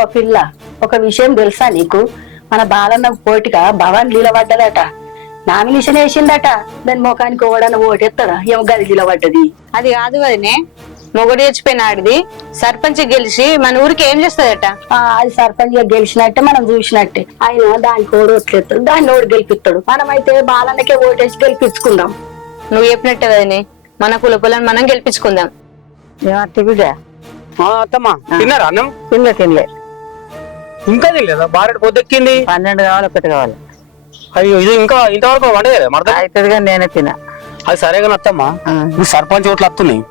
ఓ పిల్ల, ఒక విషయం తెలుసా నీకు? మన బాలన్న పోటీగా భవన్ నిలబడ్డదట, నామినేషన్ వేసిందట. దాని ముఖానికి ఓడన ఓటెత్తడా? ఏమో గది నిలబడ్డది. అది కాదు వదినే, మొగుడు చచ్చిపోయినాడిది సర్పంచ్ గెలిచి మన ఊరికి ఏం చేస్తుందట? అది సర్పంచ్ గా గెలిచినట్టే, మనం చూసినట్టే. ఆయన దానికి ఓడి ఓట్లేస్తాడు, దాన్ని ఓడి గెలిపిస్తాడు. మనమైతే బాలన్నకే ఓటేసి గెలిపించుకుందాం. నువ్వు చెప్పినట్టే వదినే, మన కులపులను మనం గెలిపించుకుందాం. బిడ్డ అత్తమ్మా తిన్నారా అన్నం? తినలే ఇంకా తినలేదా? బారెడు పొద్దెక్కింది. 12 కావాలి, 1 కావాలి. అయ్యో, ఇది ఇంకా ఇంతవరకు వండలేదు మరద. అవుతుందిగా, నేనే తినా. అది సరేగా అత్తమ్మా, ఈ సర్పంచ్ ఓట్లు వస్తున్నాయి.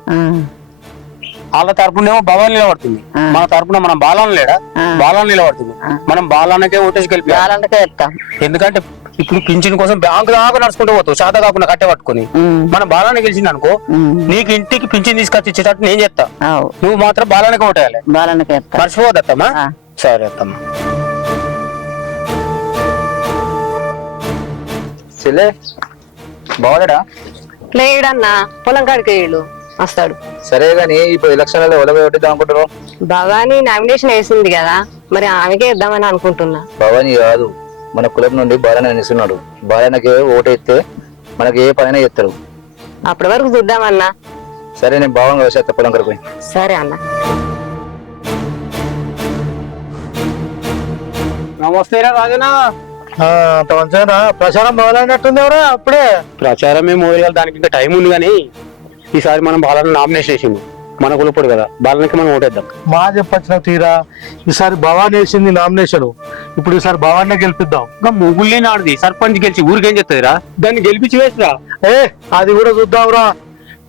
వాళ్ళ తరపునేమో భవన్ నిలబడుతుంది, మన తరపున మనం బాలన్న లేడా, బాలన్న నిలబడుతుంది. మనం బాలన్నకే ఓటేసి గెలిపి ఎందుకంటే ఇప్పుడు పింఛన్ కోసం బ్యాంకు దాకా నడుచుకుంటూ పోతావు, చేత కాకుండా కట్టే పట్టుకుని. మనం బాలన్న గెలిచింది అనుకో, నీకు ఇంటికి పింఛన్ తీసుకొచ్చి ఇచ్చేటట్టు నేను చెప్తా. నువ్వు మాత్రం బాలన్నకే ఓటేయాలి. మర్చిపోవద్దు అత్తమ్మా. సరే అత్తమ్మా. చెల్లె బాగున్నాడా? లేడన్నా, పొలం కాడికి వీళ్ళు వస్తాడు. సరే గాని ఇప్పుడు ఎలక్షన్లలో ఎవరు ఓటిద్దాం అనుకుంటున్నావు? భవానీ నామినేషన్ వేసింది కదా, మరి ఆమెకే ఇద్దామని అనుకుంటున్నా. భవానీ కాదు, మన కులం నుండి బాలన్న నిలుస్తున్నాడు. బాలన్నకి ఓటేస్తే మనకి ఏ పనైనా చేస్తారు. అప్పటి వరకు చూద్దామన్నా. సరే, నేను బాగా వేసేస్తా పొలం కడుపు. సరే అన్న. నమస్తేరా రాజనా. ప్రచారం మొదలైనట్టుంది ఎవరా? అప్పుడే ప్రచారం మేము మొదలు, దానికి ఇంకా టైం ఉంది. కానీ ఈసారి మనం బాలన్న నామినేషన్ వేసింది, మన కులపడు కదా, బాలన్నకి మనం ఓటేద్దాం. మా చెప్పొచ్చిన తీరా, ఈసారి భవాన్ వేసింది నామినేషన్. ఇప్పుడు ఈసారి భవాన్ గెలిపిద్దాం. ఇంకా ముగ్గుల్ని నాడుది, సర్పంచ్ గెలిచి ఊరికేం చెప్తాదిరా? దాన్ని గెలిపించి వేసిరా. అది కూడా చూద్దాంరా.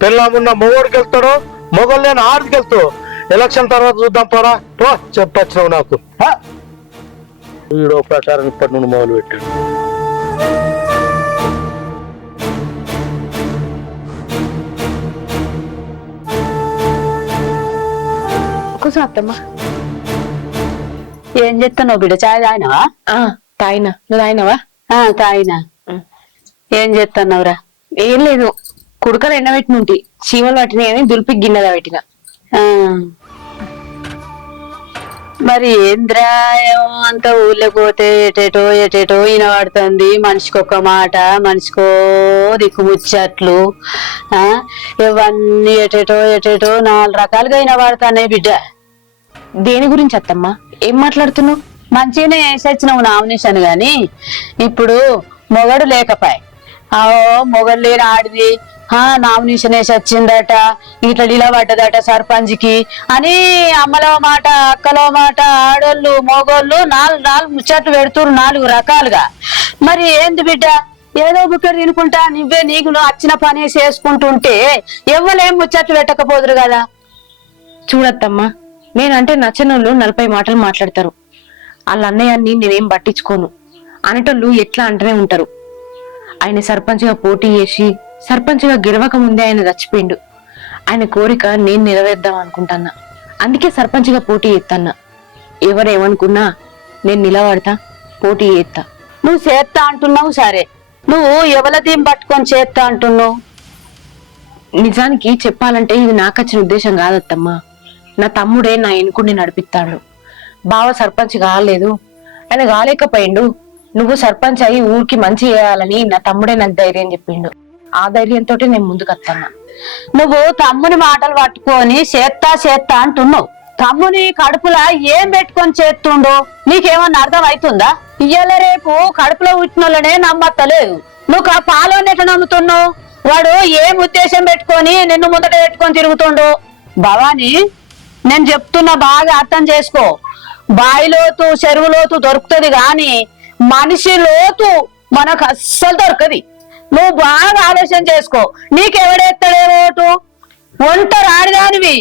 పెళ్ళామున్న మొగోడికి వెళ్తాడు, మొగలు లేని ఆడికి వెళ్తావు. ఎలక్షన్ తర్వాత చూద్దాం. పోరా పో, చెప్పొచ్చినావు నాకు. వీడో ప్రచారం ఇప్పటి నుండి మొదలు పెట్టాడు. అత్తమ్మా, ఏం చెప్తున్నావు బిడ్డ? చాయ్ తాగినావా? తాయినా. నువ్వు తాయినావా? తాగినా. ఏం చేస్తున్నావురా? ఏం లేదు, కుడుకలు ఎండబెట్టినుంటి, చీమలు పట్టినాయి అని దులిపి గిన్నెలా పెట్టిన. మరి ఏంద్రా, అంత ఊళ్ళో పోతే ఎటేటో వినబడుతుంది. మనిషికి ఒక మాట, మనిషికో దిక్కుముచ్చట్లు. ఇవన్నీ ఎటేటో 4 రకాలుగా వినబడుతున్నాయి బిడ్డ. దేని గురించి అత్తమ్మా? ఏం మాట్లాడుతున్నావు? మంచిగానే వేసొచ్చినావు నామినేషన్ గాని, ఇప్పుడు మొగడు లేకపాయ. మొగడు లేని ఆడిది నామినేషన్ వేసి వచ్చిందట, ఇట్లా నిలబడ్డదట సర్పంచ్కి అని అమ్మలో మాట, అక్కలో మాట, ఆడోళ్ళు మొగోళ్ళు 4 ముచ్చట్లు పెడుతురు, 4 రకాలుగా. మరి ఏంది బిడ్డ, ఏదో బుక్కడు తినుకుంటా నువ్వే నీకు వచ్చిన పని చేసుకుంటుంటే ఎవ్వలేం ముచ్చట్లు పెట్టకపోదురు కదా. చూడత్తమ్మా, నేనంటే నచ్చనోళ్ళు 40 మాటలు మాట్లాడతారు. వాళ్ళ అన్నయ్యాన్ని నేనేం పట్టించుకోను. అనేటోళ్ళు ఎట్లా అంటూనే ఉంటారు. ఆయన సర్పంచ్గా పోటీ చేసి సర్పంచ్గా గెలవక ముందే ఆయన చచ్చిపోయిండు. ఆయన కోరిక నేను నెరవేర్దాం అనుకుంటాన్నా, అందుకే సర్పంచ్గా పోటీ చేస్తాన్నా. ఎవరేమనుకున్నా నేను నిలబడతా, పోటీ చేస్తా. నువ్వు చేస్తా అంటున్నావు సరే, నువ్వు ఎవలదీం పట్టుకొని చేస్తా అంటున్నావు? నిజానికి చెప్పాలంటే ఇది నాకు వచ్చిన ఉద్దేశం కాదత్తమ్మా. నా తమ్ముడే నా ఎన్నుకుని నడిపిస్తాడు. బావ సర్పంచ్ కాలేదు, ఆయన కాలేకపోయిండు. నువ్వు సర్పంచ్ అయ్యి ఊరికి మంచి చేయాలని నా తమ్ముడే నాకు ధైర్యం చెప్పిండు. ఆ ధైర్యంతో నేను ముందుకు వస్తాను. నువ్వు తమ్ముని మాటలు పట్టుకొని చేస్తా అంటున్నావు. తమ్ముని కడుపులా ఏం పెట్టుకొని చేస్తుండో నీకేమన్నా అర్థం అవుతుందా? ఇయ్యాల రేపు కడుపులో పుట్టినోళ్ళనే నమ్మత్తలేదు. నువ్వు పాలోని ఎట్లా నమ్ముతున్నావు? వాడు ఏం ఉద్దేశం పెట్టుకొని నిన్ను ముందట పెట్టుకొని తిరుగుతుండో? భవాని, నేను చెప్తున్నా, బాగా అర్థం చేసుకో. బాయిలోతు చెరువులోతు దొరుకుతుంది గాని మనిషి లోతు మనకు అస్సలు దొరకది. నువ్వు బాగా ఆలోచన చేసుకో. నీకెవడెత్తాడే ఓటు? ఒంటరి ఆడదానివి,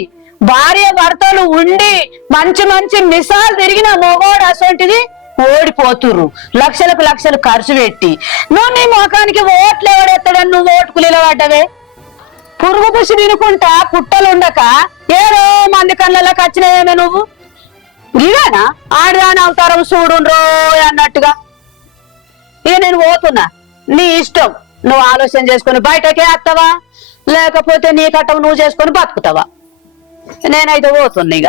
భార్య భర్తలు ఉండి మంచి మిసాలు తిరిగిన మొగోడు అసొంటిది ఓడిపోతుర్రు. లక్షలు ఖర్చు పెట్టి నువ్వు నీ ముఖానికి ఓట్లు ఎవడెత్తాడని నువ్వు ఓటుకు నిలబడ్డవే. పురుగు పుసి తినుకుంటా పుట్టలుండక ఏదో మంది కళ్ళకి వచ్చినవేమే నువ్వు? ఇవేనా ఆడదాని అవతారం చూడుండ్రో అన్నట్టుగా. ఇక నేను పోతున్నా, నీ ఇష్టం. నువ్వు ఆలోచన చేసుకుని బయటకే వస్తావా, లేకపోతే నీ కట్టం నువ్వు చేసుకుని బతుకుతావా? నేనైతే పోతున్నా. ఇక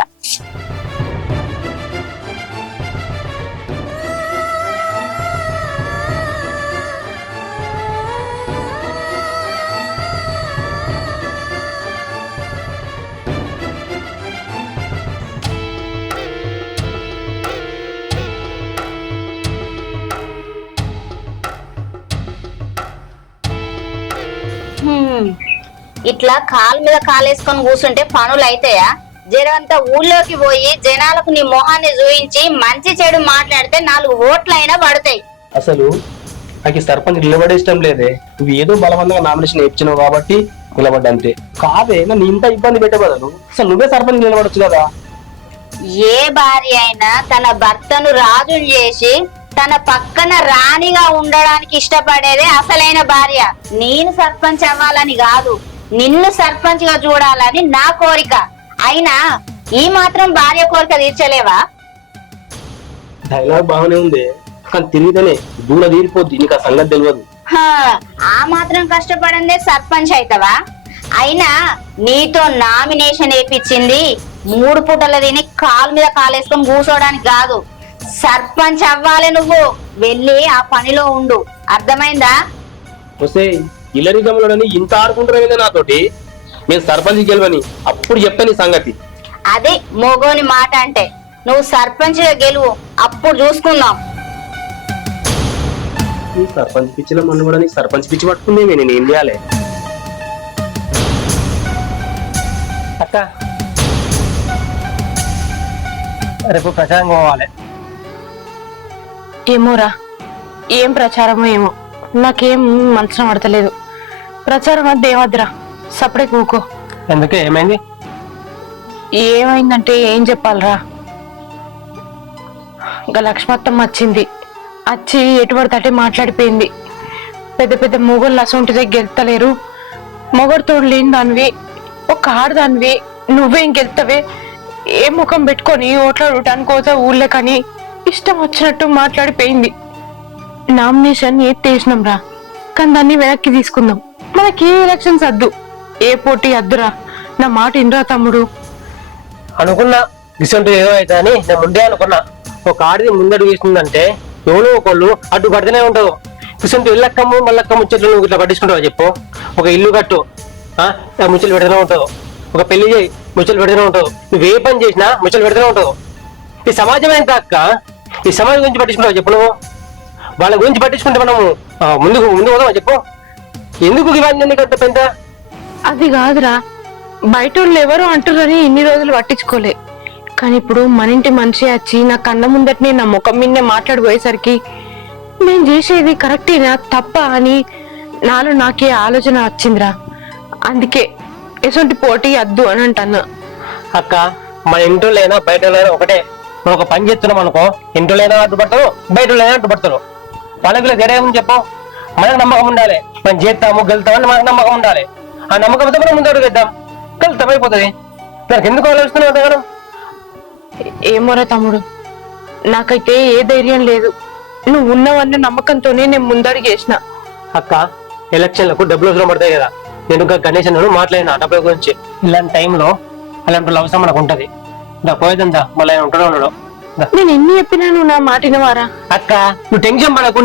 ఇట్లా కాలు మీద కాలేసుకొని కూర్చుంటే పనులు అయితాయా? జరంతా ఊళ్ళోకి పోయి జనాలకు నీ మొహాన్ని చూయించి మంచి చెడు మాట్లాడితే 4 ఓట్లైనా పడతాయి. అసలు నాకు ఈ సర్పంచ్ నిలబడే ఇష్టం లేదే. నువ్వు ఏదో బలవంతంగా నామినేషన్ ఇచ్చినావు కాబట్టి నిలబడ్డా అంతే. కాదే నన్ను ఇంత ఇబ్బంది పెట్టే బదులు అసలు నువ్వే సర్పంచ్ నిలబడొచ్చు కదా. ఏ భార్య అయినా తన భర్తను రాజుని చేసి తన పక్కన రాణిగా ఉండడానికి ఇష్టపడేదే అసలైన భార్య. నేను సర్పంచ్ అవ్వాలని కాదు, నిన్ను సర్పంచ్ గా చూడాలని నా కోరిక. అయినా ఈ మాత్రం భార్య కోరిక తీర్చలేవా? డైలాగ్ బాగానే ఉంది కానీ తిరిగితేనే దూల తీరిపోద్ది. నీకు ఆ సంగతి తెలియదు. ఆ మాత్రం కష్టపడందే సర్పంచ్ అవుతావా? అయినా నీతో నామినేషన్ వేయించింది 3 పూటల తిని కాలు మీద కాలేసుకొని కూర్చోడానికి కాదు, సర్పంచ్ అవ్వాలి. నువ్వు వెళ్ళి ఆ పనిలో ఉండు, అర్థమైందా? వస్తే ఇల్లరిజంలోని ఇంత ఆడుకుంటున్నావు నాతోటి. నేను సర్పంచ్ గెలవని అప్పుడు చెప్తాను ఈ సంగతి. అది మోగోని మాట అంటే. నువ్వు సర్పంచ్ గా గెలువు, అప్పుడు చూసుకుందాం. ఈ సర్పంచ్ పిచ్చిలో మన కూడా నీ సర్పంచ్ పిచ్చి పట్టుకుందేమే. నేను ఏం చేయాలి అక్క? రేపు ప్రచారం పోవాలి. ఏమోరా, ఏం ప్రచారమో ఏమో, నాకేం మనసున పడతలేదు. ప్రచారం వద్ద ఏమద్దురా, సపడే కూకో. ఎందుకే ఏమైంది? ఏమైందంటే ఏం చెప్పాలరా, ఇంకా లక్ష్మత్తమ్మ వచ్చింది. వచ్చి ఎటుపడితే మాట్లాడిపోయింది. పెద్ద పెద్ద మొగోళ్ళు అసొంటిదే గెలుతలేరు, మొగడుతో లేని దానివి, ఒక ఆడదానివి, నువ్వే ఇంకెళ్తావే, ఏ ముఖం పెట్టుకొని ఓట్లాడటానికి పోతే ఊళ్ళో కానీ ఇష్టం వచ్చినట్టు మాట్లాడిపోయింది. నామినేషన్ తీసినాం రా, కానీ దాన్ని వెనక్కి తీసుకుందాం. మనకి ఏ ఎలక్షన్స్ వద్దు, ఏ పోటీ వద్దురా. నా మాట ఇంద్రా తమ్ముడు. అనుకున్నా రిసెంట్ ఏదో అవుతా అని నేను ముందే అనుకున్నా. ఒక ఆడిది ముందడుగు వేసిందంటే ఎవరో ఒకళ్ళు అడ్డు పడితేనే ఉంటావు. రిసెంట్ ఇల్లక్కమ్ము మల్లక్కమ్మ ముచ్చట్లు నువ్వు ఇట్లా పట్టించుకుంటావు చెప్పు. ఒక ఇల్లు కట్టు, ముచ్చలు పెడుతూనే ఉంటావు. ఒక పెళ్లి చేయి, ముచ్చలు పెడుతూనే ఉంటావు. నువ్వు ఏ పని చేసినా ముచ్చలు పెడుతూనే ఉంటావు. ఈ సమాజం ఎంత అక్క? ఈ సమాజం గురించి పట్టించుకుంటావు చెప్పు. నువ్వు వాళ్ళ గురించి పట్టించుకుంటే మనము ముందు పోదామా చెప్పు? ఎందుకు ఇవన్నీ నీకు అంత పెద్ద? అది కాదురా, బయట వాళ్ళు ఎవరో అంటున్నారని ఇన్ని రోజులు పట్టించుకోలే. కానీ ఇప్పుడు మన ఇంటి మనిషి వచ్చి నా కన్న ముందటిని నా ముఖం మీదనే మాట్లాడిపోయేసరికి నేను చేసేది కరెక్టేనా తప్ప అని నాలో నాకే ఆలోచన వచ్చిందిరా. అందుకే ఎటువంటి పోటీ వద్దు అని అంటున్నా. అక్క మన ఇంట్లో లేనా బయట లేనా ఒకటే. మనం ఒక పని చేస్తున్నాం అనుకో, ఇంట్లో లేనా అడ్డుపడతారు, బయట లేనా అడ్డుపడతారు. వాళ్ళకి తేడా ఏమని చెప్పు? మనకు నమ్మకం ఉండాలి, మనం చేస్తాము గెలుతామని మనకు నమ్మకం ఉండాలి. ఆ నమ్మకంతో మనం ముందు అడుగుద్దాం, గెలుతాం అయిపోతుంది. దానికి ఎందుకు ఆలోచిస్తున్నావు అంతగానం? ఏమోరా తమ్ముడు, నాకైతే ఏ ధైర్యం లేదు. నువ్వు ఉన్నవన్న నమ్మకంతోనే నేను ముందడుగు చేసిన. అక్క ఎలక్షన్లకు డబ్బులు అవసరం పడతాయి కదా. నేను ఇంకా గణేష్ అన్నాను మాట్లాడినా డబ్బుల గురించి. ఇలాంటి టైంలో అలాంటి అవసరం మనకు ఉంటది. పోయేదంతా మళ్ళీ ఆయన ఉంటూనే ఉండడు. నేను ఎన్ని చెప్పినా నువ్వు నా మాటినవారా? అక్క నువ్వు టెన్షన్ పడకు,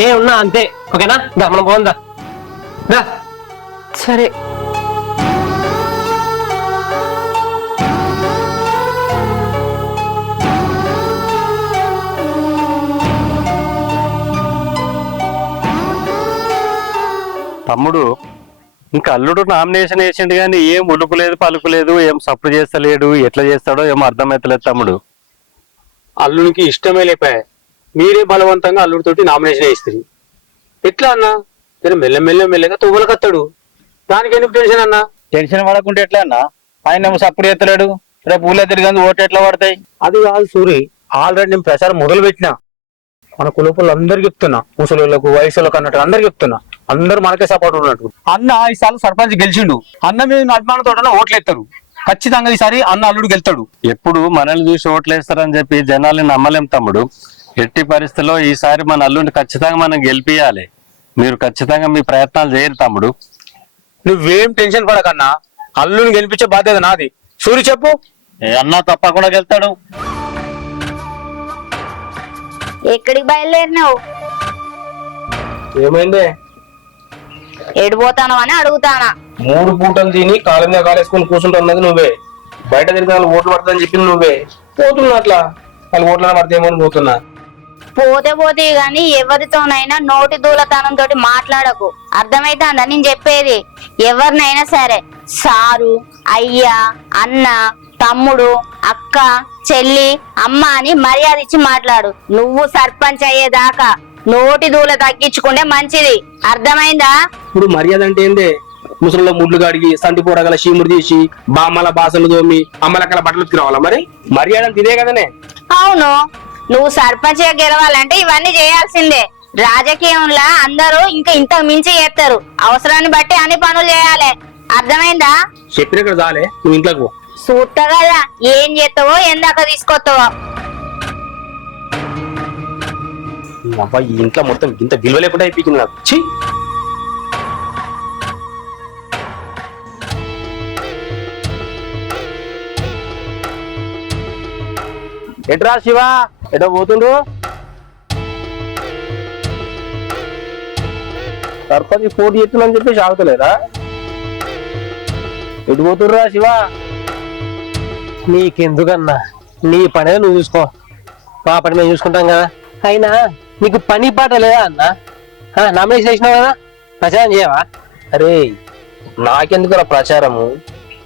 నేనున్నా అంతే. ఓకేనా? మనం పోందా. సరే. తమ్ముడు ఇంకా అల్లుడు నామినేషన్ వేసిండు కానీ ఏం ఉలుపు లేదు పలుకు లేదు, ఏం సప్పుడు చేస్తలేడు. ఎట్లా చేస్తాడో ఏమో అర్థమైతలేదు తమ్ముడు. అల్లుడికి ఇష్టమే లేపాయి. మీరే బలవంతంగా అల్లుడితోటి నామినేషన్ వేస్తుంది. ఎట్లా అన్నా? మెల్లగా తొవ్వలకత్తాడు. దానికి ఎందుకు టెన్షన్ అన్నా? టెన్షన్ పడకుంటే ఎట్లా అన్నా? ఆయన సప్పుడు ఎత్తలేడు, రేపు ఊళ్ళో తిరిగి ఓట్లు ఎట్లా పడతాయి? అది కాదు సూరి, ఆల్రెడీ నేను ప్రచారం మొదలు పెట్టినా. మన కులపులు అందరికి చెప్తున్నా, ముసలిళ్ళకు వయసులకు అన్నట్టు అందరికి చెప్తున్నా. అందరూ మనకే సపోర్ట్ ఉన్నట్టు. అన్న ఈసారి సర్పంచ్ గెలిచిండు. అన్న మీద అభిమానంతో ఓట్లు ఎత్తారు. ఖచ్చితంగా ఈసారి అన్న అల్లుడు గెలుతాడు. ఎప్పుడు మనల్ని చూసి ఓట్లేస్తారని చెప్పి జనాల్ని నమ్మలేం తమ్ముడు. ఎట్టి పరిస్థితుల్లో ఈసారి మన అల్లుడిని ఖచ్చితంగా మనం గెలిపియాలి. మీరు ఖచ్చితంగా మీ ప్రయత్నాలు చేయరు తమ్ముడు. నువ్వేం టెన్షన్ పడకన్నా, అల్లుడిని గెలిపించే బాధ్యత నాది. సూరి చెప్పు. అన్న తప్పకుండా గెలుతాడు. ఎక్కడికి బయలుదేరినావు? ఏమైందే? ఎడిపోతాను అని అడుగుతానా? 3 పూటలు తిని కాళ్ళ మీద కాలేసుకొని కూర్చుంటున్నది నువ్వే. బయట తిరిగి వాళ్ళు ఓట్లు పడతాదని చెప్పింది నువ్వే. పోతున్నా అట్లా వాళ్ళు ఓట్లను పడతాయేమో అని పోతున్నా. పోతే పోతే గాని ఎవరితోనైనా నోటి దూలతనంతో మాట్లాడకు, అర్థమైతుందా నేను చెప్పేది? ఎవరినైనా సరే సారు, అయ్యా, అన్న, తమ్ముడు, అక్క, చెల్లి, అమ్మ అని మర్యాద ఇచ్చి మాట్లాడు. నువ్వు సర్పంచ్ అయ్యేదాకా నోటి దూల తగ్గించుకుంటే మంచిది, అర్థమైందా? ఇప్పుడు మర్యాద అంటే ఏందే? ముసలిలో ముడ్లు గాడిగి సంటి పూడగల చీముడు తీసి బామ్మల బాసలు తోమి అమ్మలక్కల బట్టలు ఉతికిరావాలా? మరి మర్యాద అంటే ఇదే కదనే. అవును, నువ్వు సర్పంచ్ గా గెలవాలంటే ఇవన్నీ చేయాల్సిందే. రాజకీయంలో అందరూ ఇంకా ఇంతకు మించి చేస్తారు. అవసరాన్ని బట్టి అన్ని పనులు చేయాలి, అర్థమైందా? చెప్పిన ఇక్కడ చాలే, నువ్వు ఇంట్లోకి పో. చూస్తా కదా ఏం చేస్తావో ఎందాక తీసుకొస్తావో. ఈ అబ్బాయి ఈ ఇంట్లో మొత్తం ఇంత విలువ లేకుండా అయిపోయింది నాకు. ఛీ! ఎట్రా శివ, ఎటో పోతుండ్రు? సర్పంచ్ పోటీ చేస్తుందని చెప్పేసి ఆగుతలేదా? ఎటు పోతుండ్రా శివ? నీకెందుకన్నా, నీ పని నువ్వు చూసుకో, మా పని మేము చూసుకుంటాం కదా. అయినా నీకు పని పాట లేదా అన్న? నామినేషన్ చేసినావు కదా, ప్రచారం చేయవా? అరే నాకెందుకురా ప్రచారము?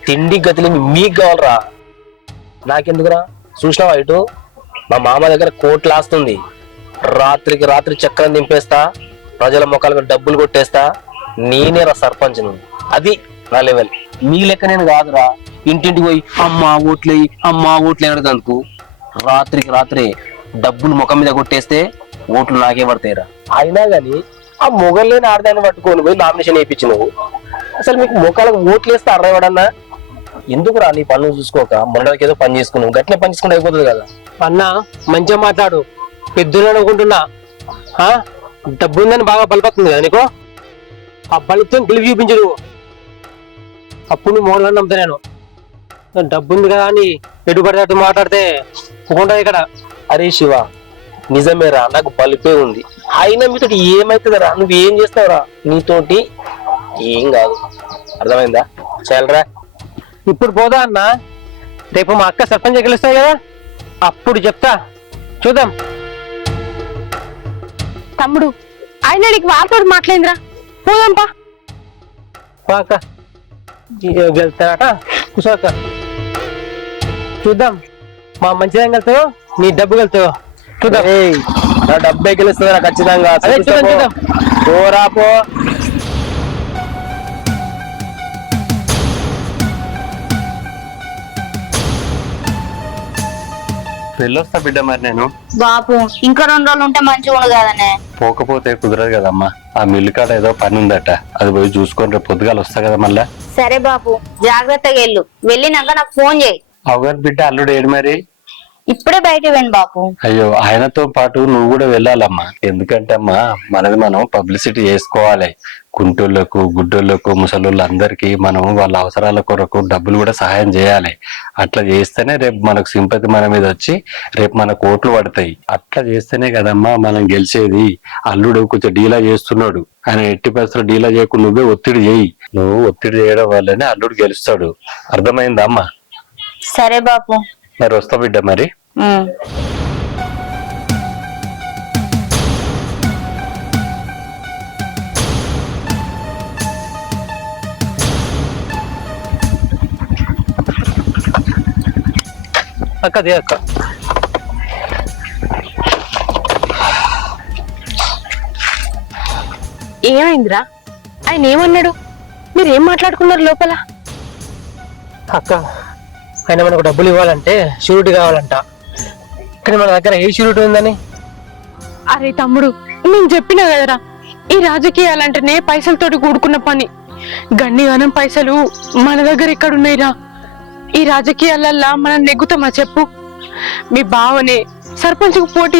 తిండి గతిని మీకు కావాలరా, నాకెందుకురా? చూసినావా ఇటు మా మామ దగ్గర కోట్లు ఆస్తుంది. రాత్రికి రాత్రి చక్రం దింపేస్తా, ప్రజల మొక్కలకు డబ్బులు కొట్టేస్తా. నేనేరా సర్పంచ్ను, అది నా లెవెల్. మీ లెక్క నేను కాదురా, ఇంటింటికి పోయి అమ్మా ఓట్లేయి అమ్మా ఓట్లు అనడానికి. రాత్రికి రాత్రి డబ్బులు ముఖం మీద కొట్టేస్తే ఓట్లు నాకే పడతాయిరా. అయినా గాని ఆ మొగల్లేని ఆడదాన్ని పట్టుకొని పోయి నామినేషన్ వేయించి నువ్వు అసలు మీకు మొక్కలకు ఓట్లు వేస్తే అర్రవడన్నా? ఎందుకురా నీ పనులు చూసుకోక మొన్నటికి ఏదో పని చేసుకున్నావు, గట్లే పని చేసుకుంటే అయిపోతుంది కదా. అన్న మంచిగా మాట్లాడు, పెద్దలు అనుకుంటున్నా. డబ్బు ఉందని బాగా బలిపోతుంది కదా నీకు. ఆ బలితో గెలిపి చూపించు నువ్వు, అప్పుడు నువ్వు మోడల్ నమ్ముతా. నేను డబ్బు ఉంది కదా అని ఎటు పడితే మాట్లాడితే ఒక్కుంటది ఇక్కడ. అరే శివ, నిజమేరా నాకు బలిపే ఉంది. అయినా మీతోటి ఏమైతుందిరా? నువ్వు ఏం చేస్తావురా? నీతోటి ఏం కాదు, అర్థమైందా? చాలరా. ఇప్పుడు పోదా అన్న, రేపు మా అక్క సర్పంచ్ గెలుస్తాయి కదా, అప్పుడు చెప్తా, చూద్దాం. తమ్ముడు ఆయన నీకు వాళ్ళతో మాట్లాడిందిరా, పోదాంపా. అక్క గెలుస్తాడట, కూర్చోక చూద్దాం. మా మంచిగా గెలుతావో నీ డబ్బు గెలుతావో చూద్దాం. నా డబ్బే గెలుస్తుందిరా ఖచ్చితంగా. అదే చూద్దాం చూద్దాం. పోరా పో. వెళ్ళొస్తా బిడ్డ. మరి నేను బాపు ఇంకా 2 రోజులు ఉంటే మంచిగా ఉండదు కదనే. పోకపోతే కుదరదు కదమ్మా. ఆ మిల్లు కాడ ఏదో పని ఉందట, అది పోయి చూసుకొని రేపు పొద్దుగాల వస్తా కదా మళ్ళా. సరే బాపు, జాగ్రత్తగా వెళ్ళు. వెళ్ళినాక నాకు ఫోన్ చేయి. అవగారు బిడ్డ అల్లుడు ఏడు మరి? ఇప్పుడే బయట వెండి బాపు. అయ్యో, ఆయనతో పాటు నువ్వు కూడా వెళ్ళాలమ్మా. ఎందుకంటే అమ్మా మనది మనం పబ్లిసిటీ చేసుకోవాలి. కుంటోళ్లకు, గుడ్డోళ్లకు, ముసలోళ్ళు అందరికీ మనం వాళ్ళ అవసరాల కొరకు డబ్బులు కూడా సహాయం చేయాలి. అట్లా చేస్తేనే రేపు మనకు సింపతి మన మీద వచ్చి రేపు మన కోట్లు పడతాయి. అట్లా చేస్తేనే కదమ్మా మనం గెలిచేది. అల్లుడు కొంచెం డీలా చేస్తున్నాడు, ఆయన ఎట్టి పరిస్థితులు డీలా చేయకుండా నువ్వే ఒత్తిడి చేయి. నువ్వు ఒత్తిడి చేయడం వల్లనే అల్లుడు గెలుస్తాడు, అర్థమైందా అమ్మా? సరే బాపు. మరి వస్తా బిడ్డ మరి. అక్క దే అక్క. ఏమైందిరా? ఆయన ఏమన్నాడు? మీరు ఏం మాట్లాడుకున్నారు లోపల? అక్క ఆయన మనకు డబ్బులు ఇవ్వాలంటే షూరిటీ కావాలంట, కానీ మన దగ్గర ఏ షూరిటీ ఉందని? అరే తమ్ముడు, నేను చెప్పినా కదరా, ఈ రాజకీయాలంటేనే పైసలతోటి కూడుకున్న పని. గన్నిగానం పైసలు మన దగ్గర ఎక్కడున్నాయిరా? ఈ రాజకీయాలల్లా మనం నెగ్గుతామా చెప్పు? మీ బావనే సర్పంచ్కు పోటీ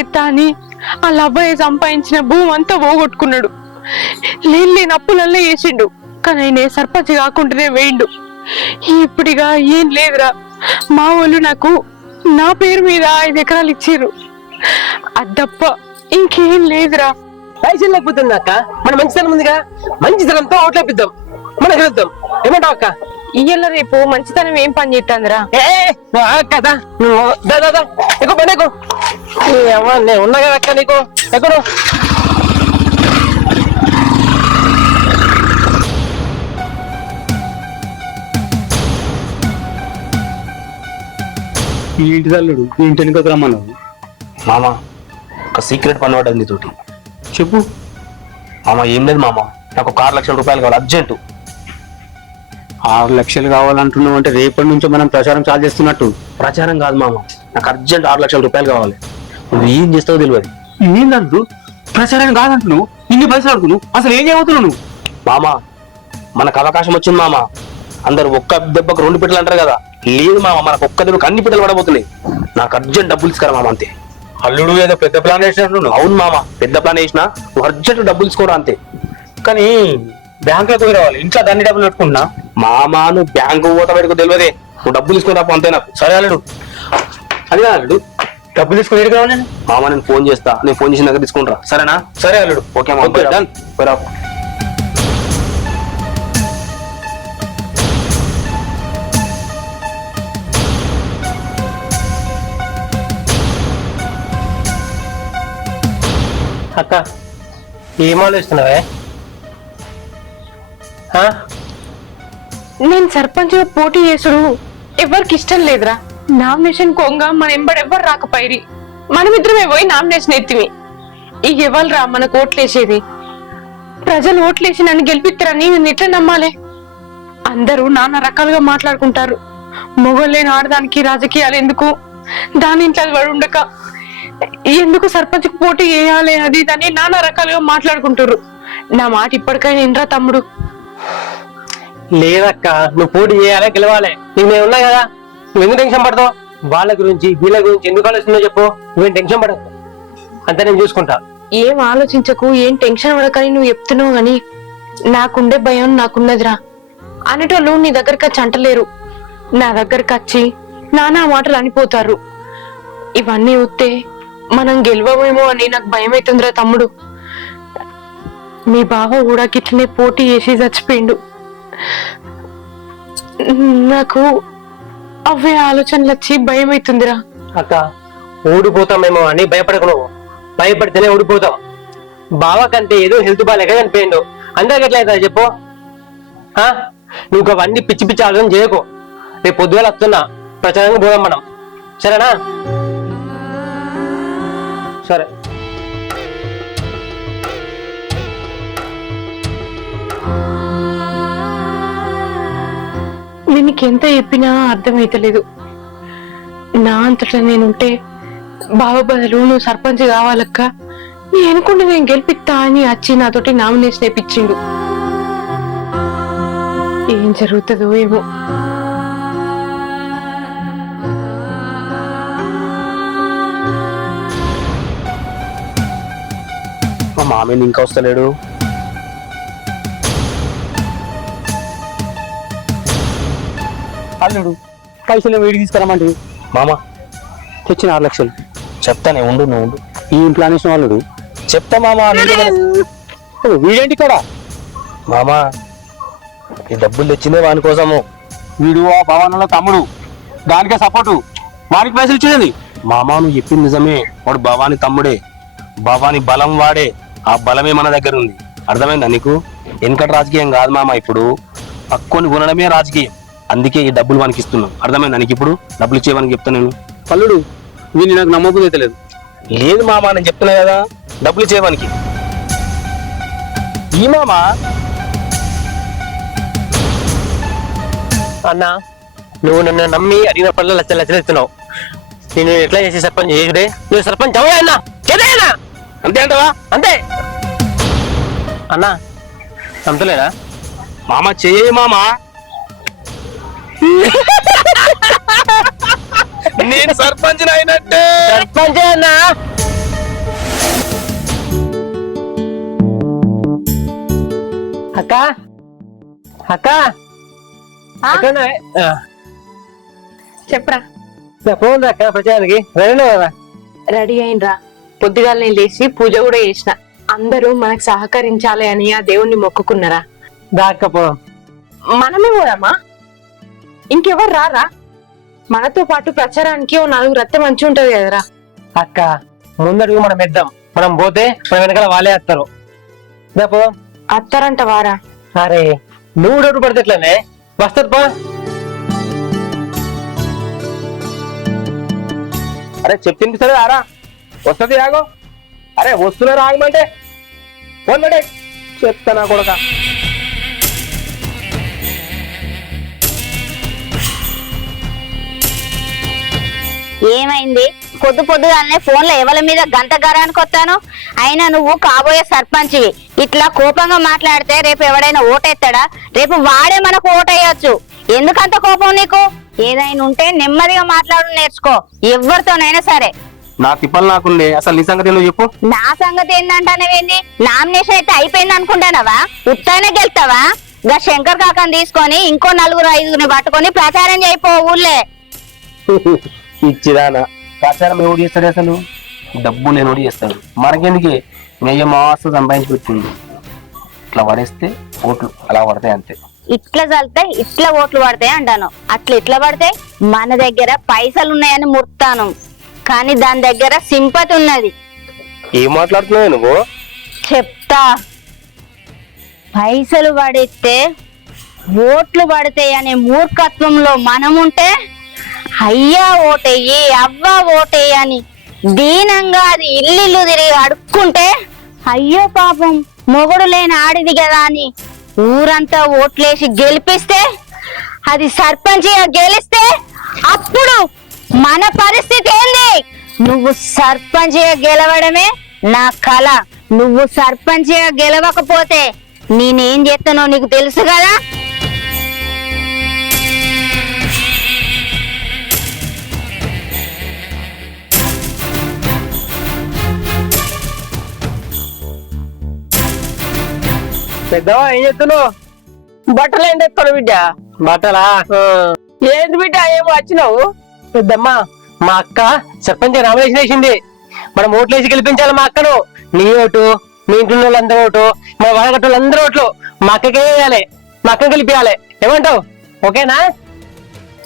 ఎత్తా అని వాళ్ళ అబ్బాయి సంపాదించిన భూమి అంతా పోగొట్టుకున్నాడు. లేని అప్పులల్లా వేసిండు, కానీ ఆయన సర్పంచ్ కాకుండానే వేయిండు. ఇప్పుడిగా ఏం లేదురా. మా వాళ్ళు నాకు నా పేరు మీద 5 ఎకరాలు ఇచ్చిర్రు, అద్దప్ప ఇంకేం లేదురా. పైసలు లేకపోతుంది అక్క, మన మంచితనం ఉందిగా, మంచితనంతో ఓట్లేపిద్దాం, మనం గెలుద్దాం. ఏమంటావు అక్క? ఇయ్యాల రేపు మంచితనం ఏం పని చేస్తాందిరా? కదా నువ్వు ఎక్కువ పని ఎక్కువ నేను ఉన్నా కదా అక్క నీకు ఎక్కడు ఈ ఇంటి తల్లుడు ఈ ఇంటి వెనుకకు రమ్మన్నావు. మామ ఒక సీక్రెట్ పని పడ్డది నీతోటి. చెప్పు. మామ ఏం లేదు మామ, నాకు ఒక 6 లక్షల రూపాయలు కావాలి అర్జెంటు. 6 లక్షలు కావాలంటున్నావు అంటే రేపటి నుంచి మనం ప్రచారం చాలు చేస్తున్నట్టు. ప్రచారం కాదు మామ, నాకు అర్జెంట్ 6 లక్షల రూపాయలు కావాలి. నువ్వు ఏం చేస్తావో తెలియదు. ఏందంటు ప్రచారం కాదంటున్నావు, ఇన్ని పైసలు అడుగును, అసలు ఏం చేయబోతున్నావు నువ్వు? మామ మనకు అవకాశం వచ్చింది మామ. అందరు ఒక్క దెబ్బకు 2 పిట్టలు అంటారు కదా, లేదు మామ, మనకు ఒక్క దెబ్బకు అన్ని పిట్టలు పడబోతున్నాయి. నాకు అర్జెంట్ డబ్బులు ఇసుకరా మామ అంతే. అల్లుడు ఏదో పెద్ద ప్లాన్ వేసినట్టు. అవును మామ, పెద్ద ప్లాన్ వేసినా నువ్వు అర్జెంట్ డబ్బులు ఇసుకోవడం అంతే. కానీ బ్యాంకులకు పోయి రావాలి, ఇంట్లో దాన్ని డబ్బులు పెట్టుకుంటున్నా. మామ నువ్వు బ్యాంకు పోతా పెట్టుకో తెలియదే, నువ్వు డబ్బులు తీసుకుని రాపు అంతే నాకు. సరే అల్లుడు. అది కాదు అల్లుడు, డబ్బులు తీసుకుని ఎక్కడికి రావాలి? మామ నేను ఫోన్ చేస్తా, నేను ఫోన్ చేసిన దగ్గర తీసుకుంటా సరేనా? సరే అల్లుడు. ఓకే మామ, ఓకే, డన్. పోయిరా. అక్క ఏం ఆలోచిస్తున్నావే? నేను సర్పంచ్ పోటీ చేసుడు ఎవరికి ఇష్టం లేదురా. నామినేషన్ కొంగ మన ఎంబడెవ్వరు రాకపోయిరి, మనమిద్దరమే పోయి నామినేషన్ ఎత్తివి. ఇక ఎవరురా మనకు ఓట్లేసేది? ప్రజలు ఓట్లేసి నన్ను గెలిపిస్తారని నేను ఎట్లా నమ్మాలి? అందరూ నానా రకాలుగా మాట్లాడుకుంటారు. మొగోళ్ళేని ఆడదానికి రాజకీయాలు ఎందుకు, దాని ఇంట్లో వాడు ఉండక ఎందుకు సర్పంచ్ పోటీ చేయాలి అది దాన్ని నానా రకాలుగా మాట్లాడుకుంటారు. నా మాట ఇప్పటికైనా ఇంద్రా తమ్ముడు. లేదక్క, నువ్వు పోటీ చేయాలి, గెలవాలి. నీకు నేను ఉన్నా కదా, నువ్వు ఎందుకు టెన్షన్ పడతావు? వాళ్ళ గురించి వీళ్ళ గురించి ఎందుకు ఆలోచిస్తుందో చెప్పు. నువ్వేం టెన్షన్ పడకు, అంతా నేను చూసుకుంటా. ఏం ఆలోచించకు, ఏం టెన్షన్ పడకని నువ్వు చెప్తున్నావు గాని నాకుండే భయం నాకున్నదిరా. అనేటోళ్ళు నీ దగ్గరికి వచ్చి అంటలేరు, నా దగ్గరికి వచ్చి నానా మాటలు అనిపోతారు. ఇవన్నీ వస్తే మనం గెలవమేమో అని నాకు భయం అవుతుందిరా తమ్ముడు. మీ బావ కూడా గిట్లనే పోటీ చేసి చచ్చిపోయిండు. నాకు అవే ఆలోచనలు వచ్చి భయం అవుతుందిరా. అక్క ఓడిపోతామేమో అని భయపడకు. నువ్వు భయపడితేనే ఓడిపోతాం. బావ కంటే ఏదో హెల్త్ బాగాలేక చనిపోయిండు, అందరికి ఎట్లా అవుతుంది చెప్పు? నువ్వు అవన్నీ పిచ్చి పిచ్చి ఆలోచన చేయకు. రేపు పొద్దుగాల వస్తున్నా, ప్రచారంగా పోదాం మనం, సరేనా? సరే. దీనికి ఎంత చెప్పినా అర్థమైతలేదు. నా అంతటా నేనుంటే బావ బదులు నువ్వు సర్పంచ్ కావాలక్క, నీ అనుకుంటే నేను గెలిపిస్తా అని వచ్చి నాతోటి నామినేషన్ వేయించిండు. ఏం జరుగుతుందో ఏమో. మా మామయ్య ఇంకా వస్తలేడు. అల్లుడు పైసలు వీడికి తీసుకురమ్మంటే మామ తెచ్చిన 6 లక్షలు చెప్తానే, ఉండు నువ్వు ఉండు. ఈ ప్లాన్ అల్లుడు చెప్తా మామ. వీడేంటి ఇక్కడ? మామ ఈ డబ్బులు తెచ్చిందే వాని కోసము. వీడు ఆ భవనంలో తమ్ముడు, దానికే సపోర్టు, వానికి పైసలు ఇచ్చేది. మామ నువ్వు చెప్పింది నిజమే, వాడు భవాని తమ్ముడే, భవాని బలం వాడే, ఆ బలమే మన దగ్గర ఉంది. అర్థమైందా నీకు? వెనకటి రాజకీయం కాదు మామ, ఇప్పుడు పక్కొని కొనడమే రాజకీయం. అందుకే ఈ డబ్బులు వానికి ఇస్తున్నాం. అర్థమైందా నీకు? ఇప్పుడు డబ్బులు ఇచ్చేవానికి చెప్తా నేను. అల్లుడు వీళ్ళు నాకు నమ్మకం అయితే లేదు. లేదు మామ, నేను చెప్తున్నా కదా, డబ్బులు ఇచ్చేవానికి ఈ మామ. అన్న నువ్వు నన్ను నమ్మి అడిగినప్పటిలో లక్షలు లక్షలు ఇస్తున్నావు. నేను ఎట్లా చేసి సర్పంచ్ చేసుడే? నువ్వు సర్పంచ్ అవే అన్నా, చేదేనా? అంతే అంటవా? అంతే అన్నా, నమ్మలేదా మామ? చెయ్యి మామ. నేను సర్పంచ్ అయినట్టే. సర్పంచ్ అన్నా. అక్క అక్క చెప్పరా. ఫోన్ అక్క ప్రచారానికి రెడీ కదా? రెడీ అయినరా. పొద్దుగాల నేను లేచి పూజ కూడా చేసిన. అందరూ మనకు సహకరించాలి అని ఆ దేవుణ్ణి మొక్కుకున్నారా. దాక్కపో మనమే పోదామా? ఇంకెవరు రారా? మనతో పాటు ప్రచారానికి ఓ 4 రత్తే మంచి ఉంటది కదరా. అక్క ముందడుగు మనం ఇద్దాం, మనం పోతే మన వెనకాల వాళ్ళే వస్తారు. పోదాం. అత్తారంట వారా? అరే నువ్వు డౌట్ పడితే ఎట్లానే వస్తుంది పా. అరే చెప్పింది సరే ఆరా వస్తుంది ఆగో. అరే వస్తున్నారు ఆగమంటే ఫోన్ పెట్టే చెప్తా నా కొడుక. ఏమైంది? పొద్దుగాలనే ఫోన్లో ఎవరి మీద గంట గరానికి వస్తాను? అయినా నువ్వు కాబోయే సర్పంచ్వి, ఇట్లా కోపంగా మాట్లాడితే రేపు ఎవడైనా ఓటేస్తాడా? రేపు వాడే మనకు ఓటేయచ్చు. ఎందుకంత కోపం నీకు? ఏదైనా ఉంటే నెమ్మదిగా మాట్లాడు నేర్చుకో, ఎవరితోనైనా సరే. నా తిప్పలు నాకుండే, అసలు నీ సంగతి నువ్వు చెప్పు. నా సంగతి ఏందంటానవేంది? నామినేషన్ అయితే అయిపోయింది అనుకుంటానవా? ఉత్తైనా గెలుతావా? గా శంకర్ కాకని తీసుకొని ఇంకో 4-5 పట్టుకొని ప్రచారం చేయిపో ఊళ్ళే. ఇచ్చిదానా ప్రచారం ఎవడు చేస్తాడు? అసలు డబ్బు లేనోడు చేస్తాడు. మనకెందుకే మేయ మాస్తు సంపాదించి పెట్టింది. ఇట్లా పడేస్తే ఓట్లు అలా పడతాయి అంతే. ఇట్లా చల్లితే ఇట్లా ఓట్లు పడతాయి అంటాను. అట్లా ఇట్లా పడతాయి. మన దగ్గర పైసలు ఉన్నాయని ముర్తాను, కానీ దాని దగ్గర సింపతి ఉన్నది. ఏం మాట్లాడుతున్నావు నువ్వు? చెప్తా. పైసలు పడితే ఓట్లు పడతాయి అనే మూర్ఖత్వంలో మనముంటే అయ్యా ఓటేయి అవ్వా ఓటేయి అని దీనంగా అది ఇల్లు తిరిగి అడుక్కుంటే అయ్యో పాపం మొగుడు లేని ఆడిది కదా అని ఊరంతా ఓట్లేసి గెలిపిస్తే, అది సర్పంచిగా గెలిస్తే అప్పుడు మన పరిస్థితి ఏంది? నువ్వు సర్పంచిగా గెలవడమే నా కళ. నువ్వు సర్పంచిగా గెలవకపోతే నేనేం చేస్తానో నీకు తెలుసు కదా. పెద్దవా ఏం చెప్తున్నావు? బట్టలు ఏం తెస్తాడు బిడ్డ? బట్టలా? ఏంది బిడ్డ ఏమో వచ్చినావు? పెద్దమ్మా మా అక్క సర్పంచ్ నామినేషన్ వేసింది. మనం ఓట్లేసి గెలిపించాలి మా అక్కను. నీ ఓటు, మీ ఇంట్లో వాళ్ళందరూ ఓటు, మా వాళ్ళగట్టు వాళ్ళందరూ ఓట్లు మా అక్కకే వేయాలి. మా అక్కను గెలిపించాలి. ఏమంటావు? ఓకేనా?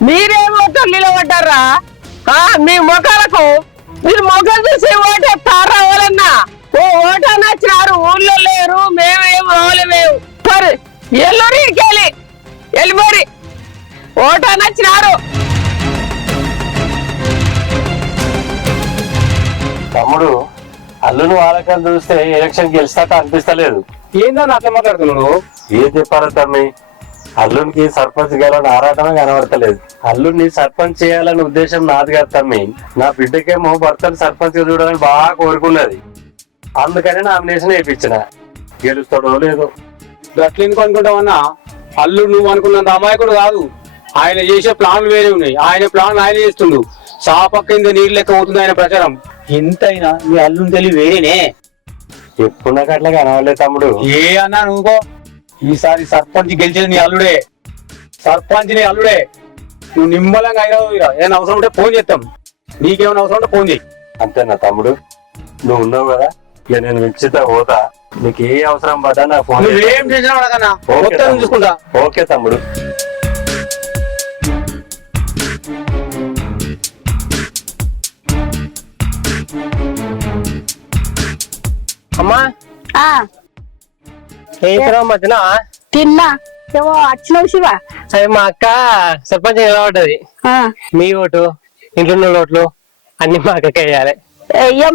మీరేమో నిలబడ్డారా? మీ మొఖాలకు మీరు మొఖం చూసి ఓటేస్తారా? ఎవరన్నా ఓటు అని వచ్చినారు, ఊళ్ళో లేరు, మేమేం రాలేమేము సరే ఎల్లూరి వెళ్ళిపోరి ఓటు అని వచ్చినారు. తమ్ముడు అల్లును వాళ్ళకం చూస్తే ఎలక్షన్ గెలిచినట్ట అనిపిస్తలేదు. ఏందని అట్లా మాట్లాడుతున్నావు? ఏం చెప్పారు తమ్మి? అల్లునికి సర్పంచ్ గెలవని ఆరాటమే కనబడతలేదు. అల్లుని సర్పంచ్ చేయాలనే ఉద్దేశం నాది కాదు తమ్మి. నా బిడ్డకేమో భర్తను సర్పంచ్ గా చూడాలని బాగా కోరుకున్నది. అందుకని నామినేషన్ వేయించిన. గెలుస్తాడో లేదో. గట్లెందుకు అనుకుంటామన్నా? అల్లుడు నువ్వు అనుకున్నంత అమాయకుడు కాదు. ఆయన చేసే ప్లాన్లు వేరే ఉన్నాయి. ఆయన ప్లాన్ ఆయన చేస్తుండు. సాపక్కింద నీళ్ళు లెక్క అవుతుంది ఆయన ప్రచారం. ఎంతైనా నీ అల్లుని తెలివి వేరేనే. ఎప్పుడు నాకు అట్లా కనవలేదు తమ్ముడు. ఏ అన్నా నువ్వుకో, ఈసారి సర్పంచ్ గెలిచేది నీ అల్లుడే. సర్పంచ్ నీ అల్లుడే. నువ్వు నిమ్మలంగా అయినావు. ఏమైనా అవసరం ఉంటే ఫోన్ చేస్తాం. నీకేమైనా అవసరం ఉంటే ఫోన్ చేయి. అంతేనా తమ్ముడు? నువ్వు ఉన్నావు కదా, ఇక నేను విచ్చిత పోతా. నీకు ఏ అవసరం పడ్డా నాకు ఫోన్ చేయి. నువ్వేం చేసినా అడగన్నా, ఓకే మొత్తం తమ్ముడు. చూసుకుంటా. ఓకే తమ్ముడు. అమ్మా ఏం మధ్యన తిన్నా ఏమో వచ్చినావు శివ. అదే మా అక్క సర్పంచ్ నిలబడ్డది. మీ ఓటు, ఇంట్లో ఉన్న ఓట్లు అన్ని మా అక్కకే వేయాలి.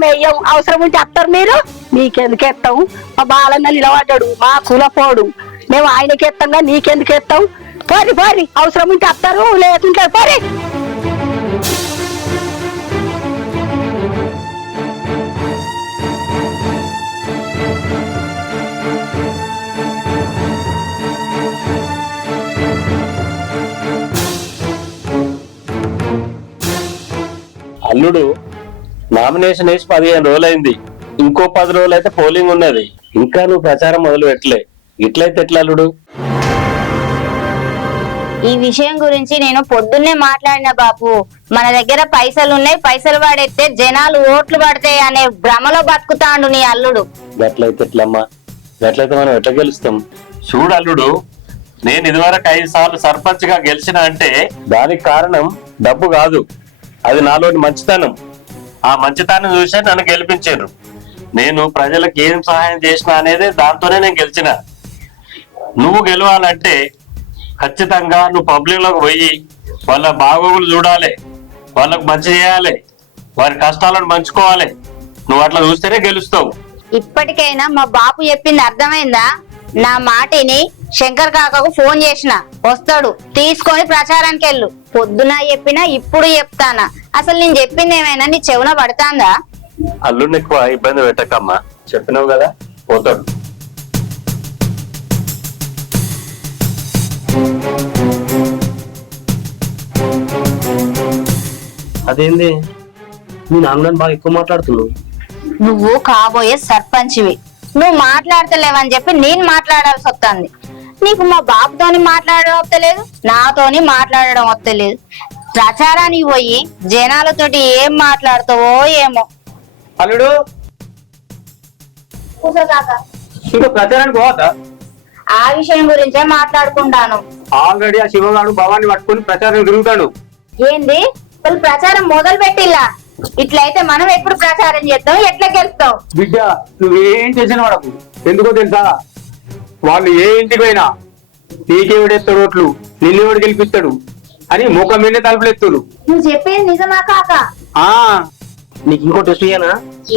వెయ్యం అవసరం ఉంటే వస్తారు మీరు. నీకెందుకు ఎత్తాం? మా బాలన్న నిలబడ్డాడు, మా కులపోడు. మేము ఆయనకి ఎత్తాంగా నీకెందుకు ఎత్తాం? పోరి అవసరం ఉంటే వస్తారు, లేకుంటే పోరి. అల్లుడు నామినేషన్ వేసి 15 రోజులైంది. ఇంకో 10 రోజులు అయితే పోలింగ్ ఉన్నది. ఇంకా నువ్వు ప్రచారం మొదలు పెట్టలే. ఇట్లయితే ఎట్లా అల్లుడు? ఈ విషయం గురించి నేను పొద్దున్నే మాట్లాడిన బాపు. మన దగ్గర పైసలు ఉన్నాయి, పైసలు పడేస్తే జనాలు ఓట్లు పడతాయి అనే భ్రమలో బతుకుతాండు నీ అల్లుడు. గట్లయితే ఎట్లమ్మా? గట్లయితే మనం ఎట్లా గెలుస్తాం? చూడు అల్లుడు, నేను ఇదివరకు 5 సార్లు సర్పంచ్ గా గెలిచిన అంటే దానికి కారణం డబ్బు కాదు, అది నాలోని మంచితనం. ఆ మంచితనం చూసే నన్ను గెలిపించారు. నేను ప్రజలకు ఏం సహాయం చేసిన అనేది దాంతోనే నేను గెలిచిన. నువ్వు గెలవాలంటే ఖచ్చితంగా నువ్వు పబ్లిక్ లోకి పోయి వాళ్ళ బాగోగులు చూడాలి, వాళ్ళకు మంచి చేయాలి, వారి కష్టాలను పంచుకోవాలి. నువ్వు అట్లా చూస్తేనే గెలుస్తావు. ఇప్పటికైనా మా బాపు చెప్పింది అర్థమైందా? నా మాటిని శంకర్ కాకకు ఫోన్ చేసిన, వస్తాడు, తీసుకొని ప్రచారానికి వెళ్ళు. పొద్దున చెప్పినా ఇప్పుడు చెప్తానా? అసలు నేను చెప్పింది ఏమైనా నీ చెవున పడతాందా? అల్లుడిని ఎక్కువ ఇబ్బంది పెట్టకమ్మా, చెప్పినావు కదా, పోతాడు. అదేంది మీ నాన్న బాగా ఎక్కువ మాట్లాడుతున్నావు? నువ్వు కాబోయే సర్పంచ్వి, నువ్వు మాట్లాడతలేవని చెప్పి నేను మాట్లాడాల్సి వస్తుంది. నీకు మా బాబుతోని మాట్లాడడం వస్తలేదు, నాతోని మాట్లాడడం వస్తలేదు. ప్రచారానికి పోయి జనాలతోటి ఏం మాట్లాడతావో ఏమో. అల్లుడు కూసో కాకా. ఇంకా ప్రచారానికి పోవద్దా? ఆ విషయం గురించే మాట్లాడుకుంటాను. ఆల్రెడీ ఆ శివగాడు భవాన్ని పట్టుకుని ప్రచారం తిరుగుతాడు. ఏంది వాళ్ళు ప్రచారం మొదలు పెట్టిల్లా? ఇట్లయితే మనం ఎప్పుడు ప్రచారం చేస్తాం, ఎట్లా గెలుస్తాం? బిడ్డ నువ్వేం చేసిన వాడకు, ఎందుకో తెలుసా? వాళ్ళు ఏ ఇంటికి పోయినా నీకెవడెత్తాడు ఓట్లు, నిన్నెవడు గెలిపిస్తాడు అని ముఖం మీద తలుపులెత్తుడు. నువ్వు చెప్పేది నిజమా కాకా? ఆ నీకు ఇంకో టెస్ట్ ఇయ్యనా?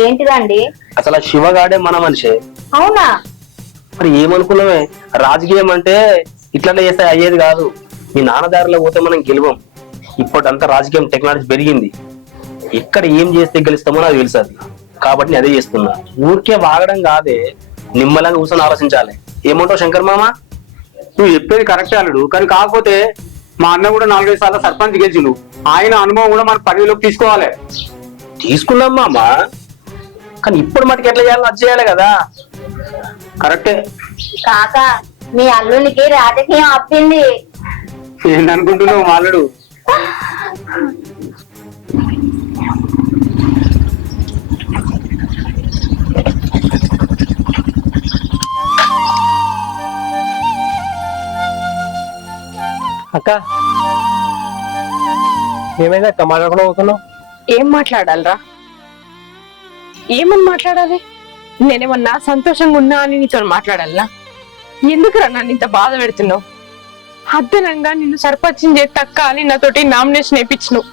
ఏంటిదండి? అసలు ఆ శివగాడే మన మనిషే. అవునా? మరి ఏమనుకున్నావే, రాజకీయం అంటే ఇట్లనే చేస్తే అయ్యేది కాదు. మీ నాన్నదారిలో పోతే మనం గెలవం. ఇప్పటింతా రాజకీయం టెక్నాలజీ పెరిగింది, ఎక్కడ ఏం చేస్తే గెలుస్తామో నాకు తెలుసు. అది కాబట్టి నేను అదే చేస్తున్నా. ఊరికే వాగడం కాదే, నిమ్మలంగా కూర్చొని ఆలోచించాలి. ఏమంటావు శంకర్ మామ? నువ్వు చెప్పేది కరెక్టే అల్లుడు, కానీ కాకపోతే మా అన్న కూడా 4-5 సార్లు సర్పంచ్ గెలిచిండు. ఆయన అనుభవం కూడా మన పరిధిలోకి తీసుకోవాలి. తీసుకున్నాం మామ, కానీ ఇప్పుడు మటుకు ఎట్లా చేయాలో అది చేయాలి కదా. కరెక్టే. కాకా మీ అల్లునికి రాజకీయం అప్పింది. ఏందనుకుంటున్నావు మా అల్లుడు? అక్క ఏమైంది అక్క, మాట్లాడకుండా పోతున్నావు? ఏం మాట్లాడాలరా? ఏమని మాట్లాడాలి? నేనేమన్నా సంతోషంగా ఉన్నా అని నీతో మాట్లాడాలా? ఎందుకురా నన్ను ఇంత బాధ పెడుతున్నావు? అద్దనంగా నిన్ను సర్పంచ్ చేస్తక్క అని నాతోటి నామినేషన్ వేయించినావు.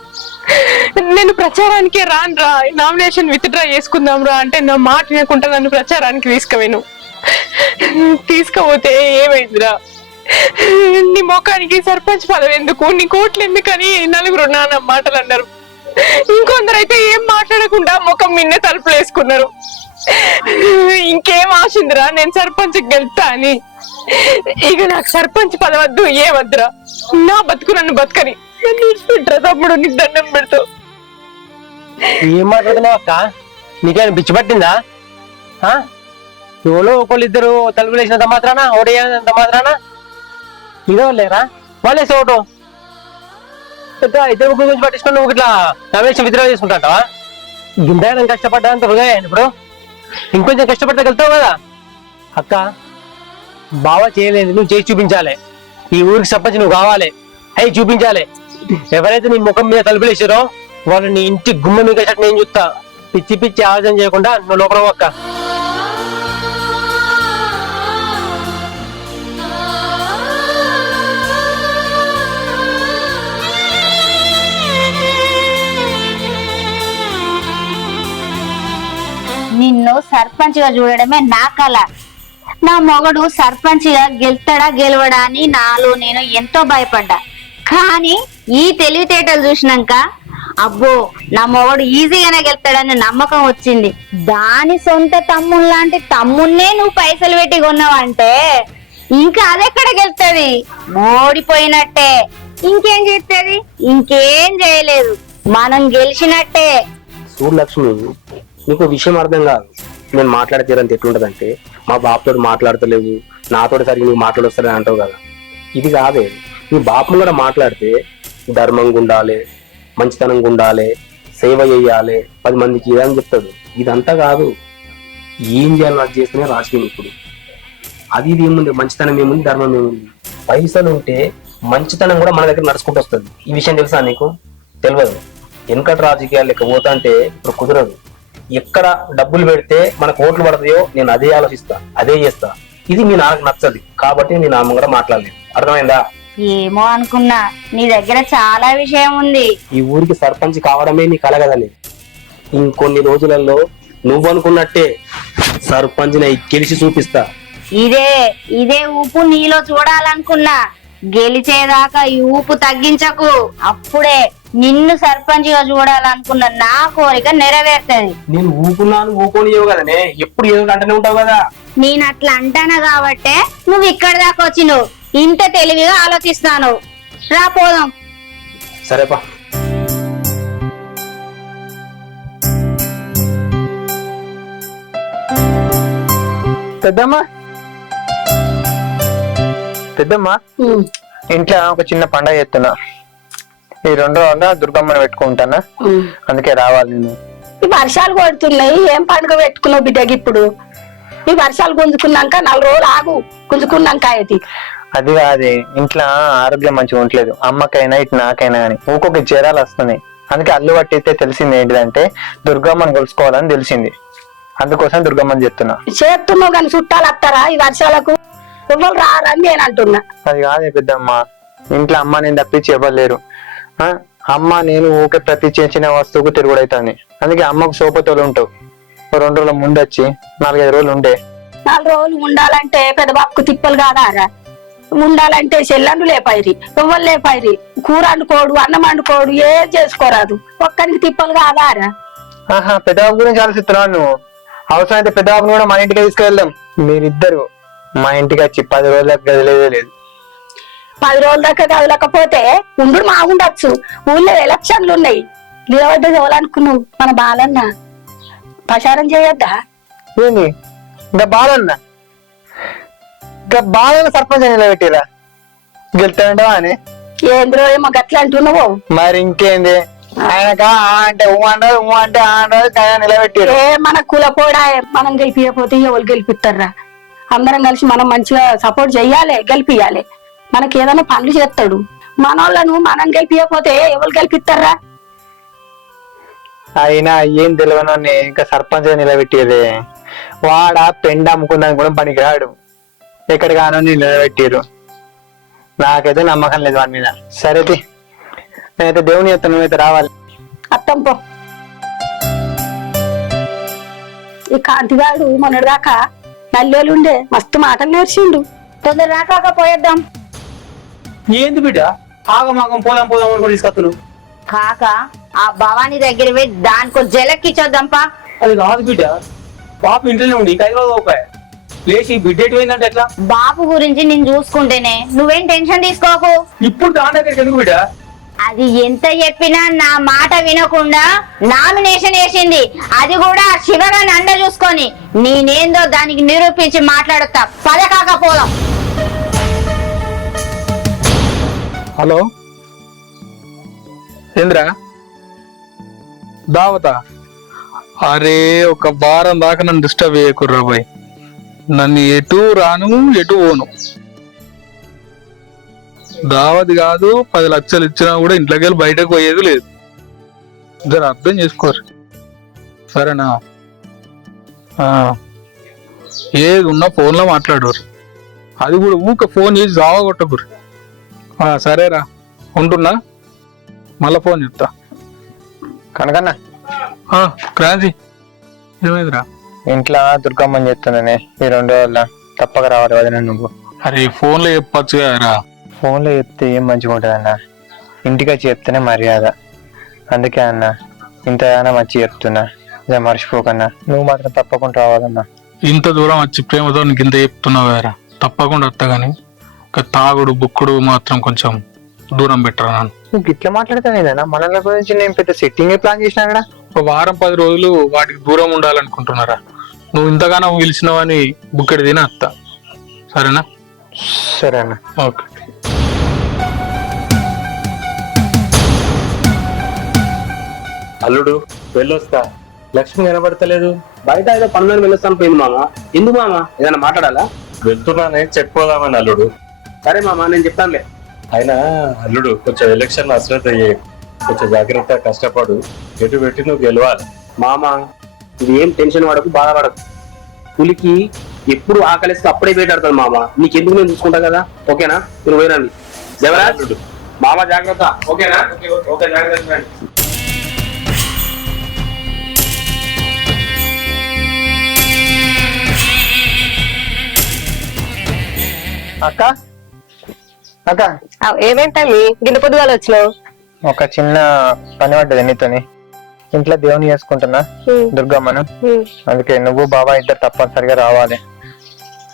నేను ప్రచారానికే రానురా, నామినేషన్ విత్డ్రా చేసుకుందాం రా అంటే నా మాట వినకుండా నన్ను ప్రచారానికి తీసుకుపోయాను. తీసుకుపోతే ఏమైందిరా? నీ ముఖానికి సర్పంచ్ పదవి ఎందుకు, నీ కోట్లు ఎందుకని నలుగురు నాన్న మాటలు అన్నారు. ఇంకొందరు అయితే ఏం మాట్లాడకుండా ముఖం మిన్నే తలుపులు వేసుకున్నారు. ఇంకేం ఆశిందిరా నేను సర్పంచ్ గెలుస్తా అని? ఇక నాకు సర్పంచ్ పదవద్దు, ఏవద్దురా. నా బతుకు నన్ను బతకని నన్ను విడిచిపెట్టరా తమ్ముడు, నీకు దండం పెడతావు. ఏం మాట్లాడుతున్నావు అక్క? నీకేమైనా పిచ్చి పట్టిందా? ఎవరో ఒకళ్ళిద్దరు తలుపులు వేసినంత మాత్రానా, ఓడేసినంత మాత్రానా ఇదో లేరా వాళ్ళేసి ఓటు ఇద్దరు ముగ్గురు గురించి పట్టించుకుని నువ్వు ఇట్లా నామినేషన్ విత్డ్రా చేసుకుంటావా? గింత కష్టపడ్డాంత హృదయ ఇప్పుడు ఇంకొంచెం కష్టపడితే వెళ్తావు కదా అక్క. బావ చేయలేదు, నువ్వు చేసి చూపించాలి. ఈ ఊరికి సర్పంచ్ నువ్వు కావాలి, అవి చూపించాలి. ఎవరైతే నీ ముఖం మీద తలుపులు వేసారో వాళ్ళు నీ ఇంటి గుమ్మ మీద నేను చూస్తా. పిచ్చి పిచ్చి ఆలోచన చేయకుండా నువ్వు లోపల అక్క. నిన్ను సర్పంచ్ గా చూడడమే నా కళ. నా మొగడు సర్పంచ్ గా గెలుస్తాడా గెలవడా అని నాలో నేను ఎంతో భయపడ్డా. కానీ ఈ తెలివితేటలు చూసినాక అబ్బో నా మొగడు ఈజీగానే గెలుస్తాడని నమ్మకం వచ్చింది. దాని సొంత తమ్ముడు లాంటి తమ్మున్నే నువ్వు పైసలు పెట్టి కొన్నావంటే ఇంకా అదెక్కడ గెలుతుంది? ఓడిపోయినట్టే. ఇంకేం చేస్తుంది? ఇంకేం చేయలేదు, మనం గెలిచినట్టే. చూడు లక్ష్మి, నీకు విషయం అర్థం కాదు. నేను మాట్లాడితేరంత ఎట్లుంటదంటే, మా బాపుతో మాట్లాడతలేవు, నాతో సరిగ్గా నువ్వు మాట్లాడొస్తారని అంటావు కదా. ఇది కాదే, నీ బాపును కూడా మాట్లాడితే ధర్మంగా ఉండాలి, మంచితనంగా ఉండాలి, సేవ చేయాలి, 10 మందికి ఇదని చెప్తాడు. ఇదంతా కాదు, ఏం చేయాలని అది చేస్తేనే రాజకీయం. ఇప్పుడు అది ఇది ఏముంది, మంచితనం ఏముంది, ధర్మం ఏముంది. పైసలు ఉంటే మంచితనం కూడా మన దగ్గర నడుచుకుంటూ వస్తుంది. ఈ విషయం తెలుసా నీకు? తెలియదు. వెనకటి రాజకీయాలు లెక్క పోతా అంటే ఇప్పుడు కుదరదు. ఎక్కడ డబ్బులు పెడితే మనకు ఓట్లు పడతాయో నేను అదే ఆలోచిస్తా, అదే చేస్తా. ఇది మీ నాన్నకు నచ్చదు కాబట్టి మీ నాన్న కూడా మాట్లాడలేదు. అర్థమైందా? ఏమో అనుకున్నా, నీ దగ్గర చాలా విషయం ఉంది. ఈ ఊరికి సర్పంచ్ కావడమే నీ కల కదని. ఇంకొన్ని రోజులలో నువ్వు అనుకున్నట్టే సర్పంచ్ గెలిచి చూపిస్తా. ఇదే ఊపు నీలో చూడాలనుకున్నా. గెలిచేదాకా ఈ ఊపు తగ్గించకు. అప్పుడే నిన్ను సర్పంచ్ గా చూడాలనుకున్న నా కోరిక నెరవేరుతుంది. నేను ఊపున్నాను ఊకోనియవు కదనే, ఎప్పుడు ఏదో అంటనే ఉంటావు కదా. నేను అట్లా అంటానా కాబట్టే నువ్వు ఇక్కడ దాకా వచ్చినావు. ఇంత తెలివిగా ఆలోచిస్తాను. రా పోదాం. సరేపా. పెద్దమ్మా ఇంట్లో ఒక చిన్న పండగ చేస్తున్నా. ఈ 2 రోజుల దుర్గమ్మని పెట్టుకుంటానా, అందుకే రావాలి నేను. ఈ వర్షాలు కొడుతున్నాయి, ఏం పండుగ పెట్టుకున్నావు బిడ్డకి? ఇప్పుడు ఈ వర్షాలు గుంజుకున్నాక 4 రోజులు ఆగు, గుంజుకున్నాక అది అది కాదే, ఇంట్లో ఆరోగ్యం మంచిగా ఉండలేదు. అమ్మకైనా ఇటు నాకైనా కానీ ఊకొక జ్వరాలు వస్తున్నాయి. అందుకే అల్లు పట్టితే తెలిసింది ఏంటిదంటే దుర్గమ్మని కొలుసుకోవాలని తెలిసింది. అందుకోసం దుర్గమ్మని చేస్తున్నావు కానీ చుట్టాలు వస్తారా ఈ వర్షాలకు? ఎవరు రారని నేను అంటున్నా. అది కాదే పెద్దమ్మ, ఇంట్లో అమ్మ నేను తప్పించి ఇవ్వలేరు. అమ్మ నేను ఊకే ప్రతి చిన్న వస్తువుకు తిరుగుడైతుంది. అందుకే అమ్మకు సోపతోలు ఉంటావు. 2 రోజుల ముందు వచ్చి 4-5 రోజులు ఉండే. 4 రోజులు ఉండాలంటే పెద్ద బాబుకు తిప్పలు కాదారా? ఉండాలంటే చెల్లండు లేపాయిరి, ఎవ్వరు లేపాయిరి. కూర వండుకోడు, అన్నం వండుకోడు, ఏం చేసుకోరాదు. ఒక్కరికి తిప్పలు కాదారా? పెద్దబాబు గురించి ఆలోచిస్తున్నావు నువ్వు. అవసరమైతే పెద్దబాబుని కూడా మన ఇంటికి తీసుకెళ్దాం. మీరిద్దరు మా ఇంటికి వచ్చి 10 రోజులకు గదిలేదే లేదు. 10 రోజుల దాకా కదలకపోతే ఉండు మా ఉండొచ్చు. ఊళ్ళో ఎలక్షన్లు ఉన్నాయి. లేవద్దు ఎవరనుకున్నావు? మన బాలన్న ప్రచారం చేయొద్దా? ఏంది ఇంకా బాలన్న సర్పంచ్ అని నిలబెట్టిరా? గెలుతాడంటావా అని? ఏంద్రో ఏమో గట్లా అంటున్నావు. మరి ఇంకేంది, ఆయనక అంటే అంటే నిలబెట్టారు. మన కులపోడా, మనం గెలిపియకపోతే ఎవరు గెలిపిస్తారా? అందరం కలిసి మనం మంచిగా సపోర్ట్ చెయ్యాలి, గెలిపియాలి. మనకి ఏదైనా పనులు చేస్తాడు. మనోళ్ళను మనం గెలిపియకపోతే ఎవరు గెలిపిస్తారా? అయినా ఏం తెలియని ఇంకా సర్పంచ్ నిలబెట్టేదే. వాడ పెండ అమ్ముకుందాని కూడా పనికిరాడు. ఎక్కడికానో నిలబెట్టారు. నాకైతే నమ్మకం లేదు వాడి మీద. సరే నేనైతే దేవుని ఎత్తాను, నువ్వైతే రావాలి. అత్తం పో. ఈ కాంతిగాడు మొన్నటిదాకా నల్లోలుండే మస్తు మాటలు నేర్చిండు. తొందర రాకపోయేద్దాం. ఏంది బిడ్డ ఆగమాగం పోదాం పోదాం అని కూడా తీసుకొస్తున్నావు? కాక ఆ భవానీ దగ్గర పోయి దానికో జలక్కిచ్చొద్దాంపా. అది కాదు బిడ్డ, పాప ఇంట్లోనే ఉండి 5 రోజులు అవుతాయి. లేచి బిడ్డ ఎటుపోయిందంటే ఎట్లా? బాబు గురించి నేను చూసుకుంటేనే, నువ్వేం టెన్షన్ తీసుకోకు. ఇప్పుడు దాని దగ్గరికి ఎందుకు బిడ్డ? అది ఎంత చెప్పినా నా మాట వినకుండా నామినేషన్ వేసింది. అది కూడా శివగాని అండ చూసుకొని. నేనేందో దానికి నిరూపించి మాట్లాడుతా. పద కాకపోదాం. హలో ఏంద్రా దావతా? అరే ఒక వారం దాకా నన్ను డిస్టర్బ్ చేయకుర్రా బాయ్. నన్ను ఎటు రాను ఎటు పోను. దావత్ కాదు, 10 లక్షలు ఇచ్చినా కూడా ఇంట్లోకి వెళ్ళి బయటకు పోయేది లేదు. జర అర్థం చేసుకోరు సరేనా? ఏది ఉన్నా ఫోన్లో మాట్లాడరు. అది కూడా ఊక ఫోన్ చేసి జావగొట్టకురు. సరేరా, ఉంటున్నా, మళ్ళా ఫోన్ చెప్తా. కనకన్నా క్రాంతి ఏమైందిరా? ఇంట్లో దుర్గమ్మని చెప్తున్నానే, ఈ 2 రోజుల తప్పక రావాలి వదిన నువ్వు. అరే ఫోన్లో చెప్పచ్చు కదరా. ఫోన్లో చెప్తే ఏం మంచిగా ఉంటుంది అన్న, ఇంటికి వచ్చి చెప్తేనే మర్యాద. అందుకే అన్న ఇంతగానో వచ్చి చెప్తున్నా, ఇక మర్చిపోకన్నా. నువ్వు మాత్రం తప్పకుండా రావాలన్నా. ఇంత దూరం వచ్చి ప్రేమతో నీకు ఇంత చెప్తున్నావు కదరా, తప్పకుండా వస్తా. కానీ ఇక తాగుడు బుక్కుడు మాత్రం కొంచెం దూరం పెట్టరా నన్ను. నువ్వు ఇట్లా మాట్లాడతానేనా? మనల గురించి నేను పెద్ద సెట్టింగ్ ప్లాన్ చేసినా కదా. ఒక వారం 10 రోజులు వాటికి దూరం ఉండాలనుకుంటున్నారా? నువ్వు ఇంతగానో పిలిచినావని బుక్కెడు తిన వస్తా. సరేనా? సరే అన్న. ఓకే. అల్లుడు వెళ్ళొస్తా. లక్ష్మి కనబడతలేదు. బయట ఏదో పనులను వెళ్ళొస్తాను పోయింది మామ. ఎందుకు మామ, ఏదైనా మాట్లాడాలా? వెళ్తున్నానే చెప్పుకోదామని అల్లుడు. సరే మామ, నేను చెప్తానులే. అయినా అల్లుడు కొంచెం ఎలక్షన్ అశ్రద్ధ కొంచెం జాగ్రత్త, కష్టపడు, ఎటు పెట్టి నువ్వు గెలవాలి. మామ ఇది ఏం టెన్షన్ పడకు, బాధపడకు. పులికి ఎప్పుడు ఆకలిస్తే అప్పుడే వేటాడుతుంది మామ. నీకెందుకు నేను చూసుకుంటా కదా. ఓకేనా? మీరు పోయినండి. దేవరాజ్ మామ జాగ్రత్త. ఓకేనా? ఓకే జాగ్రత్త. అక్క అక్క ఏమేంటండి గిన్నె పొద్దుగాలు వచ్చినావు? ఒక చిన్న పని పడ్డది నీతోని. ఇంట్లో దేవుని చేసుకుంటున్నా, దుర్గమ్మను. అందుకే నువ్వు బాబా ఇద్దరు తప్పనిసరిగా రావాలి.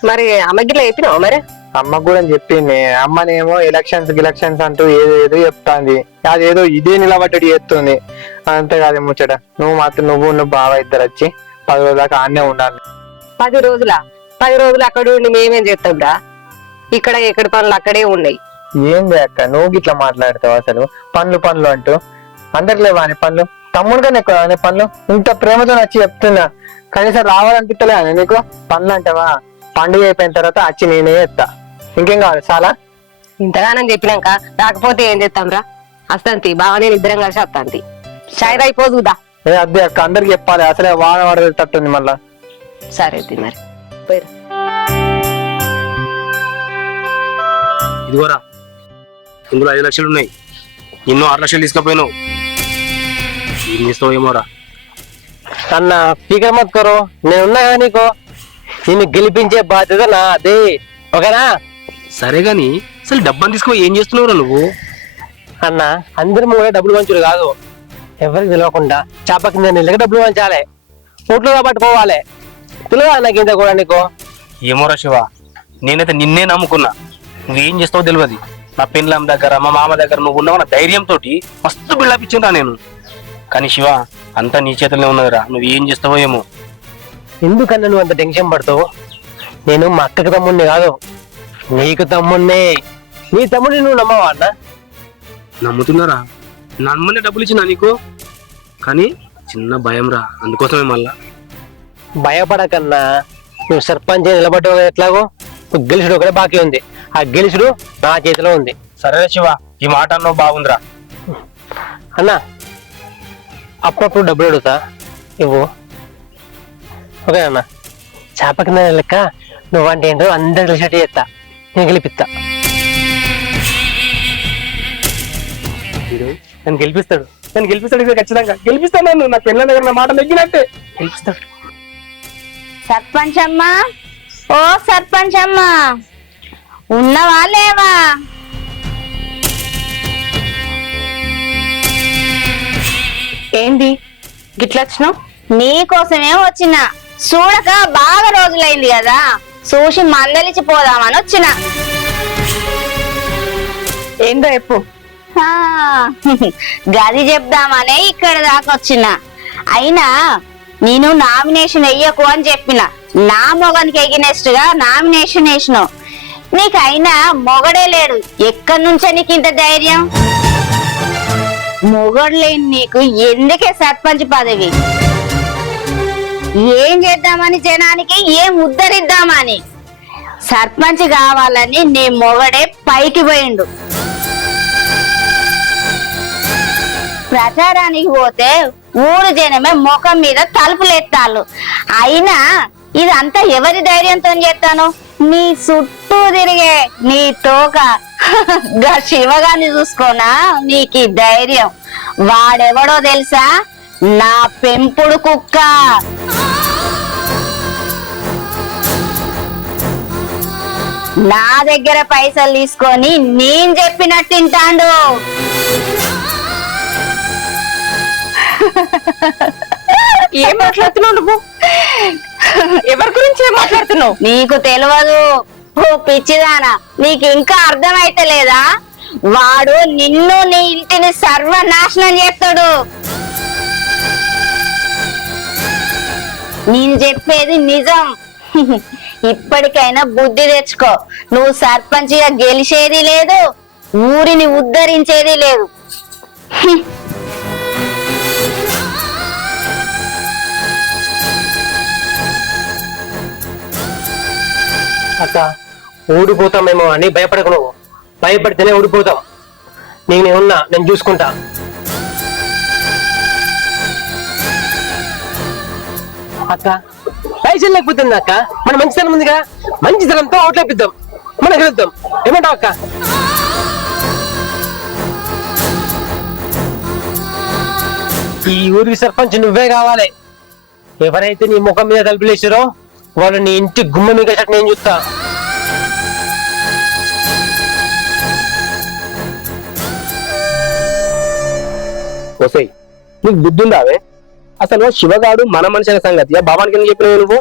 మరి అమ్మగిట్లా చెప్పినావు? మరి అమ్మ కూడా చెప్పింది. అమ్మనేమో ఎలక్షన్స్ అంటూ ఏదేదో చెప్తాంది. అదేదో ఇదే నిలబడ్డది చేస్తుంది. అంతేకాదు ముచ్చట. నువ్వు బాబా ఇద్దరు వచ్చి 10 రోజుల దాకా ఆడనే ఉండాలి. 10 రోజులు అక్కడ ఉండి మేమేం చేస్తాంరా? ఇక్కడ ఎక్కడి పనులు అక్కడే ఉన్నాయి. ఏంది అక్క నువ్వు గిట్లా మాట్లాడతావు? అసలు పనులు అంటూ అందరిలే వాని పనులు, తమ్ముడు కానీ ఎక్కువ అనే పనులు. ఇంత ప్రేమతో వచ్చి చెప్తున్నా, కనీసం రావాలనిపిస్తలే అని నీకు? పనులు అంటావా? పండుగ అయిపోయిన తర్వాత వచ్చి నేనే చెప్తా. ఇంకేం కావాలి? చాలా ఇంతగానని చెప్పినాక రాకపోతే ఏం చేస్తాంరా? అస్తంతి బాగా నేను ఇద్దరం కలిసి వస్తాంతి. షాయి అయిపోదుదా? అదే అక్క, అందరికి చెప్పాలి. అసలే వాన పడేటట్టుంది మళ్ళా. సరే మరి పోయిరా. ఇదిగోరా, ఇందులో 5 లక్షలు ఉన్నాయి. ఎన్నో 6 లక్షలు తీసుకుపోయినావు. ఏం చేస్తావు ఏమోరా. అన్న ఫికర్ మత్ కరో, నేనున్నా కదా నీకు. నిన్ను గెలిపించే బాధ్యత నా అదే. ఓకేనా? సరే గాని అసలు డబ్బని తీసుకుపోయి ఏం చేస్తున్నావురా నువ్వు? అన్న అందరి ముందు డబ్బులు పంచుడు కాదు, ఎవరికి తెలియకుండా చేప కింద నీళ్ళకి డబ్బులు పంచాలి. ఓట్లుగా పట్టుకోవాలి. తెలియదా నాకు ఇంత కూడా నీకు? ఏమోరా శివ, నేనైతే నిన్నే నమ్ముకున్నా. నువ్వేం చేస్తావో తెలియదు. నా పెళ్ళాం దగ్గర, మా మామ దగ్గర నువ్వు ఉన్నావు. నా ధైర్యంతో మస్తు బిల్డప్ ఇచ్చిండ్రా నేను. కానీ శివ, అంతా నీ చేతుల్లో ఉన్నదిరా. నువ్వు ఏం చేస్తావో ఏమో. ఎందుకన్నా నువ్వు అంత టెన్షన్ పడతావు? నేను మా అక్కకి తమ్ముడిని కాదు, నీకు తమ్ముడిని. నీ తమ్ముడిని నువ్వు నమ్మవా అన్న? నమ్ముతున్నారా? నమ్మనే డబ్బులు ఇచ్చినా నీకు. కానీ చిన్న భయం రా, అందుకోసమే మళ్ళా. భయపడకన్నా, నువ్వు సర్పంచ్ నిలబడ్డావు ఎట్లాగో. నువ్వు గెలుచుడు ఒకటే బాకీ ఉంది. ఆ గెలుచుడు నా చేతిలో ఉంది. సరే శివ, ఈ మాట అన్నావు బాగుందిరా. అన్న అప్పుడప్పుడు డబ్బులు అడుగుతా, ఇవ్వు. ఓకే అన్న? చేప కింద లెక్క నువ్వంటే ఏంటో అందరు కలిసి చేస్తా, నేను గెలిపిస్తా. నన్ను గెలిపిస్తాడు ఇక ఖచ్చితంగా గెలిపిస్తాను. నన్ను నా పెళ్ళ దగ్గర నా మాట నెగ్గినట్టే గెలిపిస్తాడు. సర్పంచ్ అమ్మా, ఓ సర్పంచ్ అమ్మా, ఉన్నవా లేవా? ఏంది గిట్లా వచ్చినావు? నీకోసమే వచ్చిన. చూడక బాగా రోజులైంది కదా, చూసి మందలిచి పోదామని వచ్చిన. ఏందో ఎప్పు. ఆ, గది చెప్దామనే ఇక్కడ దాకా వచ్చిన. అయినా నేను నామినేషన్ వెయ్యకు అని చెప్పిన. నా మొగనికి ఎగినెస్ట్ గా నామినేషన్ వేసినావు. నీకైనా మొగడే లేడు. ఎక్కడి నుంచో నీకు ఇంత ధైర్యం? మొగడు లేని నీకు ఎందుకే సర్పంచ్ పదవి? ఏం చేద్దామని జనానికి, ఏం ఉద్ధరిద్దామని? సర్పంచ్ కావాలని నీ మొగడే పైకి పోయిండు. ప్రచారానికి పోతే ఊరు జనమే ముఖం మీద తలుపులెత్తాళ్ళు. అయినా ఇదంతా ఎవరి ధైర్యంతో చేస్తాను? నీ చుట్టూ తిరిగే నీ తోక గా శివగాన్ని చూసుకోనా నీకు ధైర్యం? వాడెవడో తెలుసా? నా పెంపుడు కుక్క. నా దగ్గర పైసలు తీసుకొని నేను చెప్పినట్టు తింటాండు. ఏం మాట్లాడుతున్నావు నువ్వు? ఎవరి గురించి ఏం మాట్లాడుతున్నావు? నీకు తెలియదు ఓ పిచ్చిదానా, నీకు ఇంకా అర్థమైతే లేదా? వాడు నిన్ను నీ ఇంటిని సర్వనాశనం చేస్తాడు. నేను చెప్పేది నిజం. ఇప్పటికైనా బుద్ధి తెచ్చుకో. నువ్వు సర్పంచిగా గెలిచేది లేదు, ఊరిని ఉద్ధరించేది లేదు. అక్క ఓడిపోతామేమో అని భయపడకు. నువ్వు భయపడితేనే ఓడిపోతావు. నేను ఉన్నా, నేను చూసుకుంటా. అక్క పైసలు లేకపోతుంది అక్క, మన మంచితనం ఉందిగా, మంచితనంతో ఓట్లేపిద్దాం, మనం గెలుద్దాం. ఏమంటావు అక్క? ఈ ఊరికి సర్పంచ్ నువ్వే కావాలి. ఎవరైతే నీ ముఖం మీద తలుపులేసారో వాళ్ళు నీ ఇంటి గుమ్మ మీద నేను చూస్తా. వస్తాయి నీకు బుద్ధి ఉందావే? అసలు శివగాడు మన మనిషి అనే సంగతి బాబానికి ఎందుకు చెప్పినావు నువ్వు?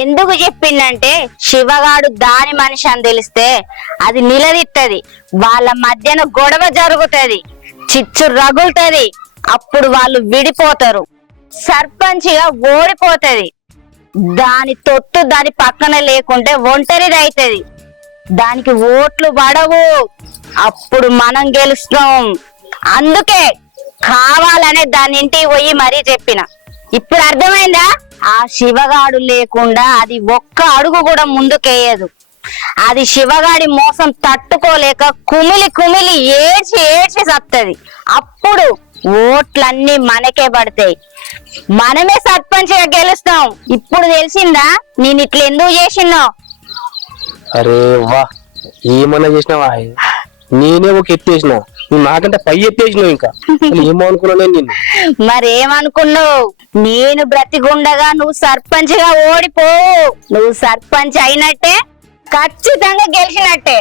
ఎందుకు చెప్పిందంటే శివగాడు దాని మనిషి అని తెలిస్తే అది నిలదీత్తది, వాళ్ళ మధ్యన గొడవ జరుగుతది, చిచ్చు రగులుతది, అప్పుడు వాళ్ళు విడిపోతారు, సర్పంచిగా ఓడిపోతది. దాని తొత్తు దాని పక్కన లేకుంటే ఒంటరిదైతది, దానికి ఓట్లు పడవు, అప్పుడు మనం గెలుస్తాం. అందుకే కావాలనే దాని ఇంటికి పోయి మరీ చెప్పిన. ఇప్పుడు అర్థమైందా? ఆ శివగాడు లేకుండా అది ఒక్క అడుగు కూడా ముందుకేయదు. అది శివగాడి మోసం తట్టుకోలేక కుమిలి కుమిలి ఏడ్చి ఏడ్చి సత్తది. అప్పుడు ఓట్లన్నీ మనకే పడతాయి, మనమే సర్పంచ్గా గెలుస్తాం. ఇప్పుడు తెలిసిందా నేను ఇట్లా ఎందుకు చేసినావు? అరే వా, ఏమన్నా చేసినావా? నేనే ఒక ఎత్తేసిన, నువ్వు నాకంటే పై ఎత్తేసినావు. ఇంకా ఏమో అనుకున్నా నేను. మరేమనుకున్నావు? నేను బ్రతిగుండగా నువ్వు సర్పంచ్ గా ఓడిపోవు. నువ్వు సర్పంచ్ అయినట్టే, ఖచ్చితంగా గెలిచినట్టే.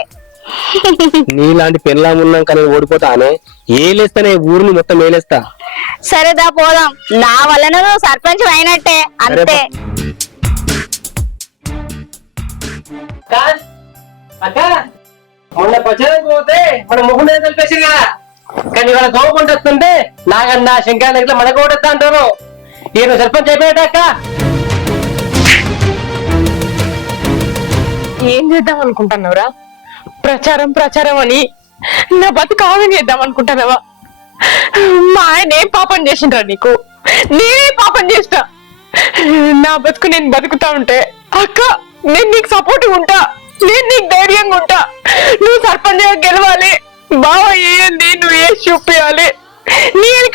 నీలాంటి పెళ్ళాం ఉన్నాక నేను ఓడిపోతానే? ఏలేస్తానే, ఊరిని మొత్తం ఏలేస్తా. సరేదా పోదాం, నా వలన నువ్వు సర్పంచ్ అయినట్టే, అంతే. మొన్న ప్రచారం పోతే మన ముగ్గురు తెలిపేసి కదా, కానీ వాళ్ళ గవర్నమెంట్ వస్తుంటే నాగన్నా శంకర్ దగ్గర మనకు ఓటేస్తా అంటారు. ఈయన సర్పంచ్ అయిపోయాక ఏం చేద్దాం అనుకుంటున్నావురా? ప్రచారం ప్రచారం అని నా బతుకు ఆగం చేద్దాం అనుకుంటున్నావా? మా ఆయన ఏం పాపం చేసిండ్రా నీకు? నేనే పాపం చేస్తా. నా బతుకు నేను బతుకుతా ఉంటే అక్క నేను నీకు సపోర్ట్ ఉంటా, నేను నీకు ధైర్యంగా ఉంటా. నువ్వు సర్పంచ్ గెలవాలి, బావ ఏంది నువ్వు ఏ చూపించాలి, నేను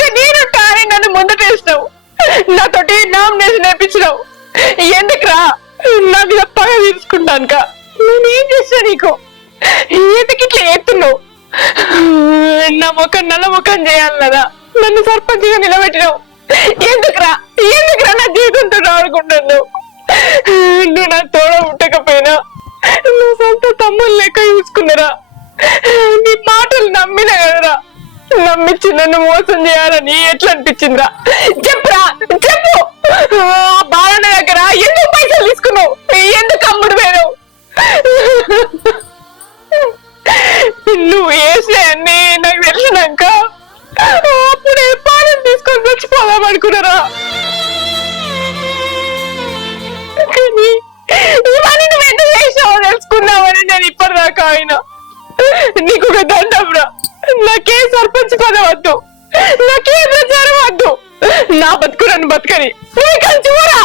కానీ నన్ను ముందటేసినావు, నాతోటి నామినేషన్ వేయించినావు. ఎందుకురా నా మీద పగ తీసుకుంటానుక? నేనేం చేస్తా నీకు? ఎందుకు ఇట్లా ఎత్తున్నావు? నా ముఖం నల్ల ముఖం చేయాలి కదా, నన్ను సర్పంచ్ గా నిలబెట్టినావు. ఎందుకురా నా జీవితంతో ఆడుకుంటున్నావు? నువ్వు నా తోడ ఉండకపోయినా నువ్వు సొంత తమ్ముళ్ళు లెక్క చూసుకున్నారా? నీ మాటలు నమ్మినా కదరా, నమ్మించి నన్ను మోసం చేయాలని ఎట్లా అనిపించిందిరా? చెప్పురా, చెప్పు. బాలన్న దగ్గర ఎందుకు పైసలు తీసుకున్నావు? ఎందుకు అమ్ముడు పోయినావు? నువ్వు వేసే అన్ని నాకు తెలిసినాక అప్పుడే పాలన తీసుకొని చచ్చిపోదాం అనుకున్నారా? కానీ ఇవన్నీ నువ్వు ఎందుకు చేసావో తెలుసుకున్నావని నేను ఇప్పటిదాకా ఆయన నీకు ఒక దండం రా. నాకే సర్పంచ్ పదం వద్దు, నాకే ప్రచారం వద్దు, నా బతుకు నన్ను బతకని నువ్వు కలిసి పోరా.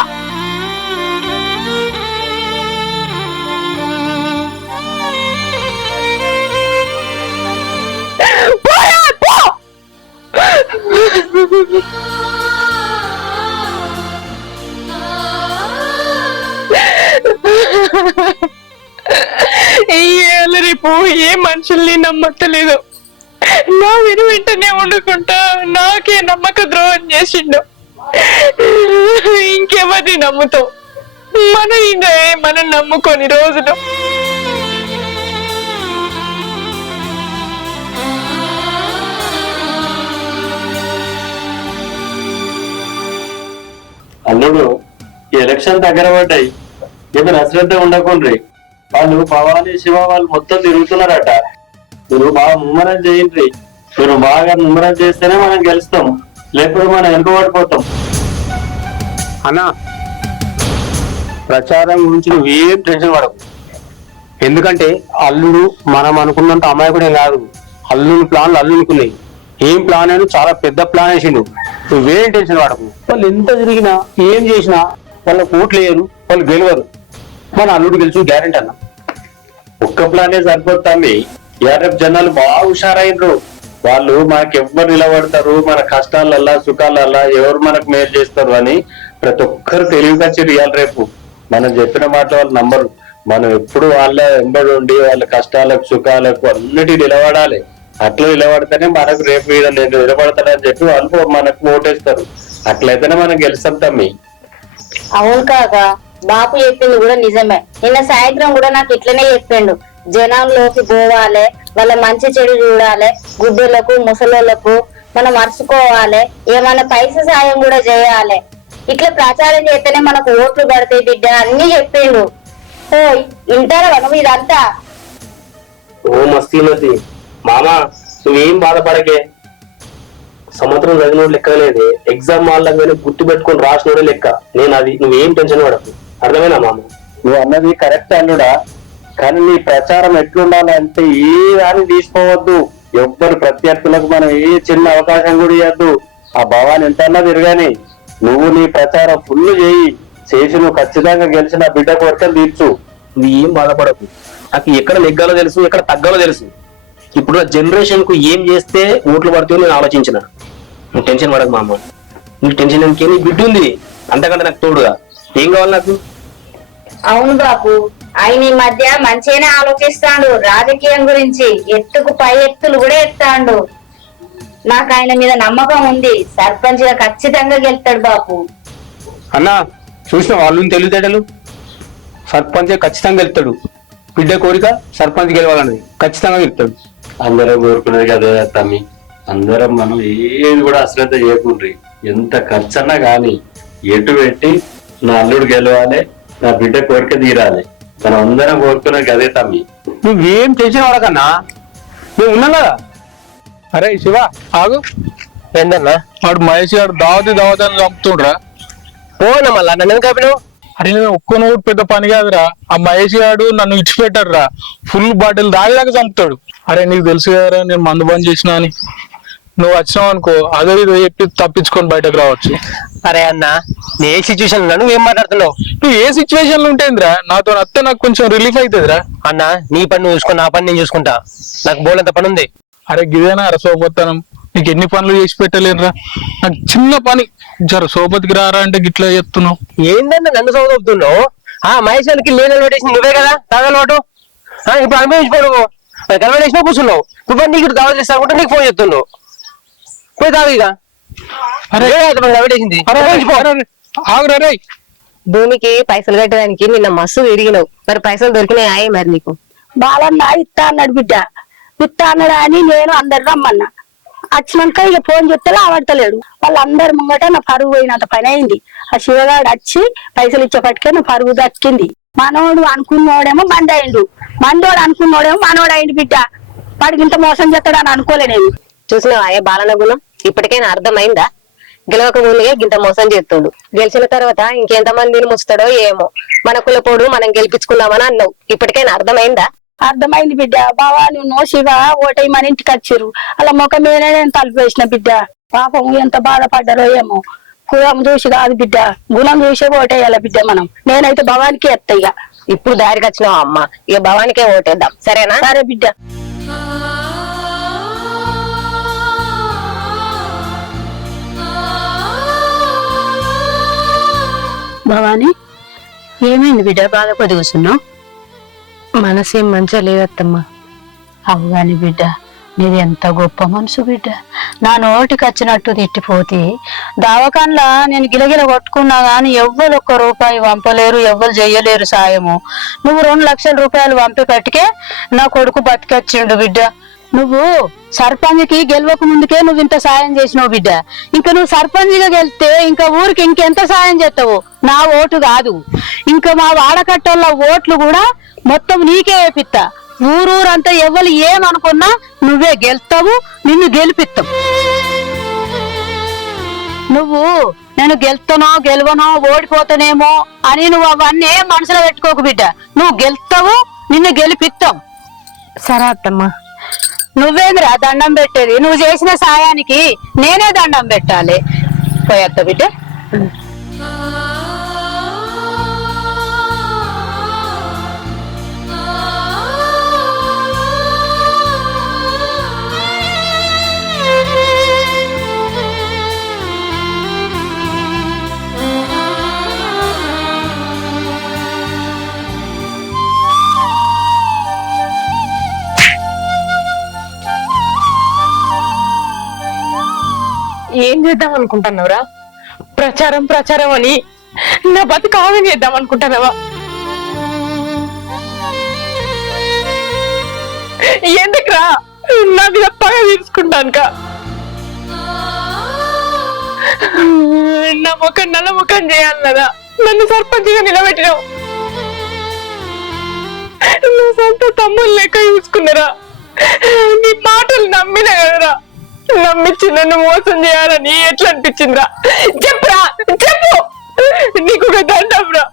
రేపు ఏ మనుషుల్ని నమ్మట్లేదు, నా విను వెంటనే వండుకుంటా నాకే నమ్మక ద్రోహం చేసిండు. ఇంకెవరిని నమ్ముతావు? మనం నమ్ముకొని రోజులు అల్లుడు ఎలక్షన్ దగ్గర పడ్డాయి, ఏదో అశ్రద్ధ ఉండకుండ్రి. వాళ్ళు భవానీ శివ వాళ్ళు మొత్తం తిరుగుతున్నారట. మీరు బాగా ముమ్మరం చేయండి, మీరు బాగా ముమ్మరం చేస్తేనే మనం గెలుస్తాం, లేకపోతే మనం వెనుకబడిపోతాం. అన్నా, ప్రచారం గురించి నువ్వేం టెన్షన్ పడవు. ఎందుకంటే అల్లుడు మనం అనుకున్నంత అమాయకుడే కాదు. అల్లుని ప్లాన్లు అల్లునుకున్నాయి. ఏం ప్లాన్ అయినా చాలా పెద్ద ప్లాన్ వేసిండు. నువ్వేం టెన్షన్ పడకు. వాళ్ళు ఎంత తిరిగినా ఏం చేసినా వాళ్ళకు ఓట్లు వేయరు, వాళ్ళు గెలవరు. మన అల్లుడు గెలుచు గ్యారెంటీ అన్న. ఒక్క ప్లానే సరిపోతుంది. రేపు జనాలు బాగా హుషారైనరు. వాళ్ళు మనకి ఎవరు నిలబడతారు, మన కష్టాలల్లా సుఖాలల్లా ఎవరు మనకు మేలు చేస్తారు అని ప్రతి ఒక్కరు తెలివిగా ఇవ్వాలి. రేపు మనం చెప్పిన మాట వాళ్ళు నమ్మరు. మనం ఎప్పుడు వాళ్ళ వెంబడి ఉండి వాళ్ళ కష్టాలకు సుఖాలకు అన్నిటి నిలబడాలి. అట్లా నిలబడితేనే మనకు రేపు నేను నిలబడతానని చెప్పి వాళ్ళు మనకు ఓటేస్తారు. అట్లయితేనే మనం గెలుస్తాం తమ్మి. అవును కాక, బాపు చెప్పింది కూడా నిజమే. నిన్న సాయంత్రం కూడా నాకు ఇట్లనే చెప్పిండు. జనంలోకి పోవాలి, వాళ్ళ మంచి చెడు చూడాలి, గుడ్డలకు ముసలోళ్లకు మనం మర్చుకోవాలి, ఏమైనా పైసా సాయం కూడా చేయాలి. ఇట్లా ప్రచారం చేస్తేనే మనకు ఓట్లు పడతాయి బిడ్డ అన్ని చెప్పిండు. ఓ వింటారా నువ్వు ఇదంతా? ఓ మస్తీమతి మామా, నువ్వేం బాధపడకే. సంవత్సరం చదివినోడు లెక్కలేదు, ఎగ్జామ్ వాళ్ళని గుర్తు పెట్టుకుని రాసినోడే లెక్క. నేను అది, నువ్వేం టెన్షన్ పడకు. అర్థమైనా మామ? నువ్వు అన్నది కరెక్ట్ అల్లుడా, కానీ నీ ప్రచారం ఎట్లుండాలంటే ఏ దాన్ని తీసుకోవద్దు. ఎవ్వరు ప్రత్యర్థులకు మనం ఏ చిన్న అవకాశం కూడా ఇవ్వద్దు. ఆ భవాని ఎంతన్నా తిరగాని నువ్వు నీ ప్రచారం ఫుల్ చేసి నువ్వు ఖచ్చితంగా గెలిచిన బిడ్డ కోరికలు తీర్చు. నువ్వేం బాధపడకు. నాకు ఎక్కడ నెగ్గాలో తెలుసు, ఎక్కడ తగ్గాలో తెలుసు. ఇప్పుడు జనరేషన్ కు ఏం చేస్తే ఓట్లు పడుతుందో నేను ఆలోచించిన. నువ్వు టెన్షన్ పడకు మామ. నీకు టెన్షన్ ఎందుకే? నీ బిడ్డ ఉంది, అంతకంటే నాకు తోడుగా ఏం కావాలి నాకు? అవును బాపు, ఆయన ఈ మధ్య మంచిగానే ఆలోచిస్తాడు రాజకీయం గురించి. ఎత్తుకు పై ఎత్తులు కూడా ఎత్తాడు. నాకు ఆయన మీద నమ్మకం ఉంది. సర్పంచ్ గా ఖచ్చితంగా గెలుస్తాడు బాపు. అన్న చూసిన వాళ్ళు తెలివితేటలు. సర్పంచ్ ఖచ్చితంగా గెలుస్తాడు. బిడ్డ కోరిక సర్పంచ్ గెలవాలన్నది, ఖచ్చితంగా గెలుస్తాడు. అందరం కోరుకునేది కదా తమ్మి. అందరం మనం ఏది కూడా అశ్రద్ధ చేయకుండ్రి. ఎంత ఖర్చన్నా గాని ఎటు పెట్టి నా అల్లుడు గెలవాలి, నా బిడ్డ కోరిక తీరాలి. మనం అందరం కోరుకునేది కదే తమ్మి. నువ్వేం టెన్షన్ పడకన్నా, మేము ఉన్నాం కదా. అరే శివ ఆగు. ఏందన్నా? వాడు మహేష్ గారు దావతి అని చంపుతుండ్రా. పోనా మళ్ళా నన్ను ఎందుకు ఆపినావు? అరే నేను ఒక్కను పెద్ద పని కాదురా. ఆ మహేష్ గారు నన్ను ఇచ్చిపెట్టాడురా. ఫుల్ బాటిల్ దాగేదాకా చంపుతాడు. అరే నీకు తెలుసు కదరా నేను మందు బంద్ చేసినా అని. నువ్వు వచ్చినావు అనుకో అదో ఇదో చెప్పి తప్పించుకొని బయటకు రావచ్చు. అరే అన్న, నీ ఏ సిచ్యువేషన్ నువ్వేం మాట్లాడుతున్నావు? నువ్వు ఏ సిచ్యువేషన్ లో ఉంటేందిరా, నాతో అత్తే నాకు కొంచెం రిలీఫ్ అవుతుందిరా. అన్న, నీ పని నువ్వు చూసుకో, నా పని నేను చూసుకుంటా. నాకు బోలంత పని ఉంది. అరే గిదేనా అర సోపత్తనం? నీకు ఎన్ని పనులు చేసి పెట్టలేనురా. నాకు చిన్న పని, జర సోపతికి రారా అంటే గిట్లా చెప్తున్నావు. ఏందన్నా నన్ను చదువుతున్నావు? మహేష్ గారికి లేని అలవాటేసి నువ్వే కదా తాగలవాటు. ఇప్పుడు అనుభవించుకోడు. అలవాటేసినా కూర్చున్నావు. ఇప్పుడు నీకు దావా చేస్తా అనుకుంటే నీకు ఫోన్ చెప్తున్నావు. పోయి తాగు ఇక. అలవాటేసింది. ఆగురే. భూమికి పైసలు కట్టడానికి నిన్న మస్తు విడిగినావు. మరి పైసలు దొరికినాయి మరి నీకు? బాలన్న ఇత్తా అన్నాడు బిడ్డ. ఇత్తా అన్నాడు అని నేను అందరు రమ్మన్నా. వచ్చినాక ఇక ఫోన్ చెప్తే ఆడతలేడు. వాళ్ళందరి ముంగట నా పరుగు పోయినంత పని అయింది. ఆ శివగాడు వచ్చి పైసలు ఇచ్చేపటికే నా పరుగు దక్కింది. మనోడు అనుకున్నోడేమో మంది అయిండు, మందోడు అనుకున్నోడేమో మనోడు అయింది బిడ్డ. వాడికి ఇంత మోసం చేస్తాడని అనుకోలే నేను. చూసినావా బాలన గుణం? ఇప్పటికైనా అర్థమైందా? గెలవక ముందుగా గింత మోసం చేస్తాడు. గెలిచిన తర్వాత ఇంకెంత మందిని ముస్తాడో ఏమో. మన కులపోడు మనం గెలిపించుకున్నామని అన్నావు. ఇప్పటికైనా అర్థమైందా? అర్థమైంది బిడ్డ. బావా నువ్వు శివ ఓటై మన ఇంటికి వచ్చారు. అలా ముఖం మీద నేను తలుపు వేసిన బిడ్డ. పాపం ఎంత బాధపడ్డారో ఏమో. కులం చూసి కాదు బిడ్డ, గుణం చూసే ఓటేయాల బిడ్డ మనం. నేనైతే భవానికి ఎత్తా. ఇక ఇప్పుడు దారికి వచ్చినావా అమ్మ? ఇక భవానికే ఓటేద్దాం, సరేనా? సరే బిడ్డ. భవాని ఏమైంది బిడ్డ? బాధపడి కూర్చున్నావు? మనసేం మంచిగా లేదత్తమ్మా. అవుగాని బిడ్డ, నీది ఎంత గొప్ప మనసు బిడ్డ. నా నోటికి వచ్చినట్టు తిట్టిపోతే దావకాన్లా నేను గిలగిల కొట్టుకున్నా గాని ఎవ్వరు ఒక్క రూపాయి పంపలేరు, ఎవ్వరు చెయ్యలేరు సాయము. నువ్వు 2 లక్షల రూపాయలు పంపి కట్టికే నా కొడుకు బతికొచ్చిండు బిడ్డ. నువ్వు సర్పంచ్కి గెలవక ముందుకే నువ్వు ఇంత సాయం చేసినావు బిడ్డ. ఇంకా నువ్వు సర్పంచ్గా గెలిస్తే ఇంకా ఊరికి ఇంకెంత సాయం చేస్తావు? నా ఓటు కాదు, ఇంకా మా వాడకట్టోళ్ళ ఓట్లు కూడా మొత్తం నీకే వేపిస్తా. ఊరూరంతా ఎవరు ఏమనుకున్నా నువ్వే గెలుస్తావు, నిన్ను గెలిపిస్తావు. నువ్వు నేను గెలుస్తానో గెలవనో ఓడిపోతానేమో అని నువ్వు అవన్నీ మనసులో పెట్టుకోకు బిడ్డ. నువ్వు గెలుస్తావు, నిన్ను గెలిపిస్తావు. సరే అత్తమ్మా. నువ్వేంద్రా దండం పెట్టేది? నువ్వు చేసిన సాయానికి నేనే దండం పెట్టాలి. పోయేత్త బిడ్డ. ఏం చేద్దాం అనుకుంటున్నావురా? ప్రచారం ప్రచారం అని నా బతుకు ఆగం చేద్దాం అనుకుంటున్నావా? ఎందుకురా నా మీద పగ తీసుకుంటానుక? నా ముఖం నల్ల ముఖం చేయాలి కదా, నన్ను సర్పంచ్గా నిలబెట్టినావు. నా సొంత తమ్ముళ్ళు లెక్క చూసుకున్నారా? నీ మాటలు నమ్మినా కదరా, నమ్మించి నన్ను మోసం చేయాలని ఎట్లా అనిపించిందిరా? చెప్పురా, చెప్పు. నీకు ఒక దండంరా,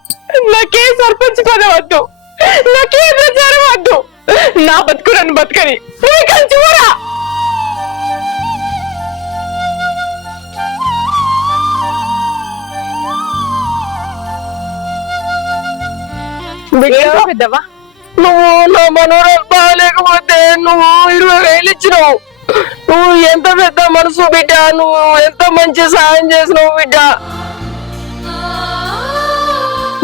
నాకే సర్పంచ్ పదవి వద్దు, నాకే ప్రచారం వద్దు, నా బతుకు నన్ను బతకని నువ్వు కలిసి పోరా. పెద్దవా, నువ్వు నా మనోరాలు బాగాలేకపోతే నువ్వు 20,000 ఇచ్చినావు. నువ్వు ఎంత పెద్ద మనసు బిడ్డ, నువ్వు ఎంత మంచి సాయం చేసినావు బిడ్డ.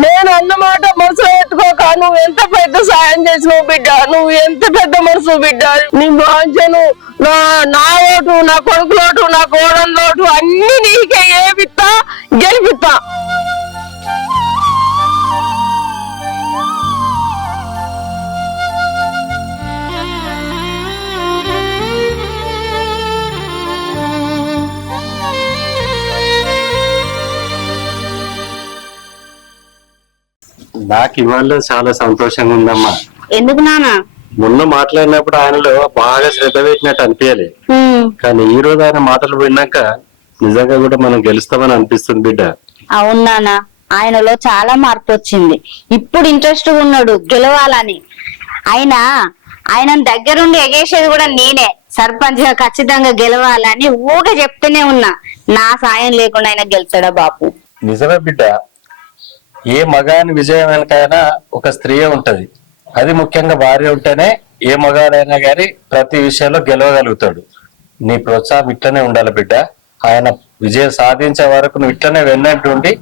నేను అన్నమాట మనసు ఎత్తుకోక నువ్వు ఎంత పెద్ద సాయం చేసినావు బిడ్డ, నువ్వు ఎంత పెద్ద మనసు బిడ్డ. నీ వాంఛను, నా ఓటు, నా కొడుకు లోటు, నా కోడలు లోటు అన్ని నీకే ఏపిస్తా, గెలిపిస్తా. నాకు ఇవాళ చాలా సంతోషంగా ఉందమ్మా. ఎందుకు నాన్న? మొన్న మాట్లాడినప్పుడు ఆయనలో బాగా శ్రద్ధ పెట్టినట్టు అనిపించాలి, కానీ ఈ రోజు ఆయన మాటలు విన్నాక నిజంగా కూడా మనం గెలుస్తామని అనిపిస్తుంది బిడ్డ. అవును నాన్న, ఆయనలో చాలా మార్పు వచ్చింది. ఇప్పుడు ఇంట్రెస్ట్ ఉన్నాడు గెలవాలని. ఆయన దగ్గరుండి ఎగేసేది కూడా నేనే. సర్పంచ్ గా ఖచ్చితంగా గెలవాలని ఊగా చెప్తూనే ఉన్నా. నా సాయం లేకుండా ఆయన గెలుస్తాడా బాపు? నిజమే బిడ్డ, ఏ మగాని విజయం వెనకైనా ఒక స్త్రీ ఉంటది. అది ముఖ్యంగా భార్య ఉంటేనే ఏ మగాడైనా గాని ప్రతి విషయంలో గెలవగలుగుతాడు. నీ ప్రోత్సాహం ఇట్లనే ఉండాలి బిడ్డ. ఆయన విజయం సాధించే వరకు నువ్వు ఇట్లనే వెన్నట్టుండి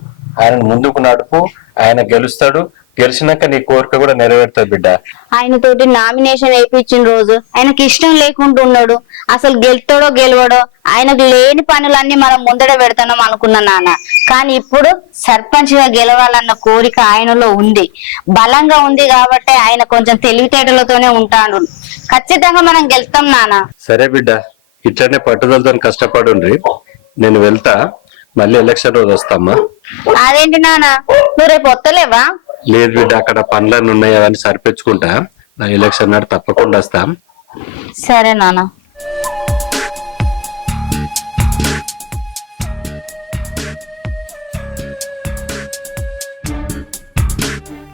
ఆయన ముందుకు నడుపు. ఆయన గెలుస్తాడు. గెలిచినాక నీ కోరిక కూడా నెరవేరుతుంది బిడ్డ. ఆయన తోటి నామినేషన్ వేయించిన రోజు ఆయనకి ఇష్టం లేకుండా ఉన్నాడు. అసలు గెలుతాడో గెలవడో, ఆయనకు లేని పనులన్నీ మనం ముందడ పెడతాం అనుకున్నా నాన్న. కానీ ఇప్పుడు సర్పంచ్ గా గెలవాలన్న కోరిక ఆయనలో ఉంది, బలంగా ఉంది. కాబట్టి ఆయన కొంచెం తెలివితేటలతోనే ఉంటాడు. ఖచ్చితంగా మనం గెలుస్తాం నాన్న. సరే బిడ్డ, ఇట్లనే పట్టుదలతో కష్టపడుండ్రి. నేను వెళ్తా, మళ్ళీ ఎలక్షన్ రోజు వస్తామ్మా. అదేంటి నాన్న, నువ్వు రేపు వస్తలేవా? లేదు బిడ్డ, అక్కడ పనులన్నీ ఉన్నాయి, అవన్నీ సరిపెచ్చుకుంటా. నా ఎలక్షన్ నాడు తప్పకుండా వస్తాం. సరే నాన్న.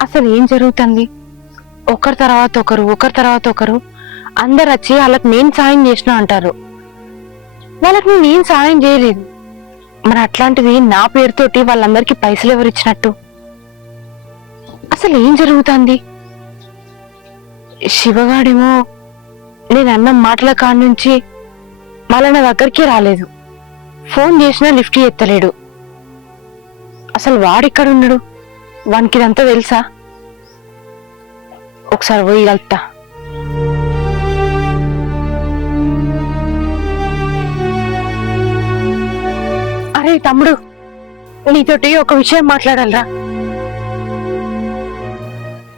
అసలు ఏం జరుగుతుంది? ఒకరి తర్వాత ఒకరు అందరు వచ్చి వాళ్ళకి నేను సాయం చేసిన అంటారు. వాళ్ళకి నేను సాయం చేయలేదు. మరి అట్లాంటిది నా పేరుతోటి వాళ్ళందరికీ పైసలు ఎవరు ఇచ్చినట్టు? అసలు ఏం జరుగుతుంది? శివగాడేమో నేను అన్న మాటల కాడి నుంచి మళ్ళీ నా దగ్గరికి రాలేదు. ఫోన్ చేసినా లిఫ్ట్ ఎత్తలేడు. అసలు వాడిక్కడ ఉన్నాడు? వానికి ఇదంతా తెలుసా? ఒకసారి పోయి కలుపుతా. అరే తమ్ముడు, నీతోటి ఒక విషయం మాట్లాడాలరా.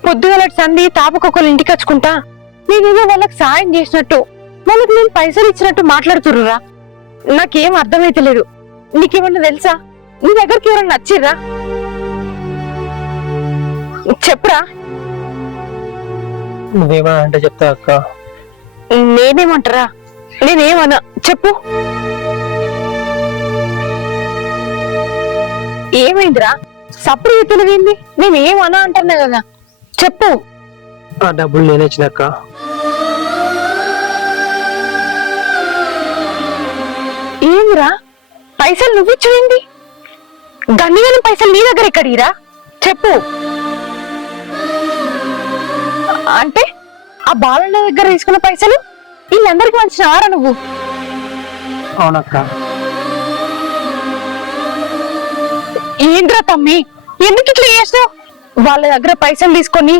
పొద్దుగల సంధి తాపకొకరు ఇంటికి వచ్చుకుంటా నేనేదో వాళ్ళకి సాయం చేసినట్టు, వాళ్ళకి నేను పైసలు ఇచ్చినట్టు మాట్లాడుతుర్రురా. నాకేం అర్థమైతలేదు. నీకేమన్నా తెలుసా? నీ దగ్గరికి ఎవరన్నా నచ్చిర్రా? చెప్పురా. నువ్వేమన్నా అంటే చెప్తా అక్క. నేనేమంటారా? నేనేమన్నా చెప్పు. ఏమైందిరా? సప్పుడు తెలివింది. నేనేమన్నా అంటున్నా కదా, చెప్పు. ఆ డబ్బులు నేనే ఇచ్చినాక. ఏందిరా? పైసలు నువ్వు ఇచ్చింది? గన్నిగాని పైసలు నీ దగ్గర ఎక్కడిరా? చెప్పు. అంటే ఆ బాలన్న దగ్గర తీసుకున్న పైసలు వీళ్ళందరికి మంచినారా నువ్వు? అవునక్క. ఏంద్రా తమ్మి, ఎందుకు ఇట్లా చేస్తావు? వాళ్ళ దగ్గర పైసలు తీసుకొని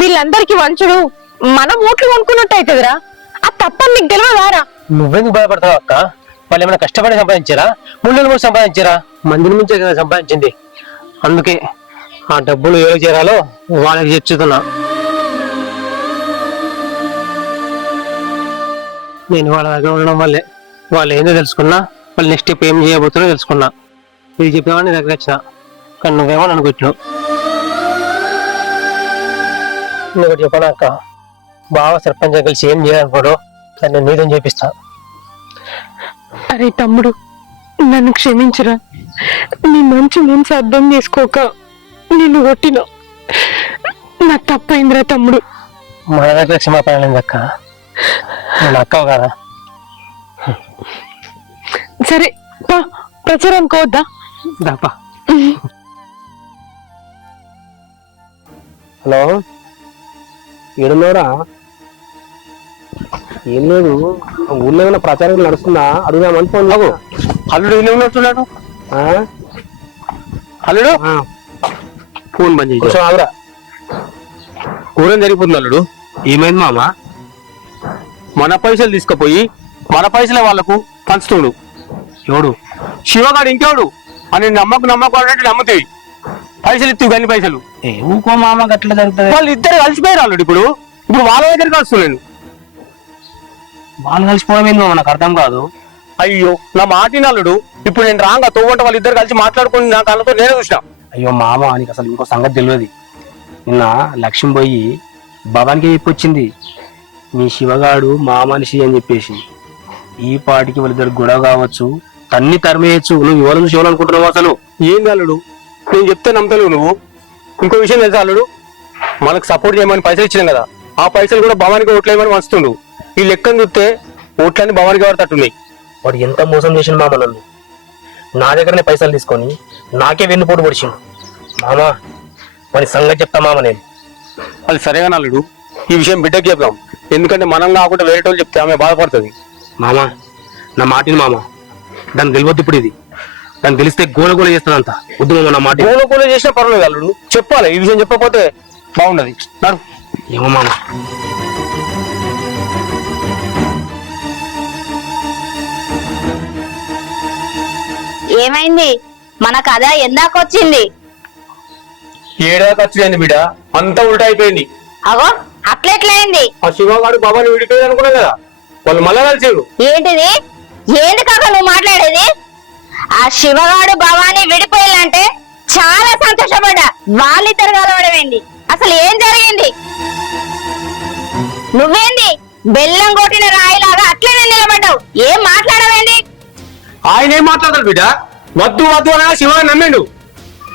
వీళ్ళందరికి వంచుడు మన మూట్లు కొనుక్కున్నట్టు అవుతుందిరా. ఆ తప్పని నీకు తెలియదారా? నువ్వెందుకు భయపడతావు అక్క? వాళ్ళు ఏమైనా కష్టపడి సంపాదించారా, ముళ్ళు కూడా సంపాదించారా? మందిని నుంచే కదా సంపాదించింది. అందుకే ఆ డబ్బులు ఏం చేరాలో వాళ్ళకి చెప్తున్నా. నేను వాళ్ళ దగ్గర ఉండడం వల్లే వాళ్ళు ఏందో తెలుసుకున్నా, వాళ్ళు నెక్స్ట్ స్టెప్ ఏం చేయబోతున్నా తెలుసుకున్నా. ఇది చెప్పేవాడిని నీ దగ్గర వచ్చిన, కానీ నువ్వేమో అనుకుంటున్నావు. నువ్వు చెప్పనాక బాగా సర్పంచ్ కలిసి ఏం చేయాలనుకోడు, దాన్ని నేను నీతో చేపిస్తా. అరే తమ్ముడు, నన్ను క్షమించరా. నీ మంచి మనసు అర్థం చేసుకోక నిన్ను కొట్టిన నా తప్పైందిరా తమ్ముడు. మన దగ్గర క్షమాపణ లేదు అక్క, నేను అక్కవు కదా. సరే పా, ప్రచారానికి వద్దా? దాపా. హలో, ఏడున్నారా? ఏం లేదు, ఊళ్ళో ఏమైనా ప్రచారం నడుస్తుందా అడుగుదామని ఫోన్. అల్లుడు ఏమి ఉన్నట్టున్నాడు? అల్లుడు ఫోన్ బంద్ చేసి ఆగురా. ఊరేం జరిగిపోతుంది అల్లుడు? ఏమైంది మామ? మన పైసలు తీసుకుపోయి మన పైసలే వాళ్ళకు పంచుతుడు. ఎవడు? శివగాడు ఇంకెవడు? అని నమ్మకు అంటే నమ్ముతాయి. పైసలు ఇస్తావు కానీ పైసలు ఊకో మామ గట్ల జరుగుతుంది. వాళ్ళు ఇద్దరు కలిసిపోయారు అల్లుడు. ఇప్పుడు వాళ్ళ దగ్గరికి వస్తున్నాను. వాళ్ళు కలిసిపోవడం ఏందో మనకు అర్థం కాదు. అయ్యో నా మాటినల్లుడు. ఇప్పుడు నేను రాంగా తోవంట వాళ్ళు ఇద్దరు కలిసి మాట్లాడుకుని నా కళ్ళతో నేనే చూసిన. అయ్యో మామ, నీకు అసలు ఇంకో సంగతి తెలియదు. నిన్న లక్ష్మి పోయి భవానికి చెప్పొచ్చింది, మీ శివగాడు మా మనిషి అని చెప్పేసి. ఈ పాటికి వాళ్ళిద్దరు గొడవ కావచ్చు, తన్ని తరిమేయచ్చు. నువ్వు ఎవరు శివాలనుకుంటున్నావు అసలు? ఏంది అల్లుడు, నేను చెప్తే నమ్మతలేవు నువ్వు? ఇంకో విషయం తెలుసా అల్లుడు, మనకు సపోర్ట్ చేయమని పైసలు ఇచ్చినాం కదా, ఆ పైసలు కూడా భవానికి ఓట్లేయమని వస్తుండు. ఈ లెక్కను చూస్తే ఓట్లన్నీ భవానికి పడతట్టున్నాయి. వాడు ఎంత మోసం చేసిన మామ నన్ను. నా దగ్గరనే పైసలు తీసుకొని నాకే వెన్నుపోటు పొడిచిండు. మామ వాడి సంగతి చెప్తా మామ నేను. అది సరేగా అల్లుడు, ఈ విషయం బిడ్డకి చెప్దాం. ఎందుకంటే మనం కాకుండా వేరే వాళ్ళు చెప్తే ఆమె బాధపడుతుంది. మామ నా మాటిని మామ, దాన్ని తెలియద్దు ఇప్పుడు. ఇది దాన్ని తెలిస్తే గోల చేస్తానంత వద్దు మామ. నా మాట గోల చేసినా పర్వాలేదు అల్లుడు, చెప్పాలి. ఈ విషయం చెప్పకపోతే బాగుండదు. నాడు ఏమో మామ. ఏమైంది? మన కథ ఎందాకొచ్చింది? ఏడాది ఖర్చు బిడ్డ, అంతా ఉల్టా అయిపోయింది. అగో అట్లెట్లయింది? ఆ శివగాడు బాబాని విడిపోయింది అనుకున్నాం కదా, వాళ్ళు మళ్ళా కలిసారు. ఏంటిది? ఏంది కాక నువ్వు మాట్లాడేది? ఆ శివగాడు భవాని విడిపోయాలంటే చాలా సంతోషపడ్డా. వాళ్ళిద్దరు కలవడమేంది? అసలు ఏం జరిగింది? నువ్వేంది బెల్లం కొట్టిన రాయిలాగా అట్లనే నిలబడ్డావు? ఏం మాట్లాడవేంది? ఆయన ఏం మాట్లాడతాడు బిడ్డ? వద్దు అనగా శివగాడు నమ్మిండు.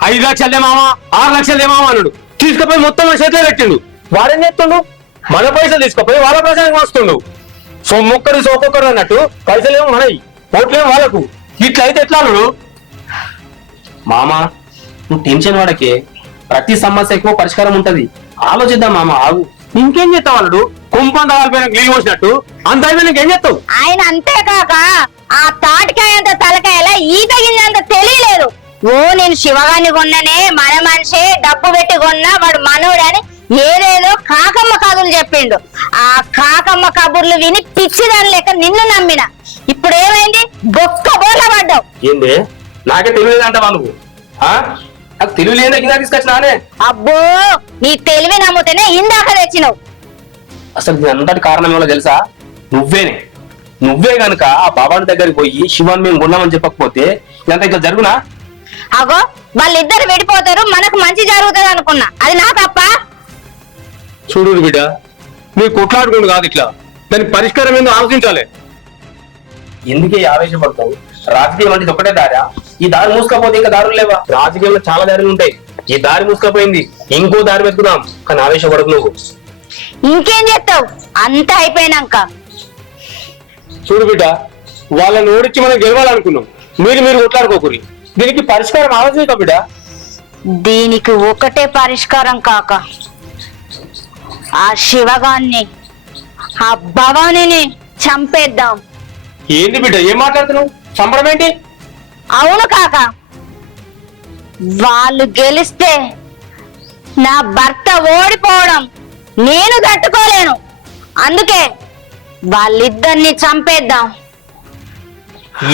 5 లక్షలే మామ, 6 లక్షలే మామ అన్నాడు. తీసుకుపోయి మొత్తం మన చేతిలో పెట్టిండు. వాడేం చెప్తుండు? మన పైసలు తీసుకుపోయి వాళ్ళ ప్రచారానికి వస్తుండు. సొమ్మొక్కరు సోకొక్కరు అన్నట్టు పైసలేమో మనవి, ఓట్లేమో వాళ్ళకు. ఇట్లా అయితే ఎట్లా అన్నాడు? మామ నువ్వు టెన్షన్ వాడకే, ప్రతి సమస్యకు పరిష్కారం ఉంటది. ఆలోచిద్దాం మామ, ఆగు. ఇంకేం చేస్తావు అల్లుడు? కుంపంత కాలిపోయిన గ్లీవ్ వచ్చినట్టు అంత అయిపోయినాక ఏం చేస్తావు? ఆయన అంతేకాక ఆ తాటికాయంత తలకాయల ఈత గింజంత తెలియలేదు. ఓ నేను శివగాన్ని కొన్ననే, మన మనిషి డబ్బు పెట్టి కొన్నా, వాడు మనోడని ఏదేదో కాకమ్మ కబుర్లు చెప్పిండు. ఆ కాకమ్మ కబుర్లు విని పిచ్చిదాని లెక్క నిన్ను నమ్మిన. ఇప్పుడు ఏమైంది? బొక్క బోర్ల పడ్డావు. ఏంది నాకే తెలియలేదంట వాళ్ళు? నాకు తెలియలేదా కింద తీసుకొచ్చినానే? అబ్బో, నీ తెలివి నమ్ముతేనే ఇందాక తెచ్చినావు. అసలు దీని అంతటి కారణం ఏమో తెలుసా? నువ్వే గనుక ఆ బాబాని దగ్గరికి పోయి శివాన్ని మేము కొన్నామని చెప్పకపోతే ఇదంతా ఇట్లా జరుగునా? అగో వాళ్ళిద్దరు విడిపోతారు, మనకు మంచి జరుగుతుంది అనుకున్నా. అది నా తప్ప? చూడు బిడ్డ, మీరు కొట్లాడుకోండి కాదు, ఇట్లా దానికి పరిష్కారం ఏందో ఆలోచించాలి. ఎందుకే ఆవేశపడతావు? రాజకీయం అంటే ఒకటే దారా? ఈ దారి మూసుకపోతే ఇంకా దారులు లేవా? రాజకీయంలో చాలా దారులు ఉంటాయి. ఈ దారి మూసుకపోయింది, ఇంకో దారి వెతుకుదాం. కానీ ఆవేశపడకు నువ్వు. ఇంకేం చేస్తావు అంతా అయిపోయినాక? చూడు బిడ్డ, వాళ్ళని ఓడించి మనం గెలవాలనుకున్నాం. మీరు కొట్లాడుకోకూరి. దీనికి పరిష్కారం ఆలోచించా బిడ్డ. దీనికి ఒకటే పరిష్కారం కాక, ఆ శివగాన్ని, ఆ భవానిని చంపేద్దాం. ఏంది బిడ్డ ఏం మాట్లాడుతున్నావు? చంపడం ఏంటి? అవును కాక, వాళ్ళు గెలిస్తే నా భర్త ఓడిపోవడం నేను తట్టుకోలేను. అందుకే వాళ్ళిద్దరిని చంపేద్దాం.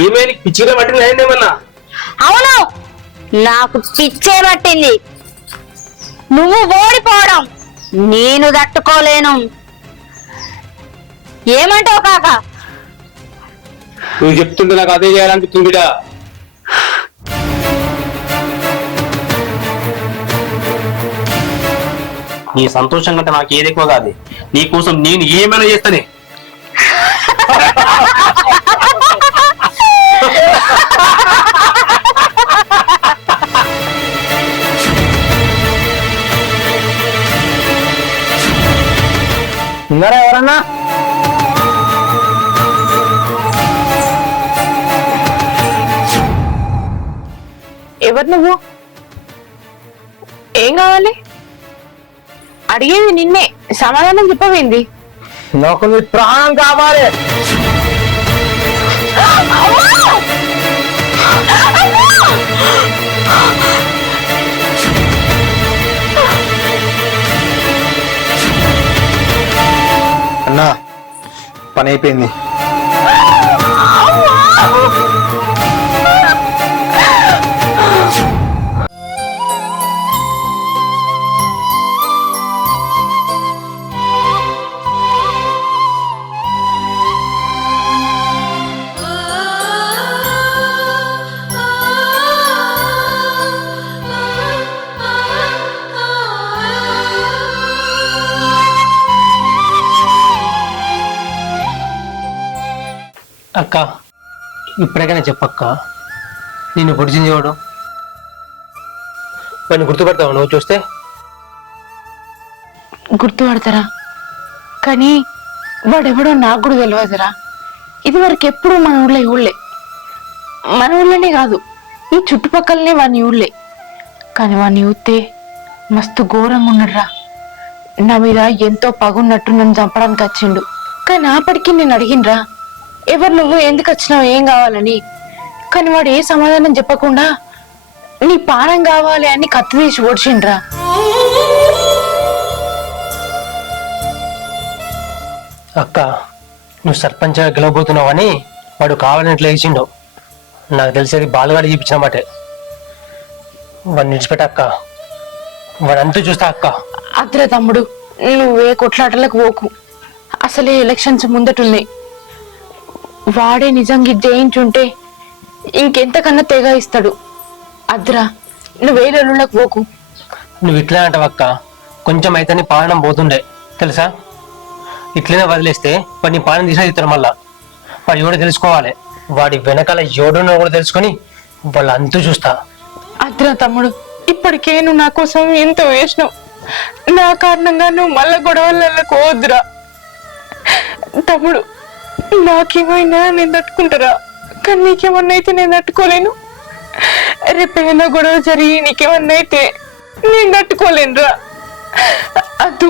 ఈమె పిచ్చిగా పట్టింది అయిందేమన్నా? అవును, నాకు పిచ్చే పట్టింది. నువ్వు ఓడిపోవడం నేను తట్టుకోలేను. ఏమంటావు కాక? నువ్వు చెప్తుంటే నాకు అదే చేయాలనిపిస్తుంది బిడ్డ. నీ సంతోషం కంటే నాకు ఏది ఎక్కువ కాదు. నీ కోసం నేను ఏమైనా చేస్తానే. ఉన్నారా ఎవరన్నా? ఎవరు నువ్వు? ఏం కావాలి? అడిగేది నిన్నే, సమాధానం చెప్పవేంది? నాకు నీ ప్రాణం కావాలి. అన్నా పని అయిపోయింది. అక్క, ఇప్పటికైనా చెప్పక్క, నిన్ను పొడిచింది ఎవడు? వాడిని గుర్తుపడతావు నువ్వు చూస్తే? గుర్తుపడతారా? కానీ వాడెవడో నాకు కూడా తెలియదురా. ఇది వరకు ఎప్పుడు మన ఊళ్ళో ఊళ్ళే, మన ఊళ్ళోనే కాదు ఈ చుట్టుపక్కలనే వాడిని ఊళ్ళే. కానీ వాడిని ఊతే మస్తు ఘోరంగా ఉన్నాడురా. నా మీద ఎంతో పగున్నట్టు నన్ను చంపడానికి వచ్చిండు. కానీ అప్పటికి నేను అడిగినరా, ఎవరు నువ్వు, ఎందుకు వచ్చినావు, ఏం కావాలని. కానీ వాడు ఏ సమాధానం చెప్పకుండా నీ పానం కావాలి అని కత్తి తీసి ఓడిచిండ్రా. అక్క, నువ్వు సర్పంచ్ గెలవబోతున్నావని వాడు కావాలన్నట్లు వేసిండు. నాకు తెలిసేది బాలుగాడు చూపించిన మాటే. వాడిని విడిచిపెట్ట అక్క, వాడంతా చూస్తా అక్క. అద్రా తమ్ముడు, నువ్వే కొట్లాటలకు పోకు. అసలే ఎలక్షన్స్ ముందటున్నాయి. వాడే నిజంగా జయించుంటే ఇంకెంతకన్నా తెగ ఇస్తాడు. అద్రా, నువ్వే లొల్లులకు పోకు. నువ్వు ఇట్లా అంటావు అక్క, కొంచెం అయితే నీ పాలనం పోతుండే తెలుసా. ఇట్లనే వదిలేస్తే వాడు నీ పాలన తీసేస్తారు. మళ్ళా వాడు ఎవడో తెలుసుకోవాలి. వాడి వెనకాల ఎవడున్నా కూడా తెలుసుకొని వాళ్ళు అంతూ చూస్తా. అద్రా తమ్ముడు, ఇప్పటికే నువ్వు నా కోసం ఎంతో వేసినావు. నా కారణంగా నువ్వు మళ్ళా గొడవలకు వద్దురా తమ్ముడు. నాకేమైనా నేను తట్టుకుంటారా, కానీ నీకేమన్నా అయితే నేను తట్టుకోలేను. రేపేమైనా గొడవ జరిగి నీకేమన్నా అయితే నేను తట్టుకోలేనురా. అద్దు,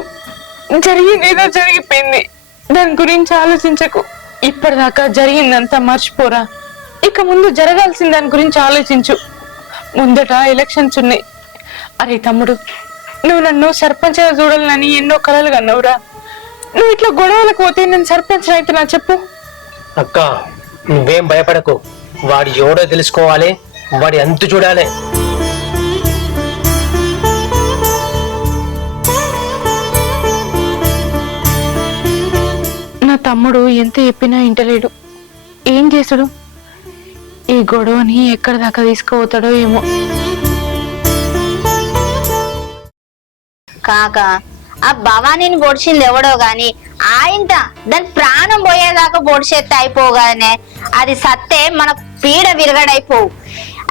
జరిగింది ఏదో జరిగిపోయింది, దాని గురించి ఆలోచించకు. ఇప్పటిదాకా జరిగిందంతా మర్చిపోరా. ఇక ముందు జరగాల్సిన దాని గురించి ఆలోచించు. ముందట ఎలక్షన్స్ ఉన్నాయి. అరే తమ్ముడు, నువ్వు నన్ను సర్పంచ్ చూడాలని ఎన్నో కలలు కన్నావురా. నువ్వు ఇట్లా గొడవలకు పోతే నేను సర్పంచ్ అయితే నా చెప్పు. అక్క, నువ్వేం భయపడకు. వాడు ఎవడో తెలుసుకోవాలి, వాడి అంతు చూడాలి. నా తమ్ముడు ఎంత చెప్పినా ఇంటలేడు. ఏం చేసాడు? ఈ గొడవని ఎక్కడి దాకా తీసుకుపోతాడో ఏమో. కాక, ఆ భవానీని పొడిచింది ఎవడో గాని ఆయంత దాని ప్రాణం పోయేదాకా పొడిచేస్తే అయిపోగానే అది సత్తే మన పీడ విరగడైపోవు.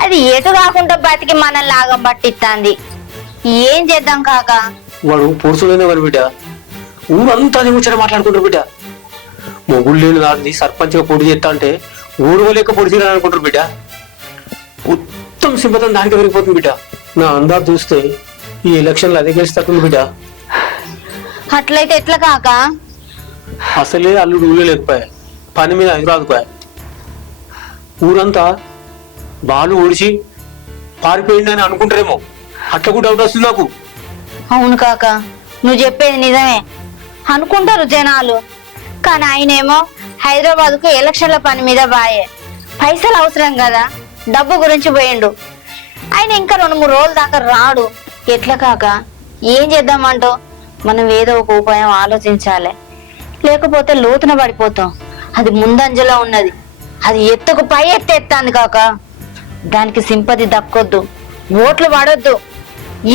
అది ఎటు కాకుండా బతికి మనం లాగం పట్టిస్తుంది. ఏం చేద్దాం కాక? వాడు పొడుచులోనే వాడు బిడ్డ. ఊరంతా అది ముచ్చట మాట్లాడుకుంటారు బిడ్డ. మొగుడు లేని దాన్ని సర్పంచ్గా పోటీ చేస్తా అంటే ఊరువలేక పొడి చేయాలనుకుంటారు బిడ్డ. మొత్తం సింపతం దానికి పెరిగిపోతుంది బిడ్డ. నా అందాలు చూస్తే ఈ ఎలక్షన్లు అదే గెలుస్తుంది బిడ్డ. అట్లయితే ఎట్లా కాక? అసలే అల్లుడు ఊళ్ళో లేకపోయా, పని మీద హైదరాబాద్పోయా. ఊరంతా బాలు ఓడిచి పారిపోయిందని అనుకుంటారేమో, అట్లా కూడా డౌట్ వస్తుంది నాకు. అవును కాక, నువ్వు చెప్పేది నిజమే అనుకుంటారు జనాలు. కానీ ఆయనేమో హైదరాబాద్ కు ఎలక్షన్ల పని మీద బాయే. పైసలు అవసరం కదా, డబ్బు గురించి పోయిండు. ఆయన ఇంకా 2-3 రోజుల దాకా రాడు. ఎట్లా కాక ఏం చేద్దామంటో? మనం ఏదో ఒక ఉపాయం ఆలోచించాలి, లేకపోతే లోతున పడిపోతాం. అది ముందంజలో ఉన్నది, అది ఎత్తుకు పై ఎత్తాంది కాక. దానికి సింపతి దక్కొద్దు, ఓట్లు పడొద్దు,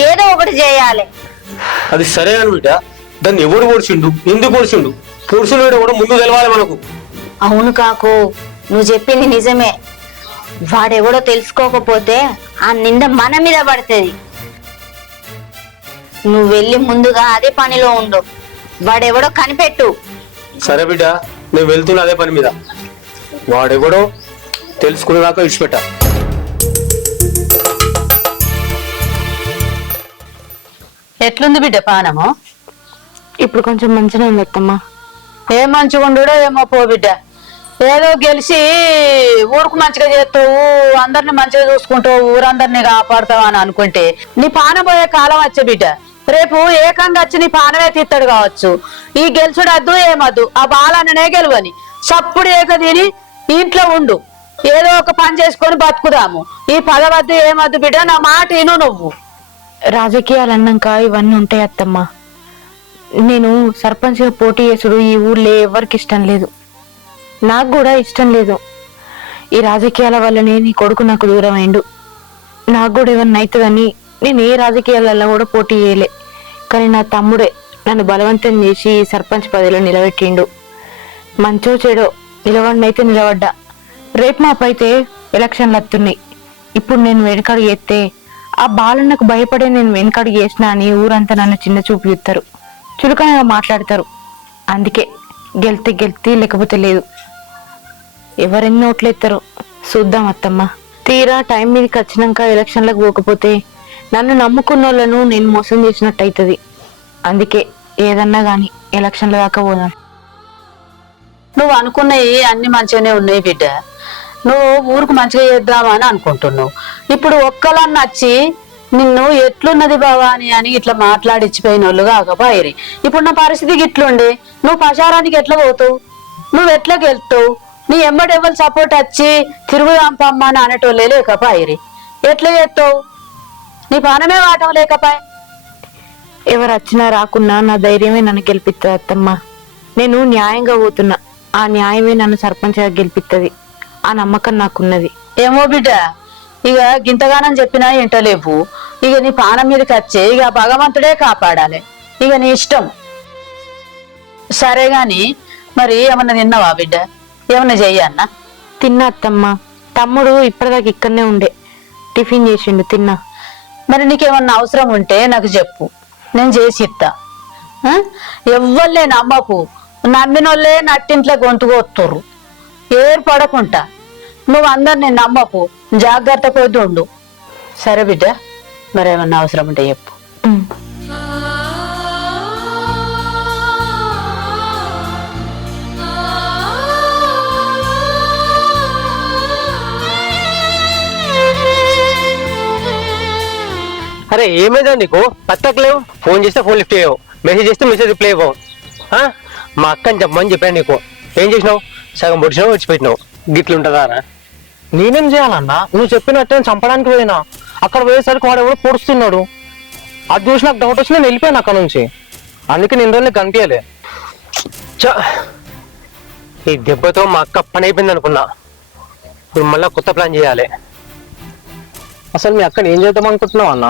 ఏదో ఒకటి చేయాలి. అది సరే అని బిడ్డ, దాన్ని ఎవడు పొడిచిండు, ఎందుకు పొడిచిండు, పొడిచిన కూడా ముందు తెలవాలి మనకు. అవును కాకు, నువ్వు చెప్పింది నిజమే. వాడెవడో తెలుసుకోకపోతే ఆ నింద మన మీద పడుతుంది. నువ్వు వెళ్ళి ముందుగా అదే పనిలో ఉండు, వాడెవడో కనిపెట్టు. సరే బిడ్డ, నేను వెళ్తున్నా అదే పని మీద. వాడెవడో తెలుసుకునేదాకా విడిచిపెట్టా. ఎట్లుంది బిడ్డ పానము? ఇప్పుడు కొంచెం మంచిగా ఉంది అత్తమ్మ. ఏం మంచిగా ఉండడో ఏమో పో బిడ్డ. ఏదో గెలిచి ఊరుకు మంచిగా చేస్తావు, అందరిని మంచిగా చూసుకుంటావు, ఊరందరినీ కాపాడుతావు అని అనుకుంటే నీ పానం పోయే కాలం వచ్చే బిడ్డ. రేపు ఏకంగా వచ్చి నీ పానమే తీస్తాడు కావచ్చు. ఈ గెలుచుడు వద్దు ఏమద్దు, ఆ బాలన్ననే గెలువని సప్పుడు ఏక తిని ఇంట్లో ఉండు, ఏదో ఒక పని చేసుకొని బతుకుదాము. ఈ పదవద్దు ఏమద్దు బిడ్డ, నా మాట విను నువ్వు. రాజకీయాలు అన్నాక ఇవన్నీ ఉంటాయి అత్తమ్మ. నేను సర్పంచ్గా పోటీ చేసుడు ఈ ఊర్లో ఎవరికి ఇష్టం లేదు, నాకు కూడా ఇష్టం లేదు. ఈ రాజకీయాల వల్లనే నీ కొడుకు నాకు దూరం అయిండు. నాకు కూడా ఏమన్నా అవుతుందని నేను ఏ రాజకీయాలలో కూడా పోటీ చేయలే. కానీ నా తమ్ముడే నన్ను బలవంతం చేసి ఈ సర్పంచ్ పదవిలో నిలబెట్టిండు. మంచో చెడో నిలబడినైతే నిలబడ్డా. రేపు మాపైతే ఎలక్షన్లు వస్తున్నాయి. ఇప్పుడు నేను వెనకడుగు ఎత్తే ఆ బాలన్నకు భయపడే నేను వెనకడుగు వేసినా అని ఊరంతా నన్ను చిన్న చూపు చూస్తారు, చులకనగా మాట్లాడతారు. అందుకే గెలితే లేకపోతే లేదు. ఎవరెన్ని ఓట్లు ఎత్తారో చూద్దాం అత్తమ్మ. తీరా టైం మీదకి వచ్చినాక ఎలక్షన్లకు పోకపోతే నన్ను నమ్ముకున్న వాళ్ళను నేను మోసం చేసినట్టు అవుతుంది. అందుకే ఏదన్నా గాని ఎలక్షన్ల దాకా పోదాం. నువ్వు అనుకున్నవి అన్ని మంచిగానే ఉన్నాయి బిడ్డ. నువ్వు ఊరుకు మంచిగా చేద్దామని అనుకుంటున్నావు. ఇప్పుడు ఒక్కలన్న వచ్చి నిన్ను ఎట్లున్నది భవాని అని ఇట్లా మాట్లాడిచ్చిపోయిన వాళ్ళు కాకపోయి ఇప్పుడు నా పరిస్థితికి ఇట్లుండే నువ్వు ప్రచారానికి ఎట్లా పోతావు, నువ్వు ఎట్లా గెలుతావు? నీ ఎమ్మడెవ్వరు సపోర్ట్ వచ్చి తిరుగుదాంపమ్మ అని అనేటోళ్ళే లేకపోయి ఎట్లా చేస్తావు? నీ పానమే వాటం లేకపోయి. ఎవరు వచ్చినా రాకున్నా నా ధైర్యమే నన్ను గెలిపిస్తుంది అత్తమ్మ. నేను న్యాయంగా పోతున్నా, ఆ న్యాయమే నన్ను సర్పంచ్గా గెలిపిస్తుంది. ఆ నమ్మకం నాకున్నది. ఏమో బిడ్డ, ఇక గింతగానం చెప్పినా ఇంటలేవు. ఇక నీ పానం మీదకి వచ్చే ఇక భగవంతుడే కాపాడాలి. ఇక నీ ఇష్టం. సరే గాని మరి ఏమన్నా తిన్నావా బిడ్డ? ఏమన్నా చెయ్యన్నా? తిన్నా అత్తమ్మ. తమ్ముడు ఇప్పటిదాకా ఇక్కడనే ఉండే, టిఫిన్ చేసిండు, తిన్నా. మరి నీకేమన్నా అవసరం ఉంటే నాకు చెప్పు, నేను చేసి ఇస్తా. ఎవ్వరులే నమ్మకు, నమ్మినోళ్ళే నట్టింట్లో గొంతుకొత్తుర్రు. ఏర్పడకుండా నువ్వు అందరిని నమ్మకు, జాగ్రత్త కొద్ది ఉండు. సరే బిడ్డ, మరేమన్నా అవసరం ఉంటే చెప్పు. అరే ఏమైందా నీకు? పత్తకలేవు, ఫోన్ చేస్తే ఫోన్ లిఫ్ట్ చేయవు, మెసేజ్ చేస్తే మెసేజ్ రిప్లై ఇవ్వవు. మా అక్కని చెప్పమని చెప్పాను నీకు. ఏం చేసినావు? సగం పొడిచినావు, విడిచిపెట్టినావు. గిట్లుంటుందా? నేనేం చేయాలన్నా? నువ్వు చెప్పినట్టే చంపడానికి పోయినా, అక్కడ పోయేసరికి వాడు ఎవడో పొడుస్తున్నాడు. అది చూసి నాకు డౌట్ వచ్చి నేను వెళ్ళిపోయాను అక్కడ నుంచి. అందుకే నేను రోజులు కనిపించలే. ఈ దెబ్బతో మా అక్క పని అయిపోయింది అనుకున్నా. ఇప్పుడు మళ్ళీ కొత్త ప్లాన్ చేయాలి. అసలు మీ అక్కని ఏం చేద్దాం అనుకుంటున్నావు అన్న?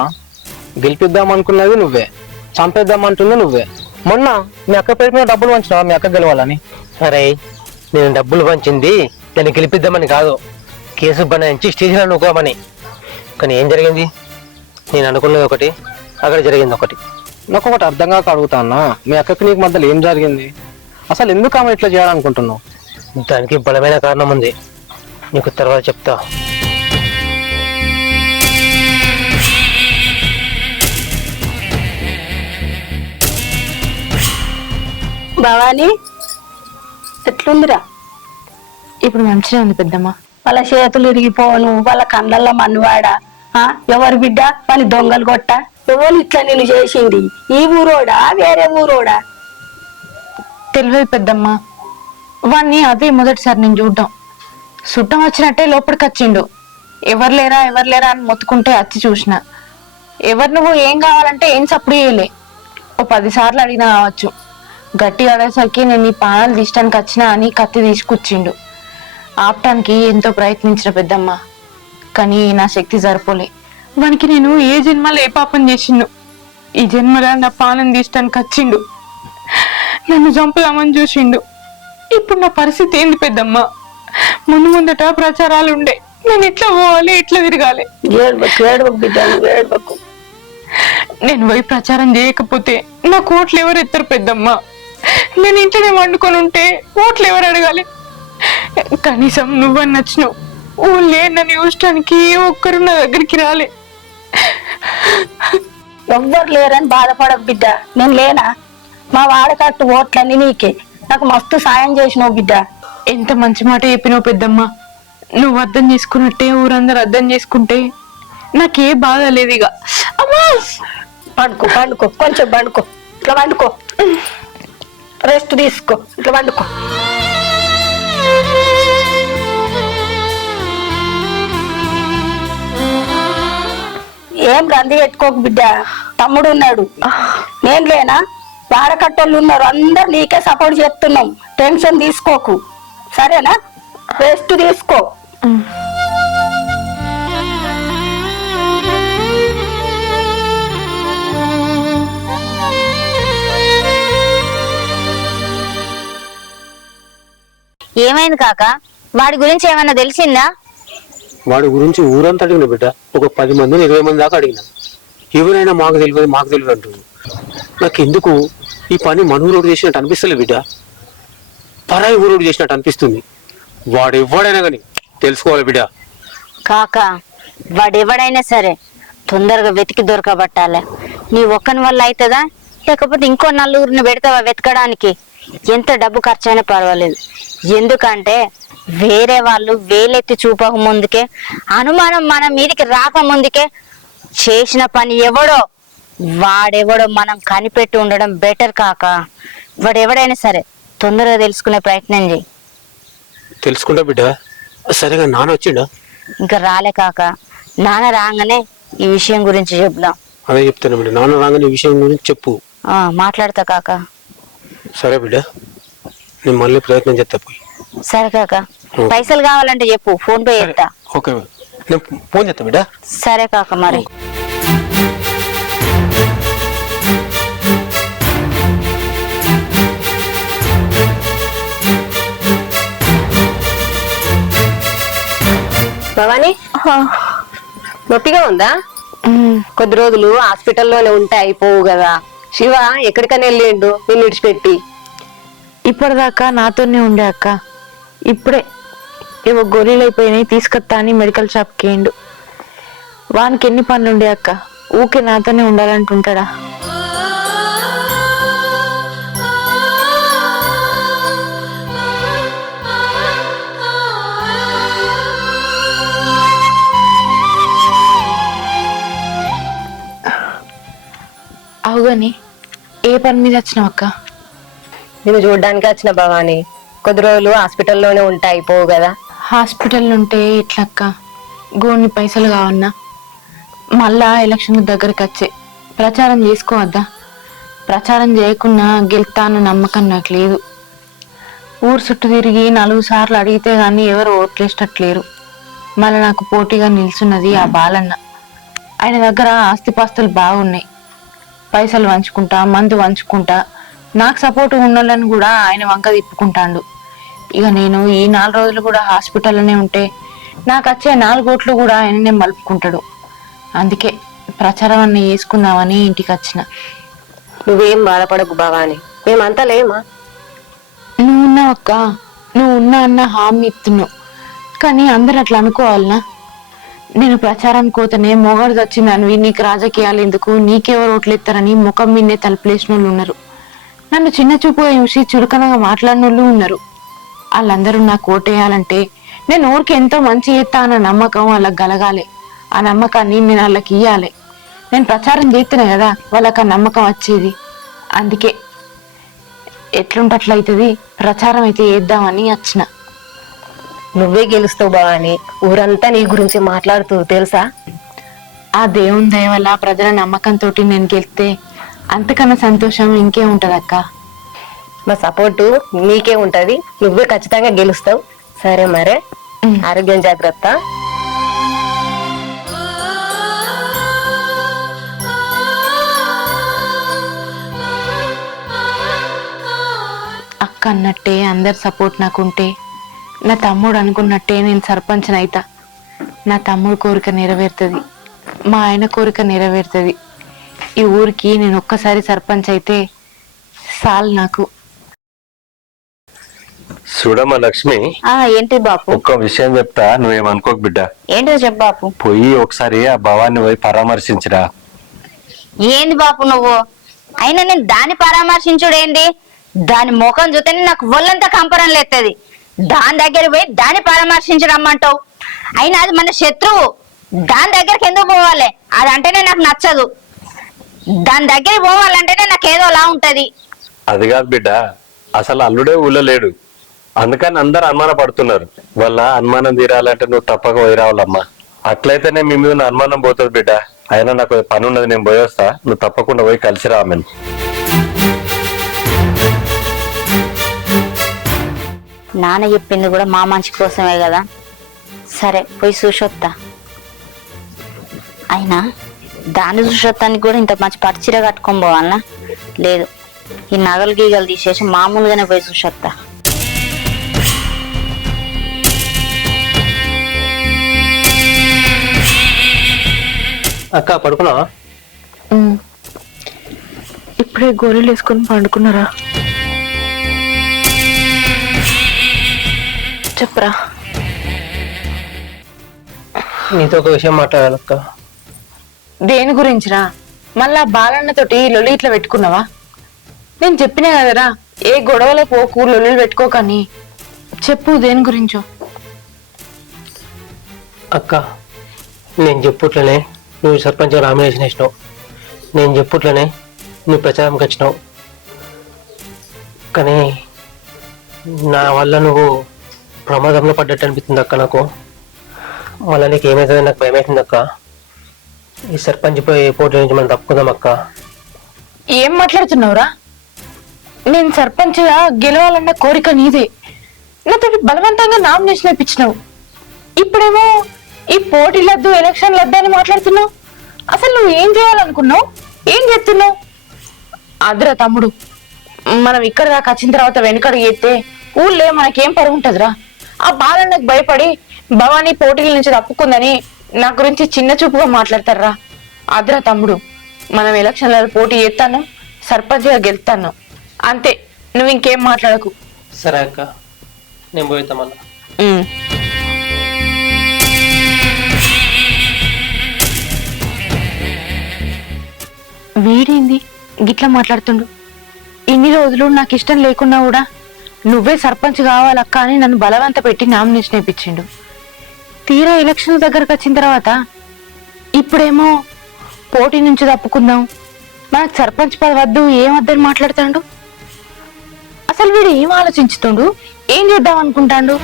గెలిపిద్దాం అనుకున్నది నువ్వే, చంపేద్దాం అంటుంది నువ్వే. మొన్న మీ అక్క పేరు మీద డబ్బులు పంచినావా మీ అక్క గెలవాలని? అరే నేను డబ్బులు పంచింది దాన్ని గెలిపిద్దామని కాదు, కేసు బనాయించి స్టేషన్లో నూకామని. కానీ ఏం జరిగింది? నేను అనుకున్నది ఒకటి, అక్కడ జరిగింది ఒకటి. నాకు ఒకటి అర్థం కాక అడుగుతా అన్న, మీ అక్కకి నీకు మధ్యలో ఏం జరిగింది? అసలు ఎందుకు ఆమె ఇట్లా చేయాలనుకుంటున్నావు? దానికి బలమైన కారణం ఉంది, నీకు తర్వాత చెప్తా. భవాని ఎట్లుందిరా? ఇప్పుడు మంచిగా ఉంది పెద్దమ్మ. వాళ్ళ చేతులు ఇరిగిపోను, వాళ్ళ కళ్ళల్లో మన్నువాడా? ఎవరు బిడ్డ? పని దొంగలు కొట్ట? ఎవరు ఇట్లా నేను చేసింది? ఈ ఊరోడా వేరే ఊరోడా? తెలియదు పెద్దమ్మ, వాణ్ణి అదే మొదటిసారి నేను చూడ్డాం. చుట్టం వచ్చినట్టే లోపలికి వచ్చిండు. ఎవరు లేరా అని మొత్తుకుంటే వచ్చి చూసిన. ఎవరు నువ్వు, ఏం కావాలంటే ఏం సప్పుడు చేయలే. ఓ 10 సార్లు అడిగినా కావచ్చు. గట్టిగా అడేసరికి నేను ఈ పానాలు తీయడానికి వచ్చినా అని కత్తి తీసుకొచ్చిండు. ఆపటానికి ఎంతో ప్రయత్నించిన పెద్దమ్మ, కానీ నా శక్తి సరిపోలే. వానికి నేను ఏ జన్మలో ఏ పాపం చేసిండు, ఈ జన్మలో నా పానం తీయడానికి వచ్చిండు, నన్ను చంపుదామని చూసిండు. ఇప్పుడు నా పరిస్థితి ఏంది పెద్దమ్మ? ముందట ప్రచారాలు ఉండే, నేను ఎట్లా పోవాలి, ఎట్లా తిరగాలి? నేను పోయి ప్రచారం చేయకపోతే నా ఓట్లు ఎవరు ఎత్తారు పెద్దమ్మ? నేను ఇంట్లోనే వండుకొని ఉంటే ఓట్లు ఎవరు అడగాలి? కనీసం నువ్వని నచ్చినావు, ఊళ్ళే నన్ను చూడటానికి ఒక్కరు నా దగ్గరికి రాలే. ఎవ్వరు లేరని బాధపడకు బిడ్డ, నేను లేనా? మా వాడకట్టు ఓట్లన్నీ నీకే, నాకు మస్తు సాయం చేసినావు బిడ్డ. ఎంత మంచి మాట చెప్పినావు పెద్దమ్మ. నువ్వు అర్థం చేసుకున్నట్టే ఊరందరూ అర్థం చేసుకుంటే నాకే బాధ లేదు. ఇక అమ్మా, పండుకో కొంచెం పండుకో, ఇట్లా వండుకో, రెస్ట్ తీసుకో, ఇట్లా వండుకో. ఏం రంది పెట్టుకోకు బిడ్డ, తమ్ముడు ఉన్నాడు, నేను లేనా? వాడకట్టోళ్ళు ఉన్నారు, అందరు నీకే సపోర్ట్ చేస్తున్నాం. టెన్షన్ తీసుకోకు, సరేనా? రెస్ట్ తీసుకో. ఏమైంది కాక? వాడి గురించి ఏమన్నా తెలిసిందా? వాడి గురించి ఊరంతా అడిగిన బిడ్డ, ఒక 10 మందిని 20 మంది దాకా అడిగిన. ఎవరైనా మాకు తెలియదు అంటుంది. నాకు ఎందుకు ఈ పని మన ఊరోడు చేసినట్టు అనిపిస్తలే బిడ్డ, పరాయి ఊరోడు చేసినట్టు అనిపిస్తుంది. వాడు ఎవడైనా కానీ తెలుసుకోవాలి బిడ్డ. కాక వాడెవడైనా సరే తొందరగా వెతికి దొరకబట్టాలి. నీ ఒక్కని వల్ల అవుతుందా, లేకపోతే ఇంకో నలుగురిని పెడతావా వెతకడానికి? ఎంత డబ్బు ఖర్చు అయినా పర్వాలేదు. ఎందుకంటే వేరే వాళ్ళు వేలెత్తి చూపక ముందుకే, అనుమానం మన మీదకి రాక ముందుకే చేసిన పని ఎవడో వాడెవడో మనం కనిపెట్టి ఉండడం బెటర్ కాక. వాడెవడైనా సరే తొందరగా తెలుసుకునే ప్రయత్నం చేయి. తెలుసుకుంటా బిడ్డ. సరేగా నాన్న వచ్చిండా? ఇంకా రాలే కాక. నాన్న రాగానే ఈ విషయం గురించి చెప్దాం. అదే చెప్తాను బిడ్డ, నాన్న రాగానే ఈ విషయం గురించి చెప్పు. మాట్లాడతా కాక. సరే బిడ్డ, నేను మళ్ళీ ప్రయత్నం చేస్తా. పోయి సరే కాక, పైసలు కావాలంటే చెప్పు, ఫోన్ పే చేస్తా. ఓకే, నేను ఫోన్ చేస్తా బిడ్డ. సరే కాక. మరి భవాని, నొప్పిగా ఉందా? కొద్ది రోజులు హాస్పిటల్లోనే ఉంటే అయిపోవు కదా. శివ ఎక్కడికైనా వెళ్ళిండు నిన్ను విడిచిపెట్టి? ఇప్పటిదాకా నాతోనే ఉండే అక్క, ఇప్పుడే ఏవో గోళీలు అయిపోయినాయి తీసుకొస్తా అని మెడికల్ షాప్కి వేయండు. వానికి ఎన్ని పనులు ఉండే అక్క, ఊకే నాతోనే ఉండాలంటుంటాడా? అవుగాని ఏ పని మీద వచ్చినావు అక్క? నేను చూడడానికి వచ్చిన భవాని. కొద్ది రోజులు హాస్పిటల్లోనే ఉంటా అయిపోవు కదా. హాస్పిటల్ ఉంటే ఎట్లక్క? గోని పైసలు కావన్నా? మళ్ళా ఎలక్షన్ దగ్గరికి వచ్చే ప్రచారం చేసుకోవద్దా? ప్రచారం చేయకున్నా గెలుతాను నమ్మకం నాకు లేదు. ఊరు చుట్టూ తిరిగి 4 సార్లు అడిగితే గాని ఎవరు ఓట్లేసేటట్లేరు. మళ్ళీ నాకు పోటీగా నిల్చున్నది ఆ బాలన్న. ఆయన దగ్గర ఆస్తిపాస్తులు బాగున్నాయి. పైసలు వంచుకుంటా, మందు వంచుకుంటా, నాకు సపోర్ట్ ఉన్నోళ్ళని కూడా ఆయన వంక తిప్పుకుంటాడు. ఇక నేను ఈ 4 రోజులు కూడా హాస్పిటల్లోనే ఉంటే నాకు వచ్చే 4 ఓట్లు కూడా ఆయననే మలుపుకుంటాడు. అందుకే ప్రచారం అన్న వేసుకుందామని ఇంటికి వచ్చిన. నువ్వేం బాధపడకు భవాని, మేమంతా లేమా? నువ్వు ఉన్నావు అక్క, నువ్వు ఉన్నా అన్న హామీ ఇస్తున్నావు, కానీ అందరు అట్లా అనుకోవాలనా? నేను ప్రచారానికి పోతేనే మొగడు వచ్చిందని నీకు రాజకీయాలు ఎందుకు, నీకెవరు ఓట్లు ఇస్తారని ముఖం మీదే తలుపులేసిన వాళ్ళు ఉన్నారు. నన్ను చిన్న చూపుగా చూసి చురుకనగా మాట్లాడిన వాళ్ళు ఉన్నారు. వాళ్ళందరూ నాకు ఓటేయాలంటే నేను ఊరికి ఎంతో మంచి చేస్తా అన్న నమ్మకం వాళ్ళకి కలగాలి. ఆ నమ్మకాన్ని నేను వాళ్ళకి ఇయ్యాలి. నేను ప్రచారం చేస్తున్నా కదా వాళ్ళకి ఆ నమ్మకం వచ్చేది. అందుకే ఎట్లుంటే అట్లయితుంది, ప్రచారం అయితే చేద్దామని వచ్చిన. నువ్వే గెలుస్తావు భవాని. ఊరంతా నీ గురించి మాట్లాడుతూ తెలుసా? ఆ దేవుని దయ వల్ల ప్రజల నమ్మకంతో నేను గెలిస్తే అంతకన్నా సంతోషం ఇంకే ఉంటదక్క. మా సపోర్టు నీకే ఉంటది, నువ్వే ఖచ్చితంగా గెలుస్తావు. సరే మరే, ఆరోగ్యం జాగ్రత్త. అక్క అన్నట్టే అందరి సపోర్ట్ నాకుంటే, నా తమ్ముడు అనుకున్నట్టే నేను సర్పంచ్ అయితా. నా తమ్ముడు కోరిక నెరవేరుతుంది, మా ఆయన కోరిక నెరవేరుతుంది. ఈ ఊరికి నేను ఒక్కసారి సర్పంచ్ అయితే చాలు నాకు. చూడమ్మా లక్ష్మి, ఏంటి బాపు? ఒక్క విషయం చెప్తా, నువ్వేమనుకోకు బిడ్డ. ఏంటో చెప్పు బాపు. పోయి ఒకసారి ఆ భవాన్ని పోయి పరామర్శించిరా. ఏంది బాపు నువ్వు? అయినా నేను దాన్ని పరామర్శించుడేంది? దాని ముఖం చూస్తేనే నాకు ఒళ్ళంతా కంపరం లేస్తుంది. దాని దగ్గర పోయి దాన్ని పరామర్శించడమ్మంటావు? అయినా అది మన శత్రువు, దాని దగ్గరికి ఎందుకు పోవాలి? అదంటేనే నాకు నచ్చదు. దాని దగ్గర పోవాలంటేనే నాకు ఏదోలా ఉంటది. అది కాదు బిడ్డ, అసలు అల్లుడే ఊళ్ళో లేడు, అందుకని అందరు అనుమాన పడుతున్నారు. వాళ్ళ అనుమానం తీరాలంటే నువ్వు తప్పక పోయి రావాలమ్మా. అట్లయితేనే మీ మీద అనుమానం పోతుంది బిడ్డ. అయినా నాకు పని ఉన్నది, నేను పోయి వస్తా. నువ్వు తప్పకుండా పోయి కలిసి రా ఆమెను. నాన్న చెప్పింది కూడా మా మంచి కోసమే కదా. సరే పోయి చూసొత్తా. అయినా దాన్ని చూసొత్తానికి కూడా ఇంత మంచి పట్టుచీర కట్టుకొని పోవాలనా? లేదు, ఈ నగలు గీగలు తీసేసి మామూలుగానే పోయి చూసొత్తా. అక్క పడుకున్నావా? ఇప్పుడే గోళీలు వేసుకొని పండుకున్నారా? చెప్పరా. నీతో ఒక విషయం మాట్లాడాలక్క. దేని గురించిరా? మళ్ళా బాలన్నతోటి లొల్లి ఇట్లా పెట్టుకున్నావా? నేను చెప్పినా కదరా, ఏ గొడవలో పోకు, లొల్లులు పెట్టుకోకని. చెప్పు, దేని గురించో. అక్క, నేను చెప్పుట్లనే నువ్వు సర్పంచ్ నామినేషన్ వేసినావు. నేను చెప్పుట్లనే నువ్వు ప్రచారంకి వచ్చినావు. కానీ నా వల్ల నువ్వు ప్రమాదంలో పడ్డట్టు అనిపిస్తుంది అక్క నాకు. మళ్ళీ నీకు ఏమవుతుందో నాకు భయం అవుతుంది అక్క. ఈ సర్పంచ్ పోటీ నుంచి మనం తప్పుకుందాం అక్క. ఏం మాట్లాడుతున్నావురా? నేను సర్పంచ్గా గెలవాలన్న కోరిక నీదే, నాతో బలవంతంగా నామినేషన్ ఇప్పించినావు. ఇప్పుడేమో ఈ పోటీలద్దు, ఎలక్షన్ లద్దు అని మాట్లాడుతున్నావు. అసలు నువ్వు ఏం చేయాలనుకున్నావు? ఏం చెప్తున్నావు? అదిరా తమ్ముడు, మనం ఇక్కడ దాకా వచ్చిన తర్వాత వెనుకడు చేస్తే ఊళ్ళో మనకేం పరుగు ఉంటదిరా? ఆ బాలన్నకు భయపడి భవానీ పోటీల నుంచి తప్పుకుందని నా గురించి చిన్న చూపుగా మాట్లాడతారా? అదిరా తమ్ముడు, మనం ఎలక్షన్లలో పోటీ చేస్తాను, సర్పంచ్గా గెలుస్తాను, అంతే. నువ్వు ఇంకేం మాట్లాడకు. సరే అక్క, నేను పోయిద్దా మళ్ళా. వీడేంది గిట్లా మాట్లాడుతుండు? ఇన్ని రోజులు నాకు ఇష్టం లేకున్నా కూడా నువ్వే సర్పంచ్ కావాలక్క అని నన్ను బలవంత పెట్టి నామినేషన్ ఇప్పించిండు. తీరా ఎలక్షన్ దగ్గరకు వచ్చిన తర్వాత ఇప్పుడేమో పోటీ నుంచి తప్పుకుందాం, మనకు సర్పంచ్ పదవి వద్దు, ఏమద్దని మాట్లాడుతాడు. అసలు వీడు ఏం ఆలోచించుతుండు? ఏం చేద్దాం అనుకుంటాడు?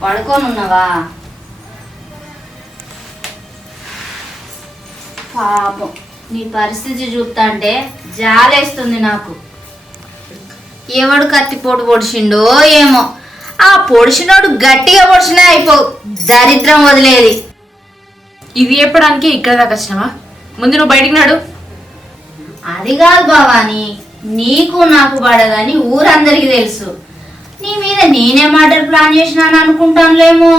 పడుకోనున్నావా? పాపం నీ పరిస్థితి చూస్తుంటే జాలేస్తుంది నాకు. ఎవడు కత్తిపోటు పొడిచిండో ఏమో, ఆ పొడిచినోడు గట్టిగా పొడిచినా అయిపో, దరిద్రం వదిలేది. ఇది చెప్పడానికి ఇక్కడ దాకా వచ్చినావా? ముందు నువ్వు బయటికి నాడు. అది కాదు భవాని, నీకు నాకు పడదని ఊరందరికి తెలుసు. నీ మీద నేనే మర్డర్ ప్లాన్ చేసినాను అనుకుంటానులేమో,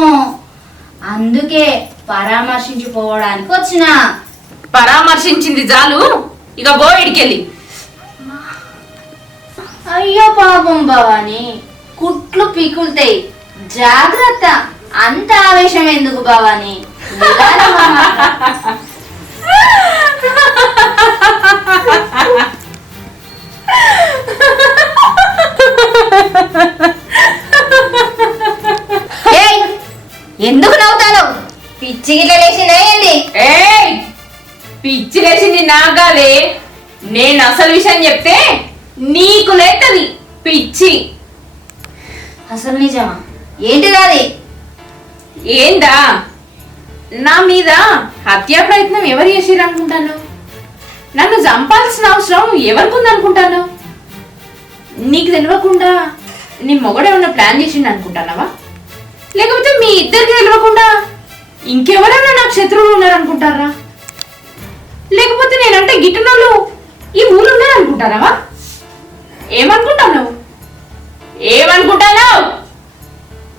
అందుకే పరామర్శించిపోవడానికి వచ్చిన. పరామర్శించింది చాలు, ఇక బో ఇడికెళ్ళి. అయ్యో పాపం భవాని, కుట్లు పీకులుతాయి, జాగ్రత్త. అంత ఆవేశం ఎందుకు భవాని? ఎందుకు నవ్వుతాను? పిచ్చి గిట్ల లేచిందా ఏంది? ఏయ్ పిచ్చి లేచింది నాగాలే. నేను అసలు విషయం చెప్తే నీకు లేతది పిచ్చి. అసలు నిజమా? ఏంటిది అది? ఏందా? నా మీద హత్యా ప్రయత్నం ఎవరు చేసిర్రు అనుకుంటాను? నన్ను చంపాల్సిన అవసరం ఎవరికి ఉందనుకుంటాను? నీకు తెలియకుండా నీ మొగడేమన్నా ప్లాన్ చేసిండు అనుకుంటానవా? లేకపోతే మీ ఇద్దరికి తెలియకుండా ఇంకెవరైనా నాకు శత్రువులు ఉన్నారనుకుంటారా? లేకపోతే నేనంటే గిట్టనోళ్ళు ఈ ఊళ్ళో ఉన్నారనుకుంటానవా? ఏమనుకుంటాను? ఏమనుకుంటాను?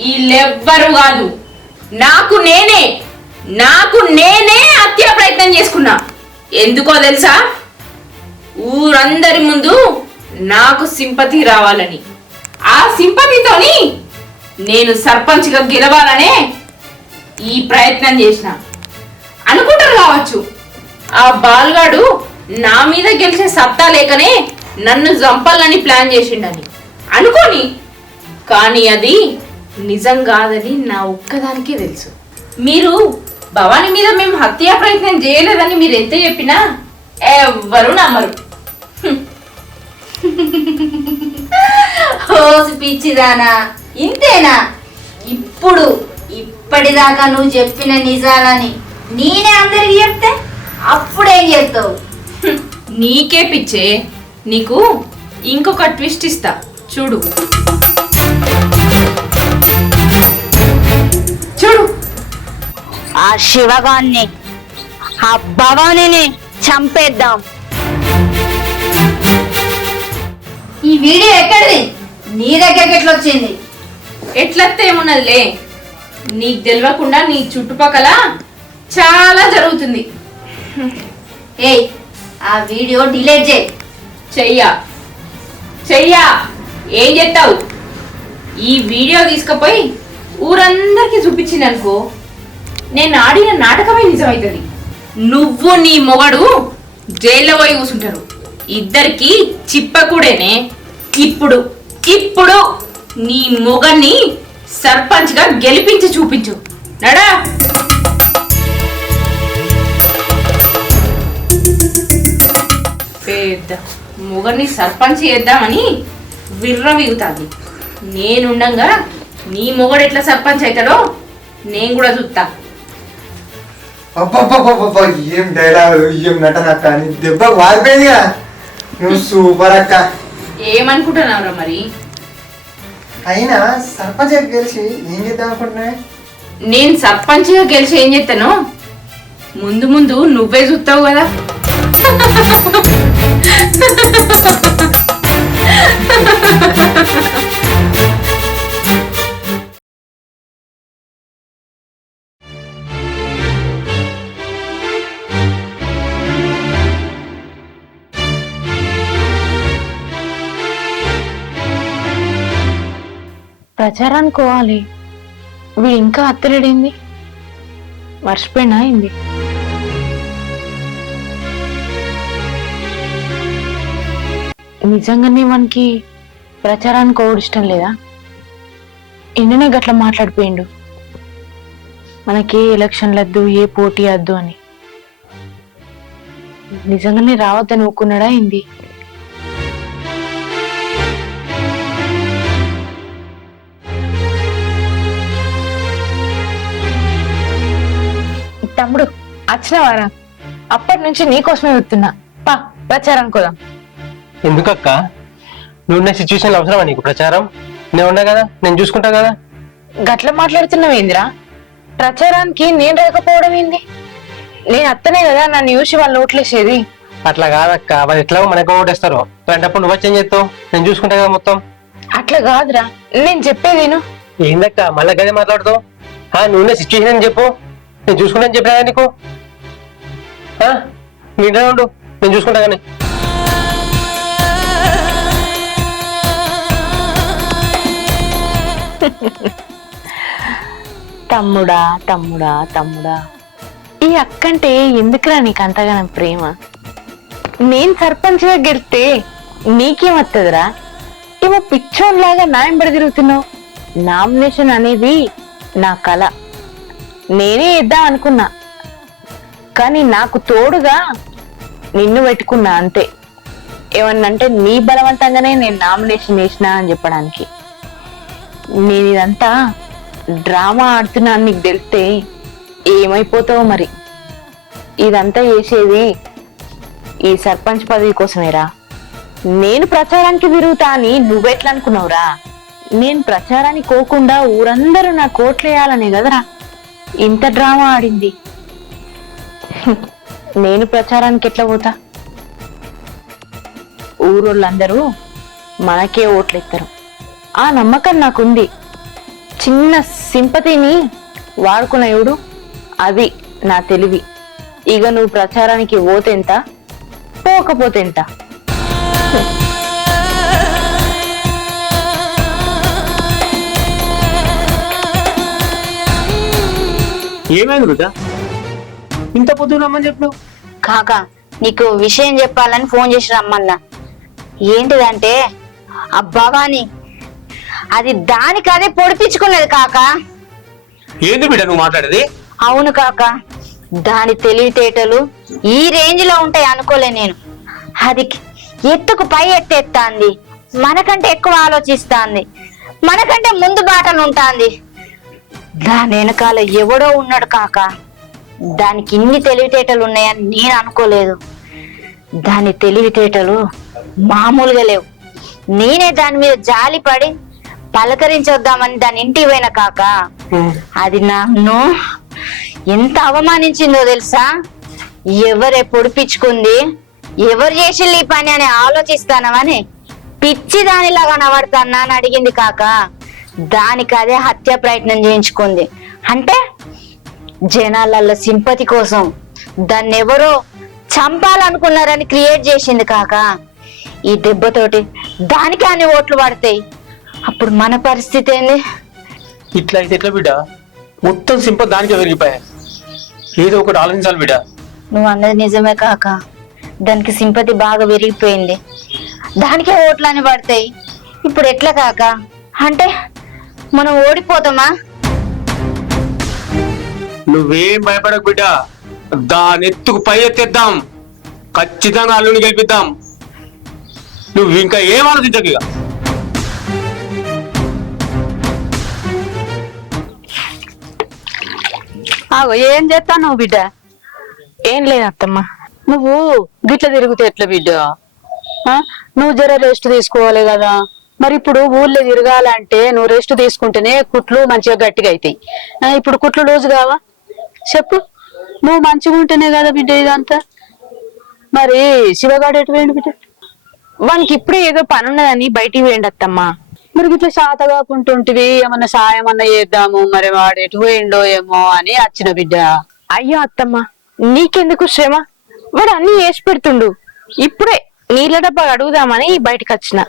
వీళ్ళెవ్వరు కాదు, నాకు నేనే హత్యా ప్రయత్నం చేసుకున్నా. ఎందుకో తెలుసా? ఊరందరి ముందు నాకు సింపతి రావాలని. ఆ సింపతితోని నేను సర్పంచ్గా గెలవాలనే ఈ ప్రయత్నం చేసిన. అనుకుంటారు కావచ్చు ఆ బాల్గాడు నా మీద గెలిచే సత్తా లేకనే నన్ను చంపాలని ప్లాన్ చేసిండని అనుకోని, కానీ అది నిజం కాదని నా ఒక్కదానికే తెలుసు. మీరు భవానీ మీద మేము హత్యా ప్రయత్నం చేయలేదని మీరు ఎంత చెప్పినా ఎవ్వరు నమ్మరు. హోసు పిచ్చిదానా, ఇంతేనా? ఇప్పటిదాకా నువ్వు చెప్పిన నిజాలని నేనే అందరికి చెప్తే అప్పుడేం చెప్తావు? నీకే పిచ్చే. నీకు ఇంకొక ట్విస్ట్ ఇస్తా చూడు. చూడు, ఆ శివగాన్ని, ఆ భవానీని చంపేద్దాం. ఈ వీడియో ఎక్కడిది? నీ దగ్గరికి ఎట్లా వచ్చింది? ఎట్లయితే ఏమున్నదిలే, నీకు తెలియకుండా నీ చుట్టుపక్కల చాలా జరుగుతుంది. ఏయ్, ఆ వీడియో డిలీట్ చేయి. చెయ్యా ఏం చేస్తావు? ఈ వీడియో తీసుకుపోయి ఊరందరికీ చూపించిందనుకో, నేను ఆడిన నాటకమే నిజమవుతుంది. నువ్వు నీ మొగడు జైల్లో పోయి కూర్చుంటారు. ఇద్దరికి చిప్పకూడేనే. ఇప్పుడు నీ మొగన్ని సర్పంచ్ గా గెలిపించి చూపించు. నడా. పెద్ద మొగన్ని సర్పంచ్ చేద్దామని విర్రవీగుతాది. నేనుండగా నీ మొగడు ఎట్లా సర్పంచ్ అవుతాడో నేను కూడా చూస్తా. అబ్బబ్బబ్బబ్బబ్బా, ఏం డైలాగ్, ఏం నటన అక్క. నీ దెబ్బ వారిపోయిందిగా. నువ్వు సూపర్ అక్క. ఏమనుకుంటున్నావురా మరి? అయినా సర్పంచ్ గెలిచి ఏం చేద్దాం అనుకుంటున్నా? నేను సర్పంచ్ గా గెలిచి ఏం చేస్తాను ముందు నువ్వే చూస్తావు కదా. ప్రచారానికి పోవాలి. వీడు ఇంకా అత్తలేడేంది? మర్చిపోయినా అయింది. నిజంగానే మనకి ప్రచారానికి ఓడి ఇష్టం లేదా? ఎన్ననే గట్ల మాట్లాడిపోయిండు. మనకి ఎలక్షన్లు వద్దు, ఏ పోటీ వద్దు అని. నిజంగానే రావద్దని ఒప్పుకున్నాడా ఏంది? తమ్ముడు వచ్చినవారా? అప్పటి నుంచి నీకోసమే వస్తున్నా. పా ప్రచారానికి పోదాం. ఎందుకక్క? నువ్వున్న సిచ్యువేషన్ అవసరమా నీకు ప్రచారం? నేను ఉన్నా కదా, నేను చూసుకుంటా కదా. గట్ల మాట్లాడుతున్నావేందిరా? ప్రచారానికి నేను రాకపోవడం ఏంది? నేను అత్తనే కదా నన్ను చూసి వాళ్ళు ఓట్లేసేది. అట్లా కాదక్క, వాళ్ళు ఎట్లాగో మనకు ఓటేస్తారు. అలాంటప్పుడు నువ్వు వచ్చి ఏం చేస్తావు? నేను చూసుకుంటా కదా మొత్తం. అట్లా కాదురా, నేను చెప్పేదేను. ఏందక్క మళ్ళా గదే మాట్లాడుతావు? నువ్వున్న సిచ్యువేషన్ అని చెప్పు, నేను చూసుకుంటా అని చెప్పినా నీకు. నీడే ఉండు, నేను చూసుకుంటా కానీ. తమ్ముడా తమ్ముడా తమ్ముడా, ఈ అక్కంటే ఎందుకురా నీకు అంతగానం ప్రేమ? నేను సర్పంచ్గా గెలిస్తే నీకేమత్తదిరా? ఏమో పిచ్చోన్లాగా నాయంబడి తిరుగుతున్నావు. నామినేషన్ అనేది నా కళ, నేనే ఇద్దాం అనుకున్నా, కానీ నాకు తోడుగా నిన్ను పెట్టుకున్నా అంతే. ఏమన్నంటే నీ బలవంతంగానే నేను నామినేషన్ వేసినా అని చెప్పడానికి. నేను ఇదంతా డ్రామా ఆడుతున్నా అని నీకు తెలిస్తే ఏమైపోతావో మరి. ఇదంతా చేసేది ఈ సర్పంచ్ పదవి కోసమేరా. నేను ప్రచారానికి తిరుగుతా అని నువ్వెట్లా అనుకున్నావురా? నేను ప్రచారానికి పోకుండా ఊరందరూ నా కోట్లేయాలనే కదరా ఇంత డ్రామా ఆడింది. నేను ప్రచారానికి ఎట్లా పోతా? ఊరోళ్ళందరూ మనకే ఓట్లు ఇస్తారు, ఆ నమ్మకం నాకుంది. చిన్న సింపతిని వాడుకున్న ఎవడు, అది నా తెలివి. ఇక నువ్వు ప్రచారానికి పోతెంత, పోకపోతెంత. ఏమైంది బిడ్డ, ఇంత పొద్దున రమ్మని చెప్పినావు? కాక నీకు విషయం చెప్పాలని ఫోన్ చేసి రమ్మన్నా. ఏంటిదంటే ఆ భవాని అది దానికి అదే పొడిపించుకున్నది కాక. ఏంది బిడ్డ నువ్వు మాట్లాడేది? అవును కాక, దాని తెలివితేటలు ఈ రేంజ్ లో ఉంటాయి అనుకోలే నేను. అది ఎత్తుకు పై ఎత్తేస్తాంది, మనకంటే ఎక్కువ ఆలోచిస్తాంది, మనకంటే ముందు బాటలు ఉంటాంది. దాని వెనకాల ఎవడో ఉన్నాడు కాక. దానికి ఇన్ని తెలివితేటలు ఉన్నాయని నేను అనుకోలేదు. దాని తెలివితేటలు మామూలుగా లేవు. నేనే దాని మీద జాలిపడి పలకరించొద్దామని దాని ఇంటికి పోయిన కాక, అది నన్ను ఎంత అవమానించిందో తెలుసా? ఎవరే పొడిపించుకుంది, ఎవరు చేసి ఈ పని అని ఆలోచిస్తానమని పిచ్చి దానిలా కనబడతానా అని అడిగింది కాక. దానికి అదే హత్య ప్రయత్నం చేయించుకుంది. అంటే జనాలల్ల సింపతి కోసం దాన్ని ఎవరో చంపాలనుకున్నారని క్రియేట్ చేసింది కాక. ఈ దెబ్బతోటి దానికి అన్ని ఓట్లు పడతాయి. అప్పుడు మన పరిస్థితి ఏంది? ఇట్లా అయితే ఎట్లా బిడ్డ? మొత్తం సింపతి దానికే పెరిగిపోయా. ఏదో ఒకటి ఆలోచించాలి బిడ్డ. నువ్వు అన్నది నిజమే కాక, దానికి సింపతి బాగా పెరిగిపోయింది, దానికే ఓట్లని పడతాయి. ఇప్పుడు ఎట్లా కాక? అంటే మనం ఓడిపోతామా? నువ్వేం భయపడకు బిడ్డ, దాని ఎత్తుకు పై ఎత్తేద్దాం, ఖచ్చితంగా అల్లుని గెలిపిద్దాం. నువ్వు ఇంకా ఏం ఆలోచించకు. ఇక ఏం చేస్తావు నువ్వు బిడ్డ? ఏం లేదు అత్తమ్మ. నువ్వు గిట్ల తిరుగుతే ఎట్లా బిడ్డ? నువ్వు జర రెస్ట్ తీసుకోవాలి కదా. మరి ఇప్పుడు ఊళ్ళో తిరగాలంటే నువ్వు రెస్ట్ తీసుకుంటేనే కుట్లు మంచిగా గట్టిగా అవుతాయి. ఇప్పుడు కుట్లు లూజు కావా చెప్పు? నువ్వు మంచిగా ఉంటేనే కదా బిడ్డ ఇదంతా. మరి శివగాడు ఎటు వేయండి బిడ్డ? వానికి ఇప్పుడే ఏదో పని ఉన్నదని బయటికి వేయండి అత్తమ్మ. మరి ఇట్లా శాత కాకుంటుంటివి, ఏమన్నా సాయం అన్నా చేద్దాము, మరి వాడు ఎటు పోయిండో ఏమో అని వచ్చిన బిడ్డ. అయ్యో అత్తమ్మ, నీకెందుకు శ్రమ? వాడు అన్ని వేసి పెడుతుండు. ఇప్పుడే నీళ్ళ డబ్బా అడుగుదామని బయటకు వచ్చిన.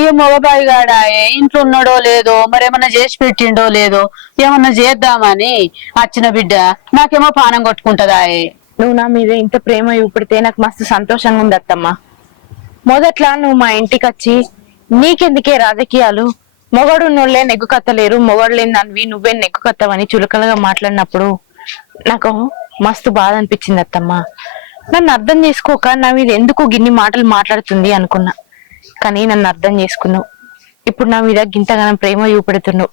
ఇక మగబాయి గాడాయే ఇంట్లో ఉన్నాడో లేదో, మరేమన్నా చేసి పెట్టిండో లేదో, ఏమన్నా చేద్దామని వచ్చిన బిడ్డ. నాకేమో పానం కొట్టుకుంటదాయే. నువ్వు నా మీద ఇంత ప్రేమ చూపెడితే నాకు మస్తు సంతోషంగా ఉంది అత్తమ్మ. మొదట్లా నువ్వు మా ఇంటికి వచ్చి నీకెందుకే రాజకీయాలు, మొగడున్నోళ్లే నెగ్గు కత్తలేరు, మొగడు లేని దానివి నువ్వే నెగ్గు కత్తవని చులకలుగా మాట్లాడినప్పుడు నాకు మస్తు బాధ అనిపించింది అత్తమ్మ. నన్ను అర్థం చేసుకోక నా మీద ఎందుకు గిన్ని మాటలు మాట్లాడుతుంది అనుకున్నా, కానీ నన్ను అర్థం చేసుకున్నావు. ఇప్పుడు నా మీద గింతగానం ప్రేమ చూపెడుతున్నావు.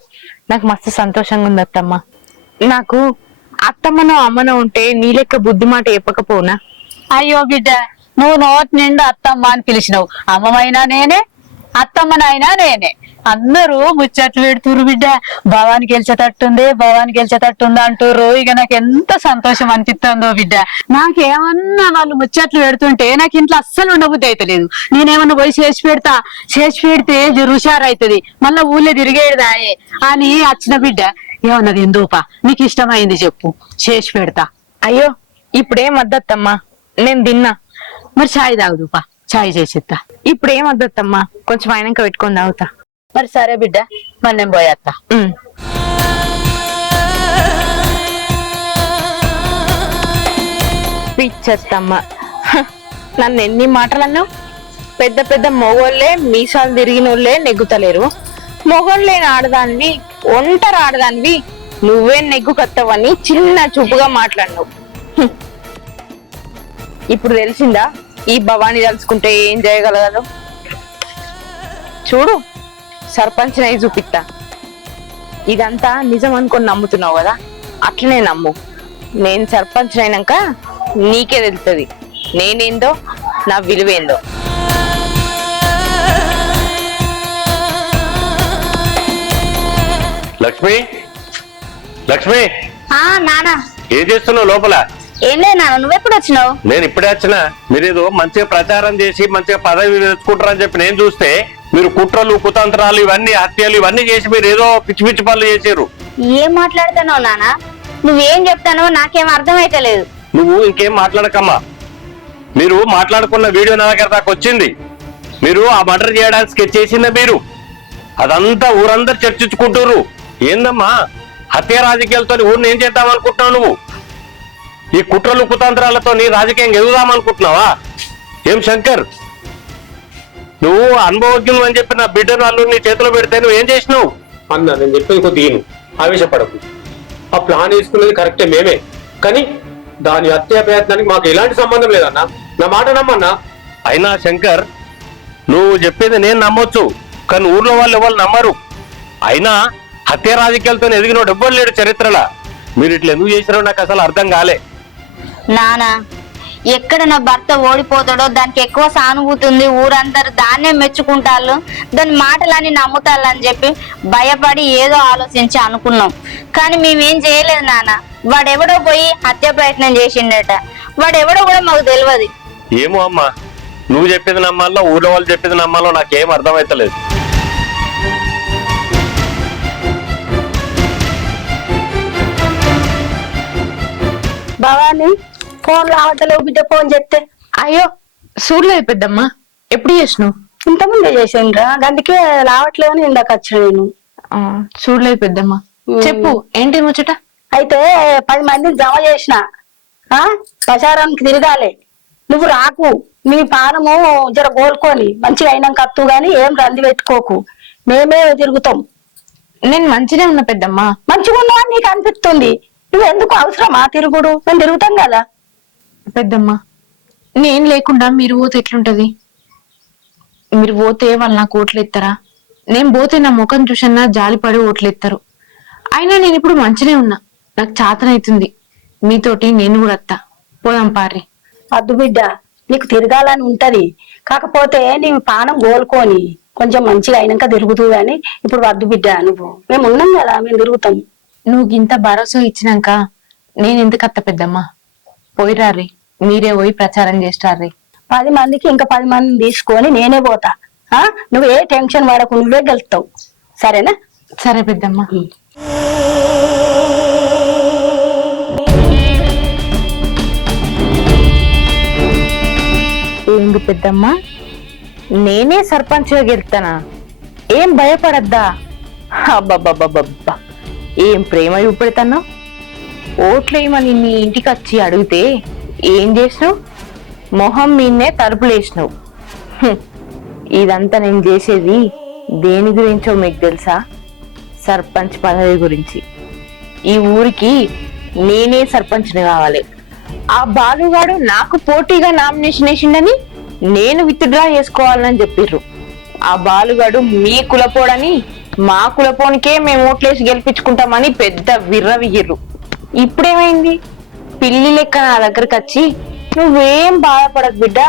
నాకు మస్తు సంతోషంగా ఉంది అత్తమ్మ. నాకు అత్తమ్మనో అమ్మనో ఉంటే నీ లెక్క బుద్ధి మాట చెప్పకపోనా? అయ్యో బిడ్డ, నువ్వు నోటి నిండా అత్తమ్మ అని పిలిచినావు. అమ్మమైనా నేనే, అత్తమ్మనైనా నేనే. అందరూ ముచ్చట్లు పెడుతురు బిడ్డ. భవానికి గెలిచేటట్టుంది, భవానికి గెలిచేటట్టుంది అంటారు. ఇక నాకు ఎంత సంతోషం అనిపిస్తుందో బిడ్డ. నాకేమన్నా వాళ్ళు ముచ్చట్లు పెడుతుంటే నాకు ఇంట్లో అస్సలు ఉండబుద్ధి అయితలేదు. నేనేమన్నా పోయి చేసి పెడితే జరుషారు అవుతుంది, మళ్ళా ఊళ్ళో తిరిగేదాయే అని వచ్చిన బిడ్డ. ఏమన్నది ఎందుపా, నీకు ఇష్టమైంది చెప్పు, చేసి పెడతా. అయ్యో ఇప్పుడేం వద్దత్తమ్మా, నేను తిన్నా. మరి ఛాయ్ తాగుదుపా, ఛాయ్ చేసేస్తా. ఇప్పుడేం వద్దత్తమ్మా, కొంచెం అయినాక పెట్టుకొని తాగుతా. మరి సరే బిడ్డ, మరి నేను పోయేస్తా. పిచ్చత్తమ్మ, నన్ను ఎన్ని మాటలు అన్నావు? పెద్ద పెద్ద మొగోళ్ళే మీసాలు తిరిగిన వాళ్ళే నెగ్గుతలేరు, మొగోళ్ళేని ఆడదానివి, ఒంటరి ఆడదానివి నువ్వే నెగ్గు కత్తవని చిన్న చూపుగా మాట్లాడినావు. ఇప్పుడు తెలిసిందా ఈ భవానీ తలుచుకుంటే ఏం చేయగలగదు? చూడు, సర్పంచ్ నై చూపిస్తా. ఇదంతా నిజం అనుకొని నమ్ముతున్నావు కదా, అట్లనే నమ్ము. నేను సర్పంచ్ అయినాక నీకే తెలుస్తుంది నేనేందో, నా విలువేందో. లక్ష్మి, లక్ష్మి, నానా ఏం చేస్తున్నావు లోపల? ఏం లేదు నాన్న, నువ్వెప్పుడు వచ్చినావు? నేను ఇప్పుడే వచ్చిన. మీరేదో మంచిగా ప్రచారం చేసి మంచిగా పదవి తెచ్చుకుంటారని చెప్పి నేను చూస్తే మీరు కుట్రలు కుతంత్రాలు ఇవన్నీ హత్యలు ఇవన్నీ చేసి మీరు ఏదో పిచ్చి పిచ్చి పనులు చేశారు. ఏం మాట్లాడుతున్నావు నాన్న? నువ్వేం చెప్తానో నాకేం అర్థమైతే లేదు. నువ్వు ఇంకేం మాట్లాడకమ్మా. మీరు మాట్లాడుకున్న వీడియో నా దగ్గర దాకా వచ్చింది. మీరు ఆ మర్డర్ చేయడానికి స్కెచ్ చేసిందా మీరు? అదంతా ఊరందరూ చర్చించుకుంటారు. ఏందమ్మా హత్య రాజకీయాలతో ఊరిని ఏం చేద్దాం అనుకుంటున్నావు నువ్వు? ఈ కుట్రలు కుతంత్రాలతో నీ రాజకీయం ఎదుగుదాం అనుకుంటున్నావా? ఏం శంకర్, నువ్వు అనుభవజ్ఞులు అని చెప్పి నా బిడ్డను అల్లు నీ చేతిలో పెడితే నువ్వు ఏం చేసినావు? అన్న నేను చెప్పేది కొద్దిగా ఆవేశపడకు. ఆ ప్లాన్ వేసుకునేది కరెక్టే మేమే, కానీ దాని హత్య ప్రయత్నానికి మాకు ఎలాంటి సంబంధం లేదన్నా. నా మాట నమ్మన్నా. అయినా శంకర్, నువ్వు చెప్పేది నేను నమ్మొచ్చు, కానీ ఊర్లో వాళ్ళు ఎవరు నమ్మరు. అయినా హత్య రాజకీయాలతో ఎదిగినోడు ఎవ్వరు లేడు చరిత్రలా. మీరు ఇట్లా ఎందుకు చేసినారో నాకు అసలు అర్థం కాలే. నానా, ఎక్కడ నా భర్త ఓడిపోతాడో దానికి ఎక్కువ సానుభూతి ఉంది. ఊరందరూ దాన్నే మెచ్చుకుంటాళ్ళు, దాని మాటలన్నీ నమ్ముతాళ్ళు అని చెప్పి భయపడి ఏదో ఆలోచించి అనుకున్నాం. కానీ మేమేం చేయలేదు నాన్న. వాడెవడో పోయి హత్య ప్రయత్నం చేసిండట. వాడెవడో కూడా మాకు తెలియదు. ఏమో అమ్మా, నువ్వు చెప్పేది నమ్మాలో ఊళ్ళో వాళ్ళు చెప్పేది నమ్మాలో నాకేం అర్థమైతలేదు. భవాని ఫోన్ రావట్లేవు బిడ్డ, ఫోన్ చెప్తే. అయ్యో చూడలేదు పెద్దమ్మా, ఎప్పుడు చేసినావు? ఇంతకుముందే చేసిండ్రా, అందుకే రావట్లేదని ఇందాక వచ్చిన నేను. చూడలేదు పెద్దమ్మా, చెప్పు ఏంటి ముచ్చట? అయితే 10 మందిని జమ చేసిన, ప్రచారానికి తిరగాలి. నువ్వు రాకు, నీ పానము జర కోలుకొని మంచిగా అయినాక కత్తు గాని ఏం రంది పెట్టుకోకు, మేమే తిరుగుతాం. నేను మంచిగా ఉన్నా పెద్దమ్మా. మంచిగా ఉన్నా నీకు అనిపిస్తుంది. నువ్వు ఎందుకు అవసరమా తిరుగుడు? మేము తిరుగుతాం కదా. పెద్దమ్మా, నేను లేకుండా మీరు పోతే ఎట్లుంటది? మీరు పోతే వాళ్ళు నాకు ఓట్లు ఎత్తారా? నేను పోతే నా ముఖం చూసన్నా జాలిపడి ఓట్లు ఎత్తారు. అయినా నేను ఇప్పుడు మంచినే ఉన్నా, నాకు చాతనైతుంది. మీతోటి నేను కూడా వస్తా, పోదాం పారి. అద్దు బిడ్డ, నీకు తిరగాలని ఉంటది, కాకపోతే నీ పానం కోలుకొని కొంచెం మంచిగా అయినాక తిరుగుతూ గాని ఇప్పుడు వద్దు బిడ్డ. నువ్వు మేము ఉన్నాం కదా, మేము తిరుగుతాం. నువ్వు ఇంత భరోసా ఇచ్చినాక నేను ఎందుకు అత్త పెద్దమ్మా? పోయిరారి, మీరే పోయి ప్రచారం చేస్తారీ. 10 మందికి ఇంకా 10 మందిని తీసుకొని నేనే పోతా. నువ్వు ఏ టెన్షన్ పడకు, నువ్వే గెలుస్తావు. సరేనా? సరే పెద్దమ్మా. ఏంది పెద్దమ్మా, నేనే సర్పంచ్గా గెలుస్తానా? ఏం భయపడద్దా? అబ్బబ్బబ్బబ్బబ్బా, ఏం ప్రేమ చూపెడతాను. ఓట్లేమని నీ ఇంటికి వచ్చి అడిగితే ఏం చేసినావు? మొహం మీన్నే తలుపులేసినావు. ఇదంతా నేను చేసేది దేని గురించో మీకు తెలుసా? సర్పంచ్ పదవి గురించి. ఈ ఊరికి నేనే సర్పంచ్ని కావాలి. ఆ బాలుగాడు నాకు పోటీగా నామినేషన్ వేసిండని నేను విత్డ్రా చేసుకోవాలని చెప్పిర్రు. ఆ బాలుగాడు మీ కులపోడని, మా కులపోనికే మేము ఓట్లేసి గెలిపించుకుంటామని పెద్ద విర్రవిగిర్రు. ఇప్పుడేమైంది? పిల్లి లెక్క నా దగ్గరకు వచ్చి నువ్వేం బాధపడకు బిడ్డ,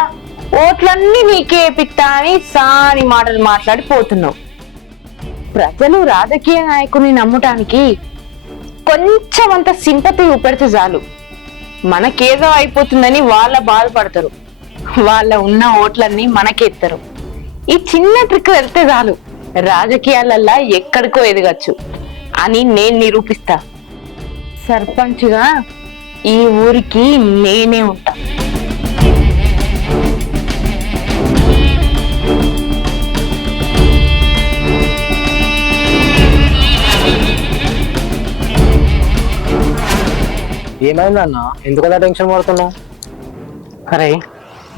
ఓట్లన్నీ నీకే వేపిస్తా అని సాని మాటలు మాట్లాడిపోతున్నావు. ప్రజలు రాజకీయ నాయకుని నమ్మటానికి కొంచెం అంత సింపతి చూపెడితే చాలు, మనకేదో అయిపోతుందని వాళ్ళ బాధపడతారు. వాళ్ళ ఉన్న ఓట్లన్నీ మనకెత్తారు. ఈ చిన్న ట్రిక్ వెళ్తే చాలు, రాజకీయాలల్లా ఎక్కడికో ఎదగచ్చు అని నేను నిరూపిస్తా. సర్పంచ్గా ఈ ఊరికి నేనే ఉంటా. ఏమైందన్న, ఎందుకలా టెన్షన్ పడుతున్నావు? అరే,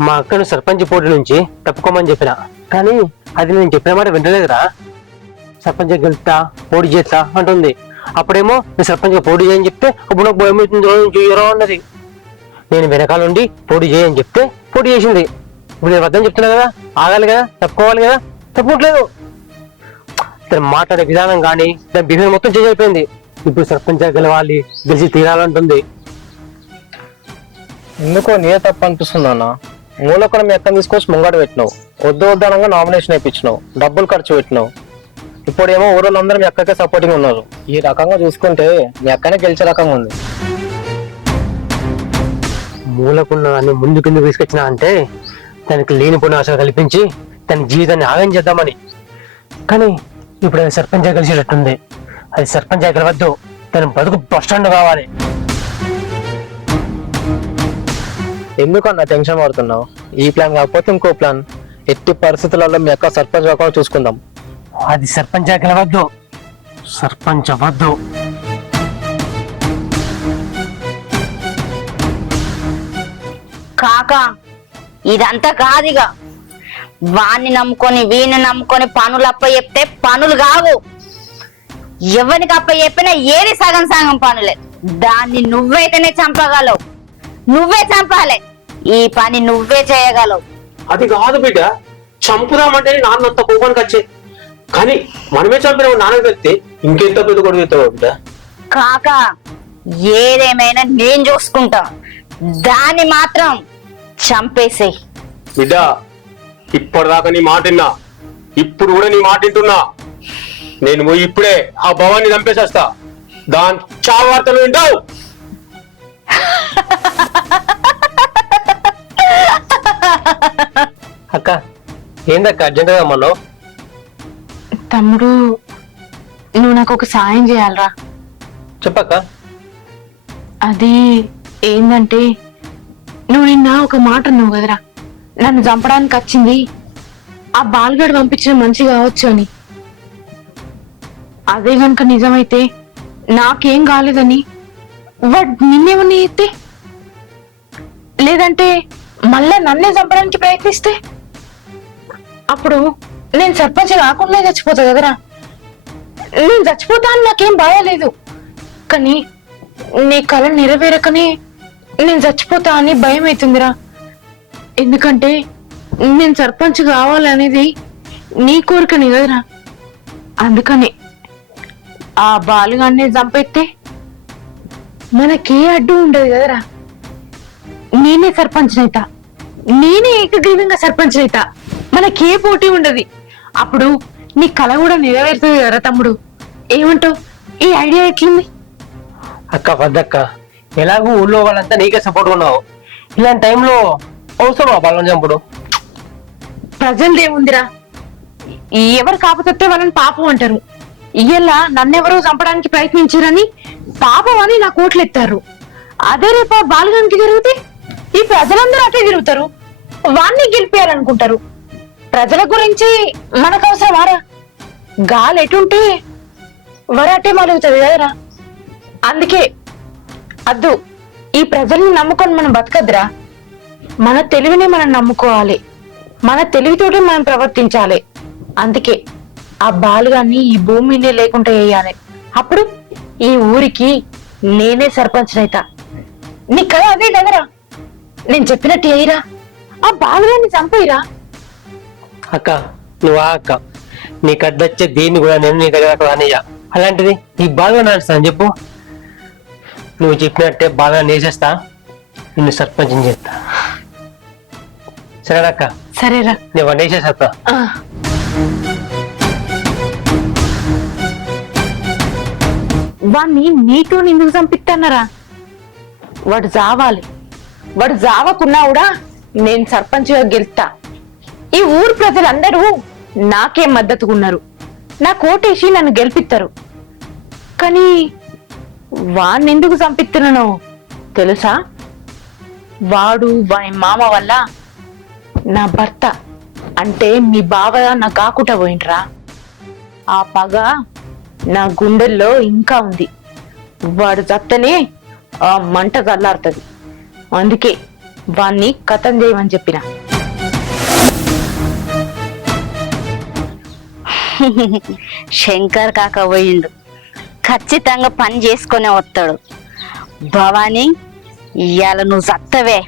మా అక్కను సర్పంచ్ పోటీ నుంచి తప్పుకోమని చెప్పిన, కానీ అది నేను చెప్పిన మాట వింటలేదురా. సర్పంచ్ గెలుస్తా, పోటీ చేస్తా అంటుంది. అప్పుడేమో నేను సర్పంచ్గా పోటీ చేయని చెప్తే అప్పుడు నాకు భయం అవుతుందో చేయరో అన్నది. నేను వెనకాల నుండి పోటీ చేయని చెప్తే పోటీ చేసింది. ఇప్పుడు నేను వద్దని చెప్తున్నా కదా, ఆగాలి కదా, తప్పుకోవాలి కదా, తప్పట్లేదు. తను మాట్లాడే విధానం కానీ దాని బిహేవియర్ మొత్తం చేంజ్ అయిపోయింది. ఇప్పుడు సర్పంచ్ గెలవాలి, గెలిచి తీరాలంటుంది. ఎందుకో నీదే తప్పు అనిపిస్తుంది అన్న. మూలకొని మీ అక్కని తీసుకొచ్చి ముంగట పెట్టినావు, వద్దనంగా నామినేషన్ వేయించినావు, డబ్బులు ఖర్చు పెట్టినావు. ఇప్పుడేమో ఊరోళ్ళందరూ మీ అక్కకే సపోర్టింగ్ ఉన్నారు. ఈ రకంగా చూసుకుంటే మీ అక్కనే గెలిచే రకంగా ఉంది. మూలకున్న దాన్ని ముందు కింద తీసుకొచ్చినా అంటే దానికి లేనిపోయిన ఆశ కల్పించి తన జీవితాన్ని ఆగం చేద్దామని. కానీ ఇప్పుడు అది సర్పంచ్ గెలిచేటట్టుంది. అది సర్పంచ్ గెలవద్దు, తన బతుకు బస్టాండ్ కావాలి. ఎందుకన్నా టెన్షన్ పడుతున్నావు? ఈ ప్లాన్ కాకపోతే ఇంకో ప్లాన్. ఎట్టి పరిస్థితులలో మీ అక్క సర్పంచ్ కాకుండా చూసుకుందాం. అది సర్పంచ్ గెలవద్దు, సర్పంచ్ అవ్వద్దు. కాకా ఇదంతా కాదుగా. వాణ్ణి నమ్ముకొని వీణ్ణి నమ్ముకొని పనులు అప్ప చెప్తే పనులు కావు. ఎవరికి అప్ప చెప్పినా ఏది సగం సగం పనులే. దాన్ని నువ్వైతేనే చంపగలవు, నువ్వే చంపాలి. ఈ పని నువ్వే చేయగలవు. అది కాదు బిడ్డ, చంపుదామంటే నాన్నంత కోపానికి వచ్చే. కానీ మనమే చంపిన నాన్న వెళ్తే ఇంకెంత పెద్ద కొడుకు ఎత్తావు బిడ్డ. కాకా ఏదేమైనా నేను చూసుకుంటా, దాన్ని మాత్రం చంపేసేయ్. బిడ్డ ఇప్పటిదాకా నీ మాట విన్నా, ఇప్పుడు కూడా నీ మాట వింటున్నా. నేను పోయి ఇప్పుడే ఆ భవాన్ని చంపేసేస్తా. దాని చావు వార్తలు వింటావు. అక్క ఏందక్క అర్జెంటుగా మనం? తమ్ముడు, నువ్వు నాకు ఒక సాయం చేయాలరా. చెప్పక్క. అది ఏందంటే, నువ్వు నిన్న ఒక మాట అన్నావు కదరా, నన్ను చంపడానికి వచ్చింది ఆ బాలుగాడు పంపించిన మంచి కావచ్చు అని. అదే గనుక నిజమైతే నాకేం కాలేదని వాడు నిన్నేమని అయితే, లేదంటే మళ్ళా నన్నే చంపడానికి ప్రయత్నిస్తే అప్పుడు నేను సర్పంచ్ కాకుండా చచ్చిపోతా కదరా. నేను చచ్చిపోతా అని నాకేం బాగాలేదు, కానీ నీ కళ నెరవేరకనే నేను చచ్చిపోతా అని భయం అవుతుందిరా. ఎందుకంటే నేను సర్పంచ్ కావాలనేది నీ కోరికని కదరా. అందుకనే ఆ బాలుగాన్ని చంపేస్తే మనకే అడ్డు ఉండదు కదరా. నేనే సర్పంచ్ అయితా, నేనే ఏకగ్రీవంగా సర్పంచ్ అయితా, మనకే పోటీ ఉండదు. అప్పుడు నీ కళ కూడా నెరవేరుతుంది కదరా తమ్ముడు. ఏమంటావు? ఈ ఐడియా ఎట్లుంది? అక్క వద్దక్క, ఎలాగూ ఊళ్ళో వాళ్ళంతా నీకే సపోర్ట్ ఉన్నావు. ఇలాంటి టైంలో అవసరం ఆ బలం చంపుడు. ప్రజలదేముందిరా, ఎవరు కాకపోతే వాళ్ళని పాపం అంటారు. ఇయ్యలా నన్నెవరో చంపడానికి ప్రయత్నించారని పాపం అని నా కోట్లు ఎత్తారు. అదే రేపు బాలుగానికి జరిగితే ఈ ప్రజలందరూ అటే తిరుగుతారు, వాణ్ణి గెలిపేయాలనుకుంటారు. ప్రజల గురించి మనకు అవసరమారా? గాలి ఎటుంటే వరాటే మలుగుతుంది కదరా. అందుకే అద్దు, ఈ ప్రజల్ని నమ్ముకొని మనం బతకద్దురా. మన తెలివిని మనం నమ్ముకోవాలి, మన తెలివితోటి మనం ప్రవర్తించాలి. అందుకే ఆ బాలుగాన్ని ఈ భూమిని లేకుండా వేయాలి. అప్పుడు ఈ ఊరికి నేనే సర్పంచ్ అయితా. నీ కళ అదే కదరా. నేను చెప్పినట్టు అయ్యిరా, ఆ బాలుగాన్ని చంపేయిరా. అక్క నువ్వు అక్క, నీకు అడ్డొచ్చే దీన్ని కూడా నేను నీ దగ్గర రానియ్యా. అలాంటిది ఈ బాగా నడుస్తాను చెప్పు. నువ్వు చెప్పినట్టే బాగా నేసేస్తా, నిన్ను సర్పంచ్ చేస్తా. సరేనా అక్క? సరేరా, నేను నేసేస్తా. వాణ్ణి నీతో ఎందుకు చంపిస్తానరా? వాడు చావాలి. వాడు చావకున్నా కూడా నేను సర్పంచ్గా గెలుస్తా. ఈ ఊరు ప్రజలందరూ నాకే మద్దతుగా ఉన్నారు, నా కోటేసి నన్ను గెలిపిస్తారు. కానీ వాణ్ణి ఎందుకు చంపిస్తున్నానో తెలుసా? వాడు వాని మామ వల్ల నా భర్త అంటే మీ బావ నా కాకుట పోయిండ్రా. ఆ పగ నా గుండెల్లో ఇంకా ఉంది. వాడు చత్తనే ఆ మంట చల్లారుతుంది. అందుకే వాణ్ణి కథం చేయమని చెప్పిన. శంకర్ కాక పోయిండు, ఖచ్చితంగా పని చేసుకొని వస్తాడు. భవానీ ఇవాళ నువ్వు సత్తవే.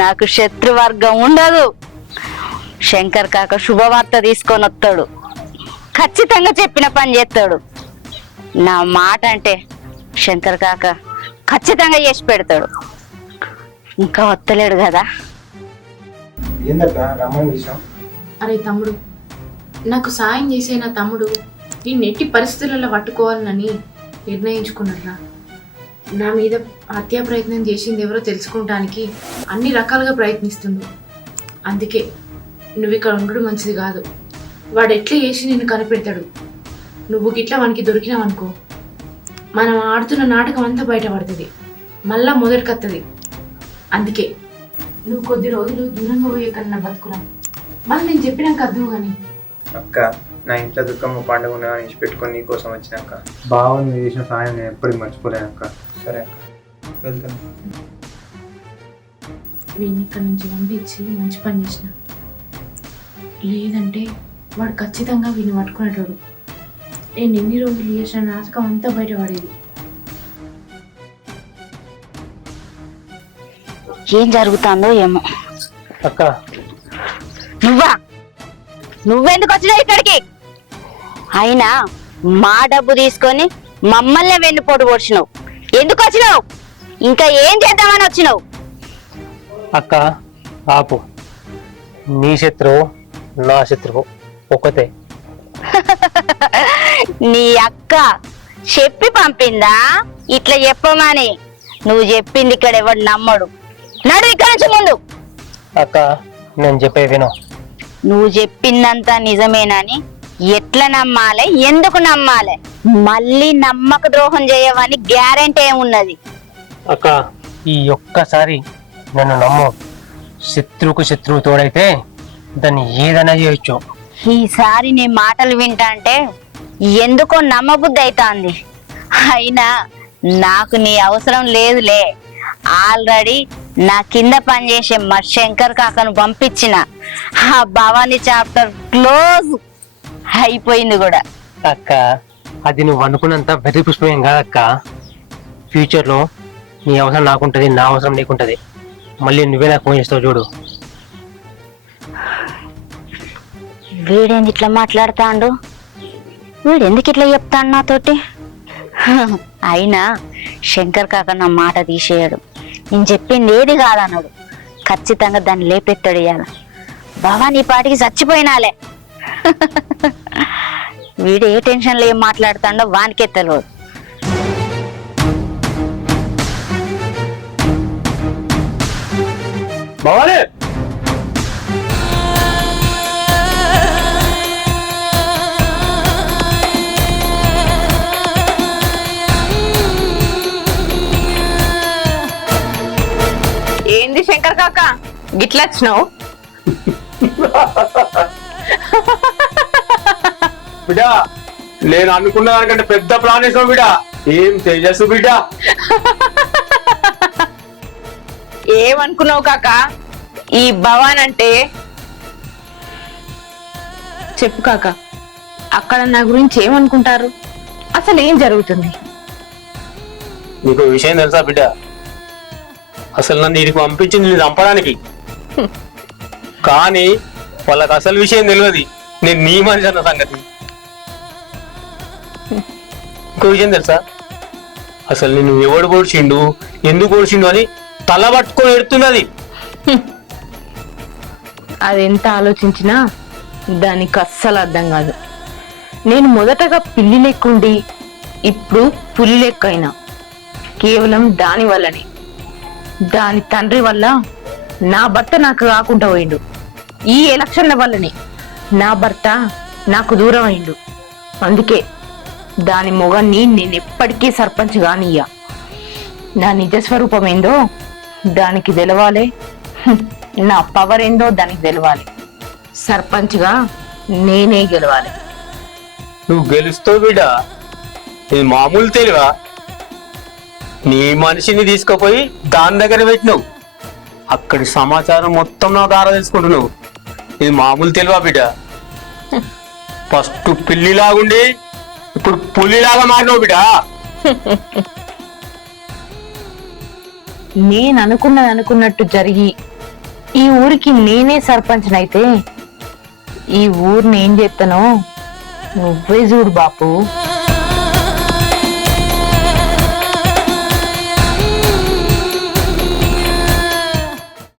నాకు శత్రువర్గం ఉండదు. శంకర్ కాక శుభవార్త తీసుకొని వస్తాడు. ఖచ్చితంగా చెప్పిన పని చేస్తాడు. నా మాట అంటే శంకర్ కాక ఖచ్చితంగా చేసి పెడతాడు. ఇంకా వస్తలేడు కదా. ఏందక్క రమ్మని విషయం? అరే తమ్ముడు, నాకు సాయం చేసే నా తమ్ముడు నేను ఎట్టి పరిస్థితులలో పట్టుకోవాలని నిర్ణయించుకున్నారా. నా మీద హత్యా ప్రయత్నం చేసింది ఎవరో తెలుసుకుంటానికి అన్ని రకాలుగా ప్రయత్నిస్తుండు. అందుకే నువ్వు ఇక్కడ ఉండడం మంచిది కాదు. వాడు ఎట్లా చేసి నిన్ను కనిపెడతాడు. నువ్వు గిట్లా వానికి దొరికినావనుకో, మనం ఆడుతున్న నాటకం అంతా బయటపడుతుంది, మళ్ళా మొదటికత్తది. అందుకే నువ్వు కొద్ది రోజులు దూరంగా పోయే కన్నా బతుకురా. మళ్ళీ నేను చెప్పినాక అర్థం కానీ. అక్క నా ఇంట్లో దుఃఖము పండుగ ఉన్నదని ఇచ్చి పెట్టుకొని నీకోసం వచ్చినాక బావని చేసిన సాయం నేను ఎప్పటికీ మర్చిపోలేను అక్క. సరే అక్క, వెళ్తాను. వీడిని ఇక్కడి నుంచి పంపించి మంచి పని చేసిన, లేదంటే వాడు ఖచ్చితంగా వీడిని పట్టుకునేటోడు. నేను ఎన్ని రోజులు చేసిన నాటకం అంతా బయటపడేది. ఏం జరుగుతుందో ఏమో. అక్క నువ్వెందుకు వచ్చినావు ఇక్కడికి? అయినా మా డబ్బు తీసుకొని మమ్మల్ని వెన్నుపోటు పొడిచినావు. ఎందుకు వచ్చినావు? ఇంకా ఏం చేద్దామని వచ్చినావు? అక్క ఆపు. నీ శత్రువు నా శత్రువు ఒకతే. నీ అక్క చెప్పి పంపిందా ఇట్లా చెప్పమని? నువ్వు చెప్పింది ఇక్కడ ఎవడు నమ్మడు. నడు ఇక్కడ నుంచి ముందు. అక్క నేను చెప్పే విను. నువ్వు చెప్పిందంతా నిజమేనని ఎట్లా నమ్మాలి? ఎందుకు నమ్మాలి? మళ్ళీ నమ్మక ద్రోహం చేయవని గ్యారెంటీ ఏమున్నది? అక్క ఈ ఒక్కసారి నన్ను నమ్ము. శత్రువుకు శత్రువు తోడైతే దాన్ని ఏదైనా చేయొచ్చు. ఈసారి నీ మాటలు వింటాంటే ఎందుకో నమ్మబుద్ధి అవుతాంది. అయినా నాకు నీ అవసరం లేదులే. ఆల్రెడీ నా కింద పనిచేసే మా శంకర్ కాకను పంపించిన. ఆ భవానీ చాప్టర్ క్లోజ్ అయిపోయింది కూడా. అక్క అది నువ్వు అనుకున్నంత వెర్రి పుష్పమేం కాదక్క. ఫ్యూచర్ లో నీ అవసరం నాకుంటది, నా అవసరం నీకుంటది. మళ్ళీ నువ్వే నాకు ఫోన్ చేస్తావు చూడు. వీడేంది ఇట్లా మాట్లాడతాండు? వీడు ఎందుకు ఇట్లా చెప్తాడు నాతోటి? అయినా శంకర్ కాక నా మాట తీసేయడు. నేను చెప్పింది ఏది కాదన్నాడు. ఖచ్చితంగా దాన్ని లేపెత్తాడు ఇయ్యాల. భవానీ పాటికి చచ్చిపోయినాలే. వీడు ఏ టెన్షన్ లో ఏం మాట్లాడుతాడో వానికే తెలియదు. భవానీ ఏంది శంకర్ కాక గిట్లా వచ్చినావు? బిడ్డా నేను అనుకున్న దానికంటే పెద్ద ప్లాన్ వేసావు బిడ్డా. ఏం తేజస్సు బిడ్డా. ఏమనుకున్నావు కాక? ఈ భవాన్ అంటే చెప్పు కాక. అక్కడ నా గురించి ఏమనుకుంటారు? అసలు ఏం జరుగుతుంది? నీకు విషయం తెలుసా బిడ్డ? అసలు నన్ను వీడికి పంపించింది నేను చంపడానికి. కానీ వాళ్ళకి అసలు విషయం తెలియదు నేను నీ మనిషి అన్న సంగతి. ఇంకో విషయం తెలుసా? అసలు నిన్ను ఎవడు పొడిచిండు, ఎందుకు పొడిచిండు అని తల పట్టుకొని ఎడుతున్నది. అది ఎంత ఆలోచించినా దానికి అస్సలు అర్థం కాదు. నేను మొదటగా పిల్లి లెక్కుండి ఇప్పుడు పులి లెక్క అయినా కేవలం దాని వల్లనే. దాని తండ్రి వల్ల నా భర్త నాకు కాకుండా పోయిండు. ఈ ఎలక్షన్ల వల్లనే నా భర్త నాకు దూరం అయిండు. అందుకే దాని మొగన్ని నేను ఎప్పటికీ సర్పంచ్ కానియ్యా. నా నిజస్వరూపం ఏందో దానికి తెలవాలి. నా పవర్ ఏందో దానికి తెలవాలి. సర్పంచ్గా నేనే గెలవాలి. నువ్వు గెలుస్తావు బిడ్డ. ఇది మామూలు తెలివా? నీ మనిషిని తీసుకుపోయి దాని దగ్గర పెట్టినావు. అక్కడి సమాచారం మొత్తం నా ద్వారా తెలుసుకుంటున్నావు. ఇది మామూలు తెలివా బిడ్డ? ఫస్ట్ పిల్లిలాగుండి ఇప్పుడు పులిలాగా మారినావు బిడ్డ. నేను అనుకున్నట్టు జరిగి ఈ ఊరికి నేనే సర్పంచ్నైతే ఈ ఊరిని ఏం చేస్తానో నువ్వే చూడు బాపు.